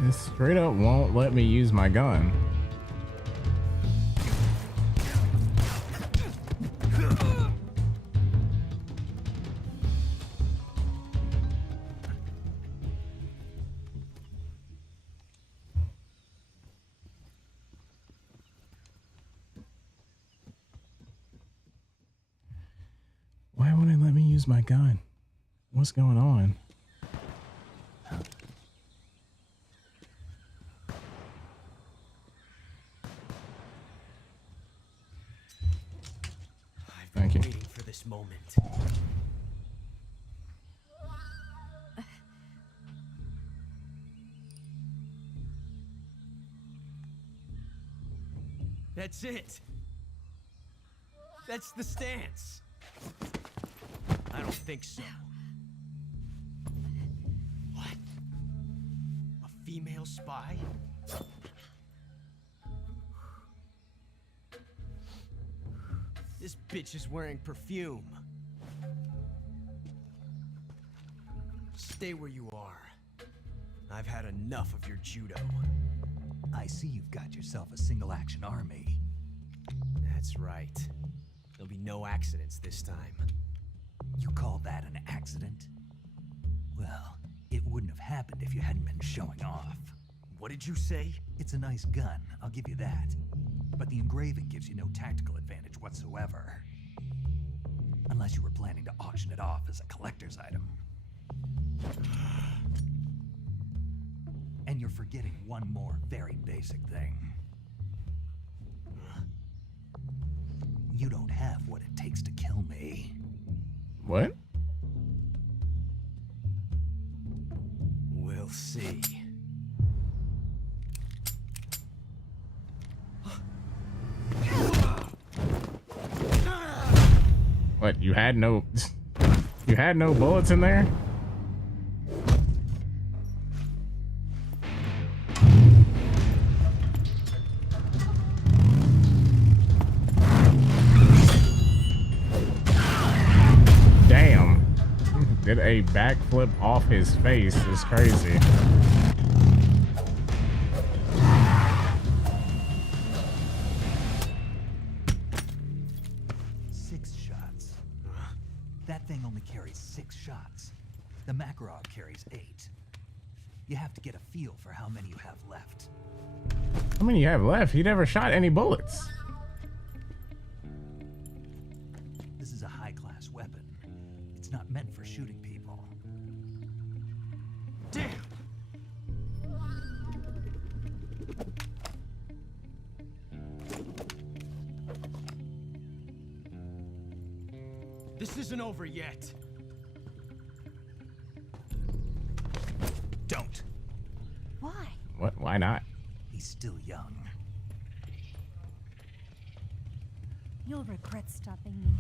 It straight up won't let me use my gun. Why won't it let me use my gun? What's going on? Thank you. Waiting for this moment. That's it. That's the stance. I don't think so. What? A female spy? This bitch is wearing perfume. Stay where you are. I've had enough of your judo. I see you've got yourself a single-action army. That's right. There'll be no accidents this time. You call that an accident? Well, it wouldn't have happened if you hadn't been showing off. What did you say? It's a nice gun, I'll give you that. But the engraving gives you no tactical advantage whatsoever. Unless you were planning to auction it off as a collector's item. And you're forgetting one more very basic thing. You don't have what it takes to kill me. What? We'll see. What, you had no bullets in there? Damn. Did a backflip off his face. Is crazy. That thing only carries 6 shots. The Makarov carries 8. You have to get a feel for how many you have left. How many you have left? He never shot any bullets. This is a high-class weapon. It's not meant for shooting people. Damn! This isn't over yet. Don't. Why? What? Why not? He's still young. You'll regret stopping me.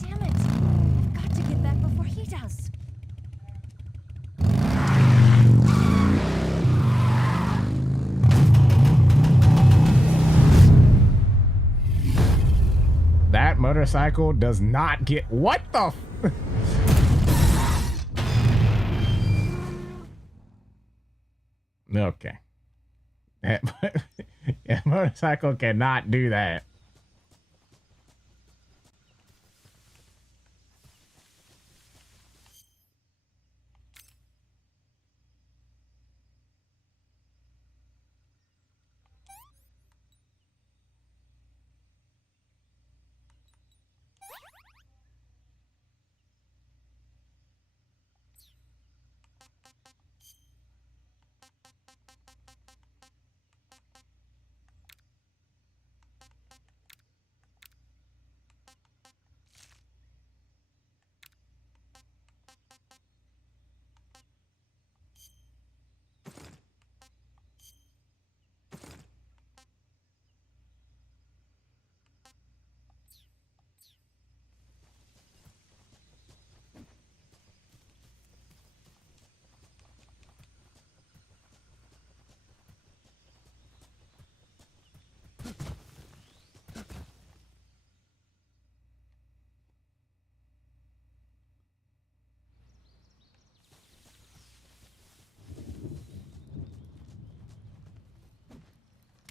Damn it! I've got to get back before he does. That motorcycle does not get what the okay. Yeah, motorcycle cannot do that.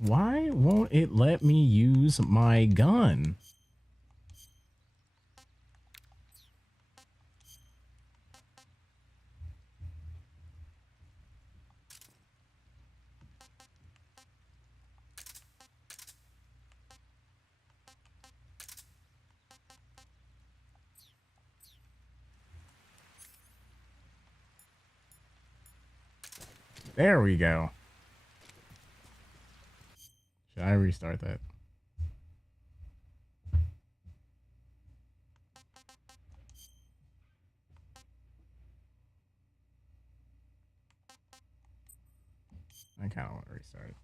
Why won't it let me use my gun? There we go. Should I restart that? I kind of want to restart it.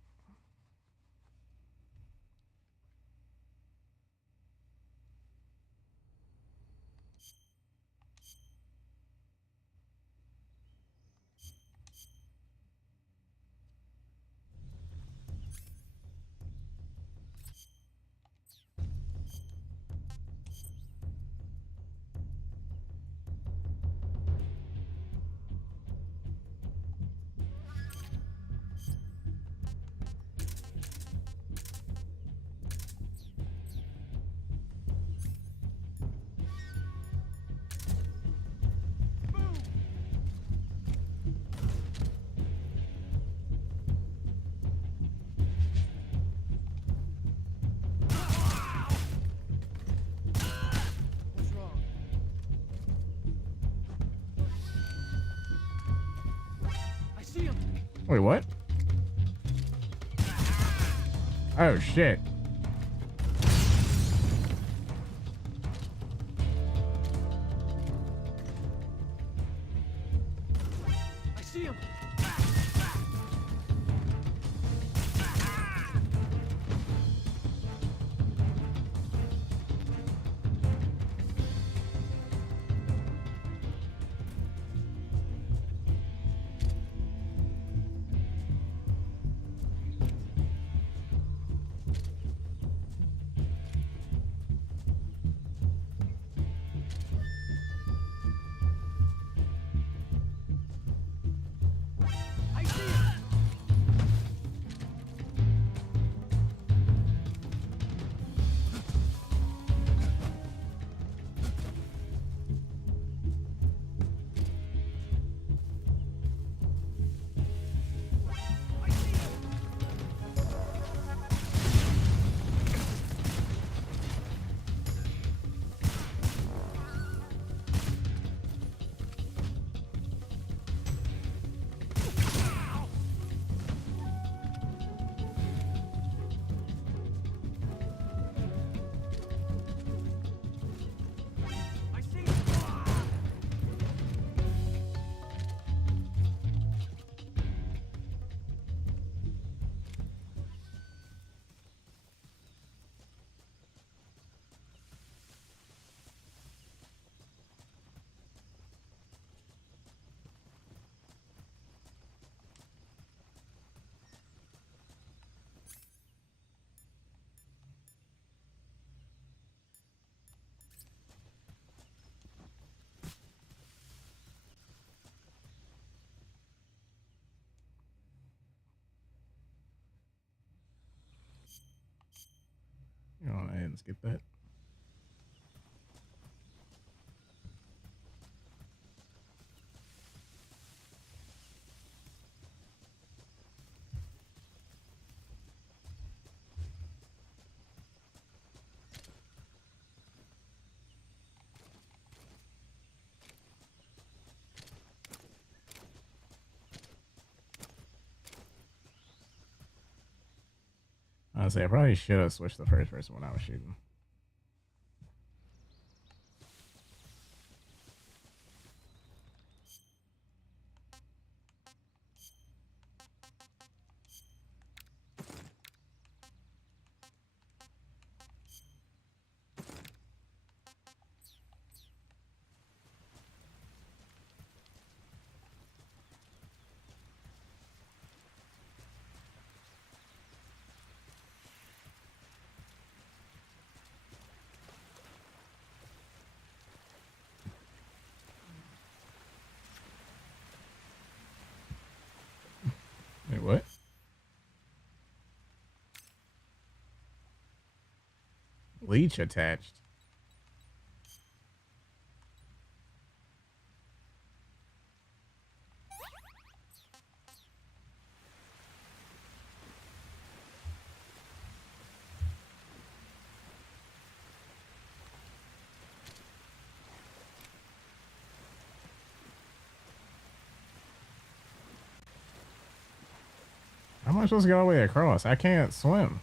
Wait, what? Oh, shit. I see him. Go on ahead and skip that. Honestly, I probably should have switched the first person when I was shooting. Leech attached. How am I supposed to get all the way across? I can't swim.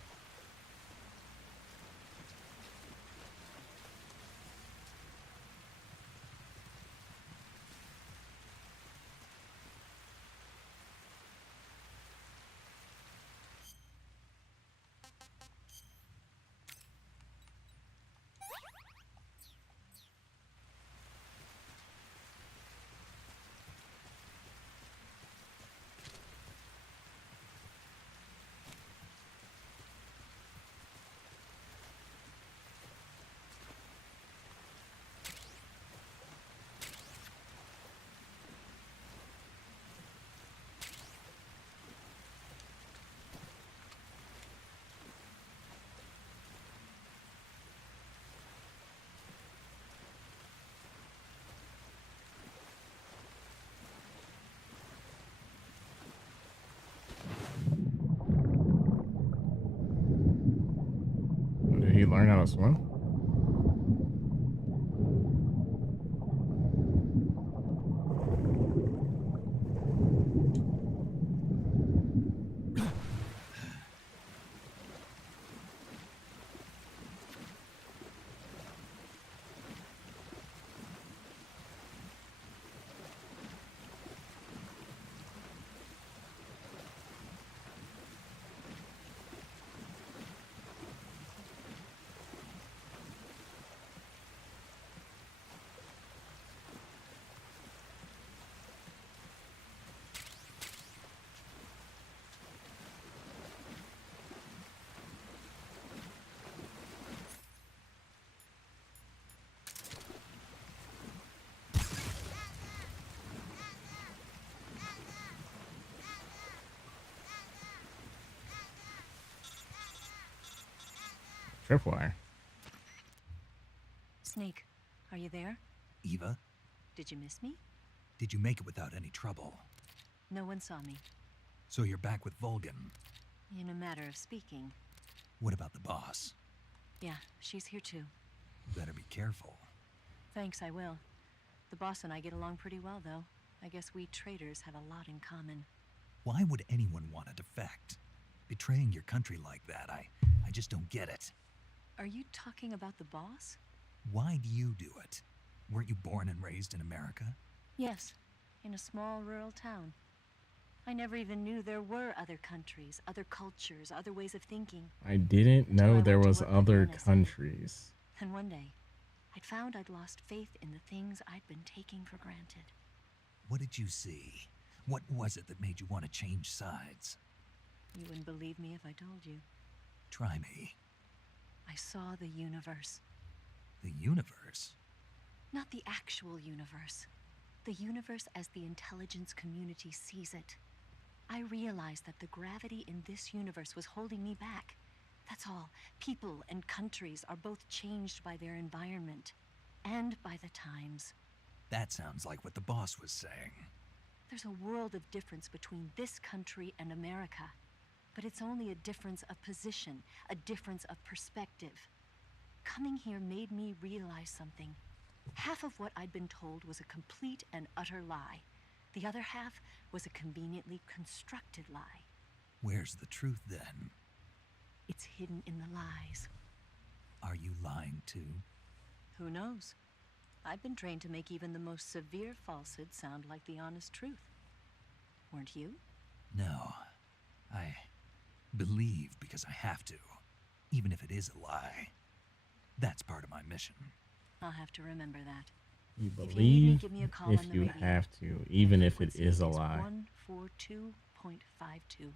Did he learn how to swim? Tripwire. Snake, are you there? Eva, Did you miss me? did you make it without any trouble? No one saw me. So you're back with Vulcan. In a matter of speaking. What about the boss? Yeah, she's here too. Better be careful. Thanks, I will. The boss and I get along pretty well, though. I guess we traitors have a lot in common. Why would anyone want to defect? Betraying your country like that, I just don't get it. Are you talking about the boss? Why do you do it? Weren't you born and raised in America? Yes, in a small rural town. I never even knew there were other countries, other cultures, other ways of thinking. I didn't know there was other countries. And one day, I'd found I'd lost faith in the things I'd been taking for granted. What did you see? What was it that made you want to change sides? You wouldn't believe me if I told you. Try me. I saw the universe. The universe? Not the actual universe. The universe as the intelligence community sees it. I realized that the gravity in this universe was holding me back. That's all. People and countries are both changed by their environment and by the times. That sounds like what the boss was saying. There's a world of difference between this country and America. But it's only a difference of position, a difference of perspective. Coming here made me realize something. Half of what I'd been told was a complete and utter lie. The other half was a conveniently constructed lie. Where's the truth then? It's hidden in the lies. Are you lying too? Who knows? I've been trained to make even the most severe falsehood sound like the honest truth. Weren't you? No. I believe because I have to, even if it is a lie. That's part of my mission. I'll have to remember that. You If you need me, believe give me a call if on the you radio. have to, even if it is a lie. 142.52.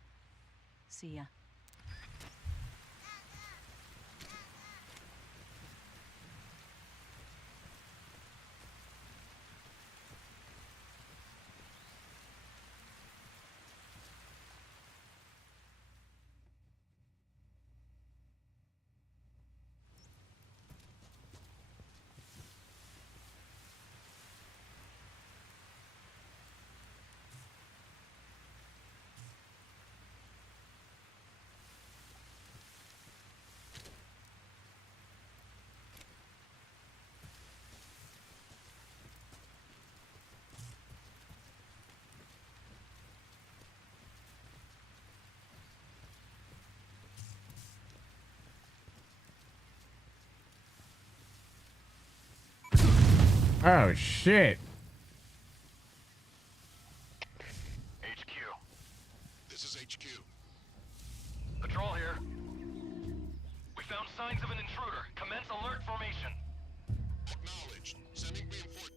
See ya. Oh shit. HQ. This is HQ. Patrol here. We found signs of an intruder. Commence alert formation. Acknowledged. Sending reinforcements.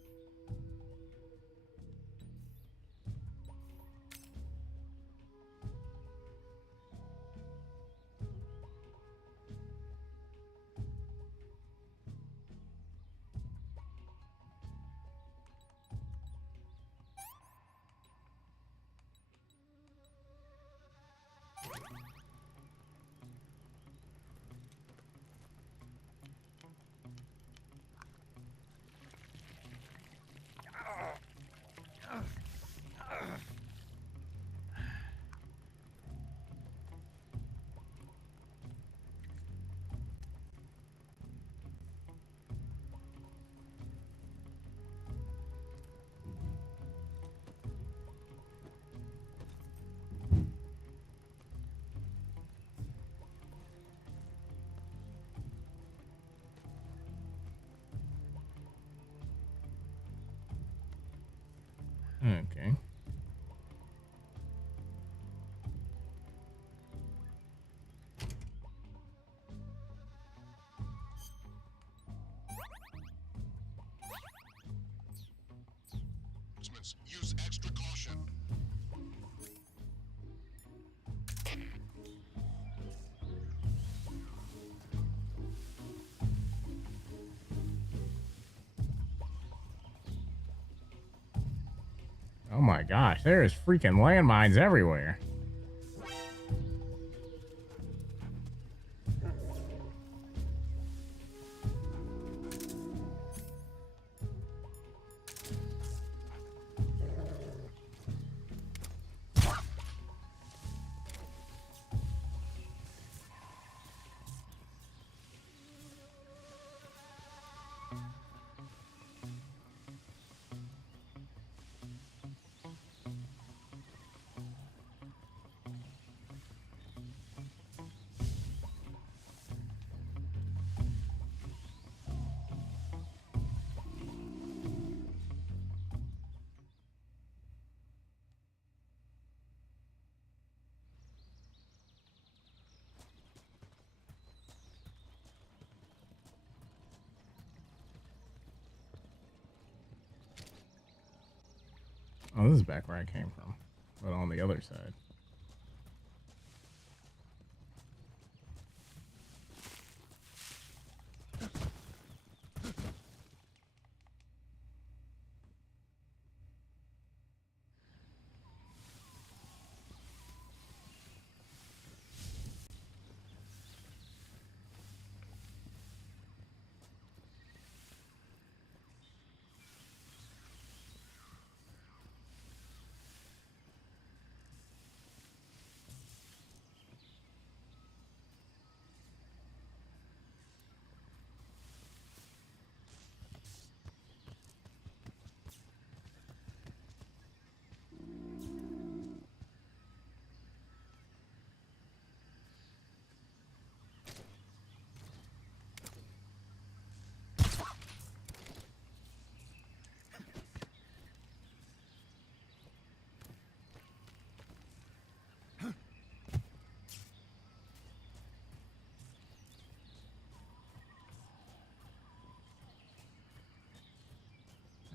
Okay. Use extra caution. Oh my gosh, there is freaking landmines everywhere. Oh, this is back where I came from, but on the other side.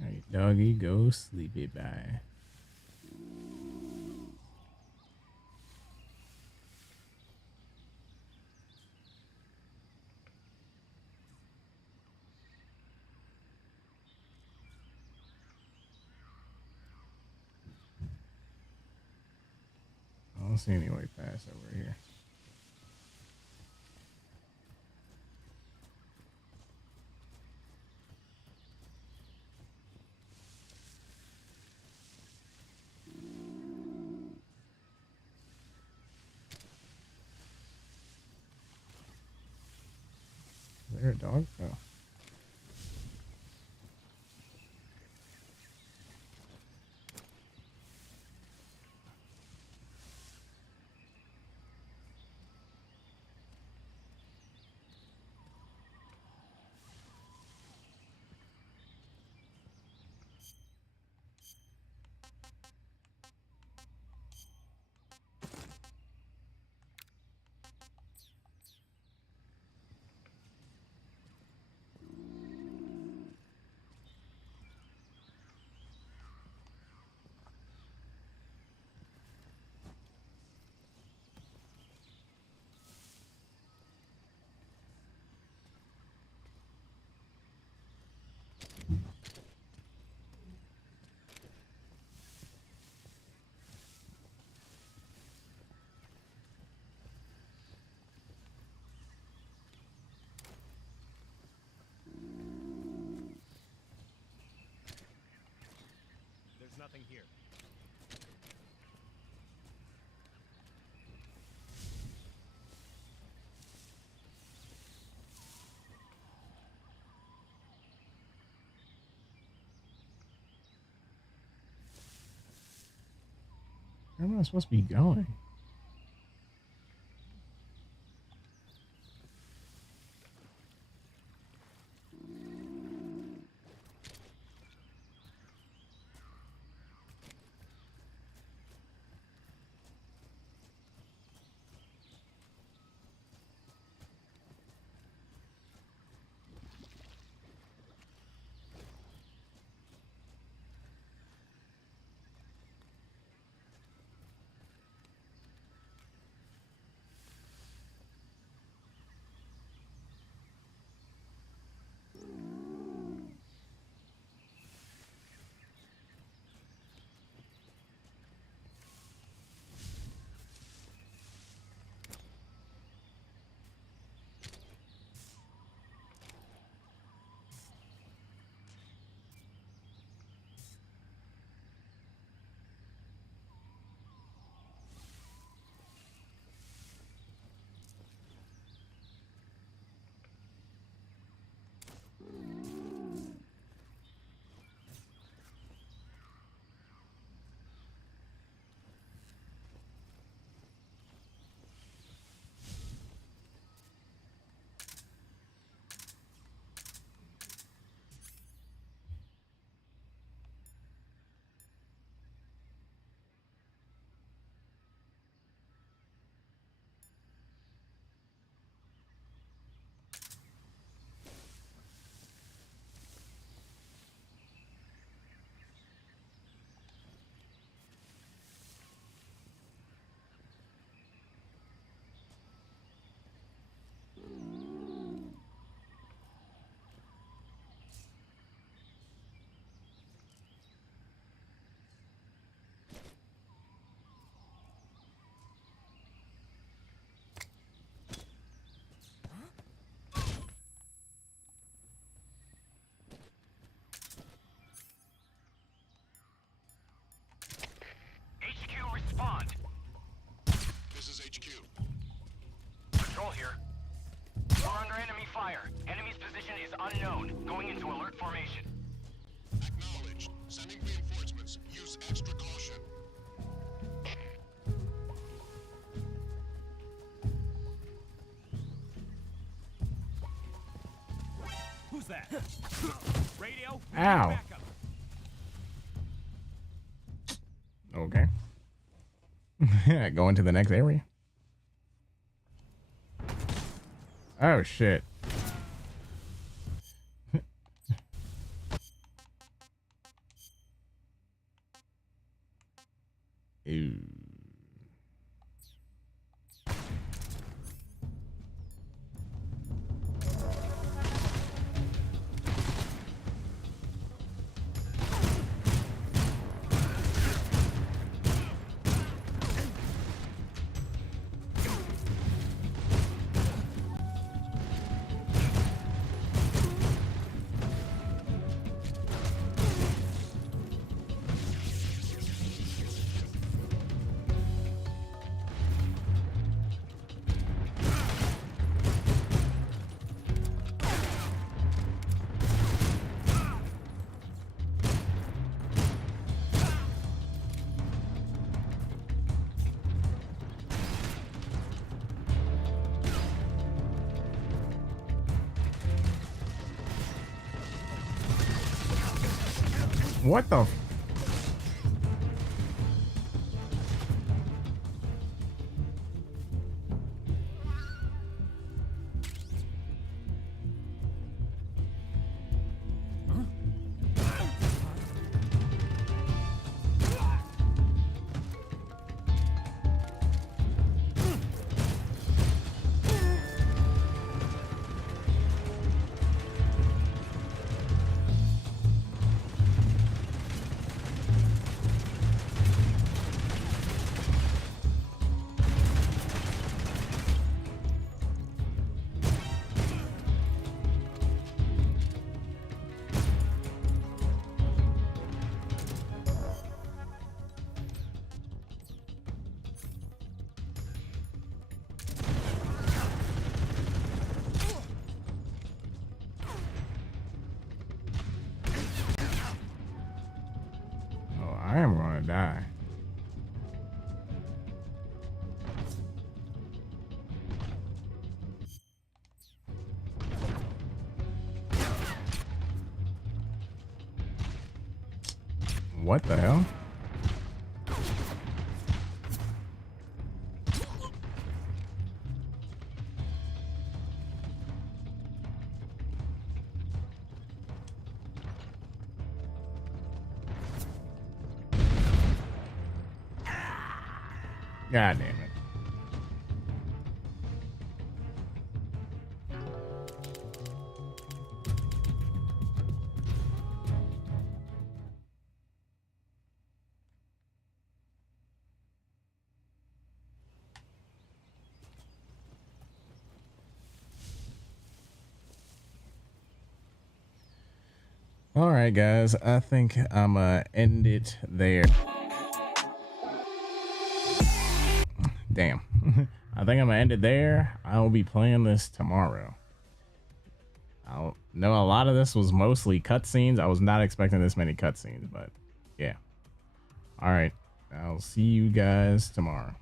Alright, doggy, go sleepy bye. I don't see any way past over here. Is there a dog? Oh. here. Where am I supposed to be going? Respond. This is HQ. Patrol here. We're under enemy fire. Enemy's position is unknown. Going into alert formation. Acknowledged. Sending reinforcements. Use extra caution. Who's that? Radio? Ow. Backup. Okay. Going to the next area. Oh shit. Ew. What the? die. What the hell? God damn it. All right, guys, I think I'm gonna end it there. Damn. I think I'm gonna end it there. I'll be playing this tomorrow. I know a lot of this was mostly cutscenes. I was not expecting this many cutscenes, but yeah. All right. I'll see you guys tomorrow.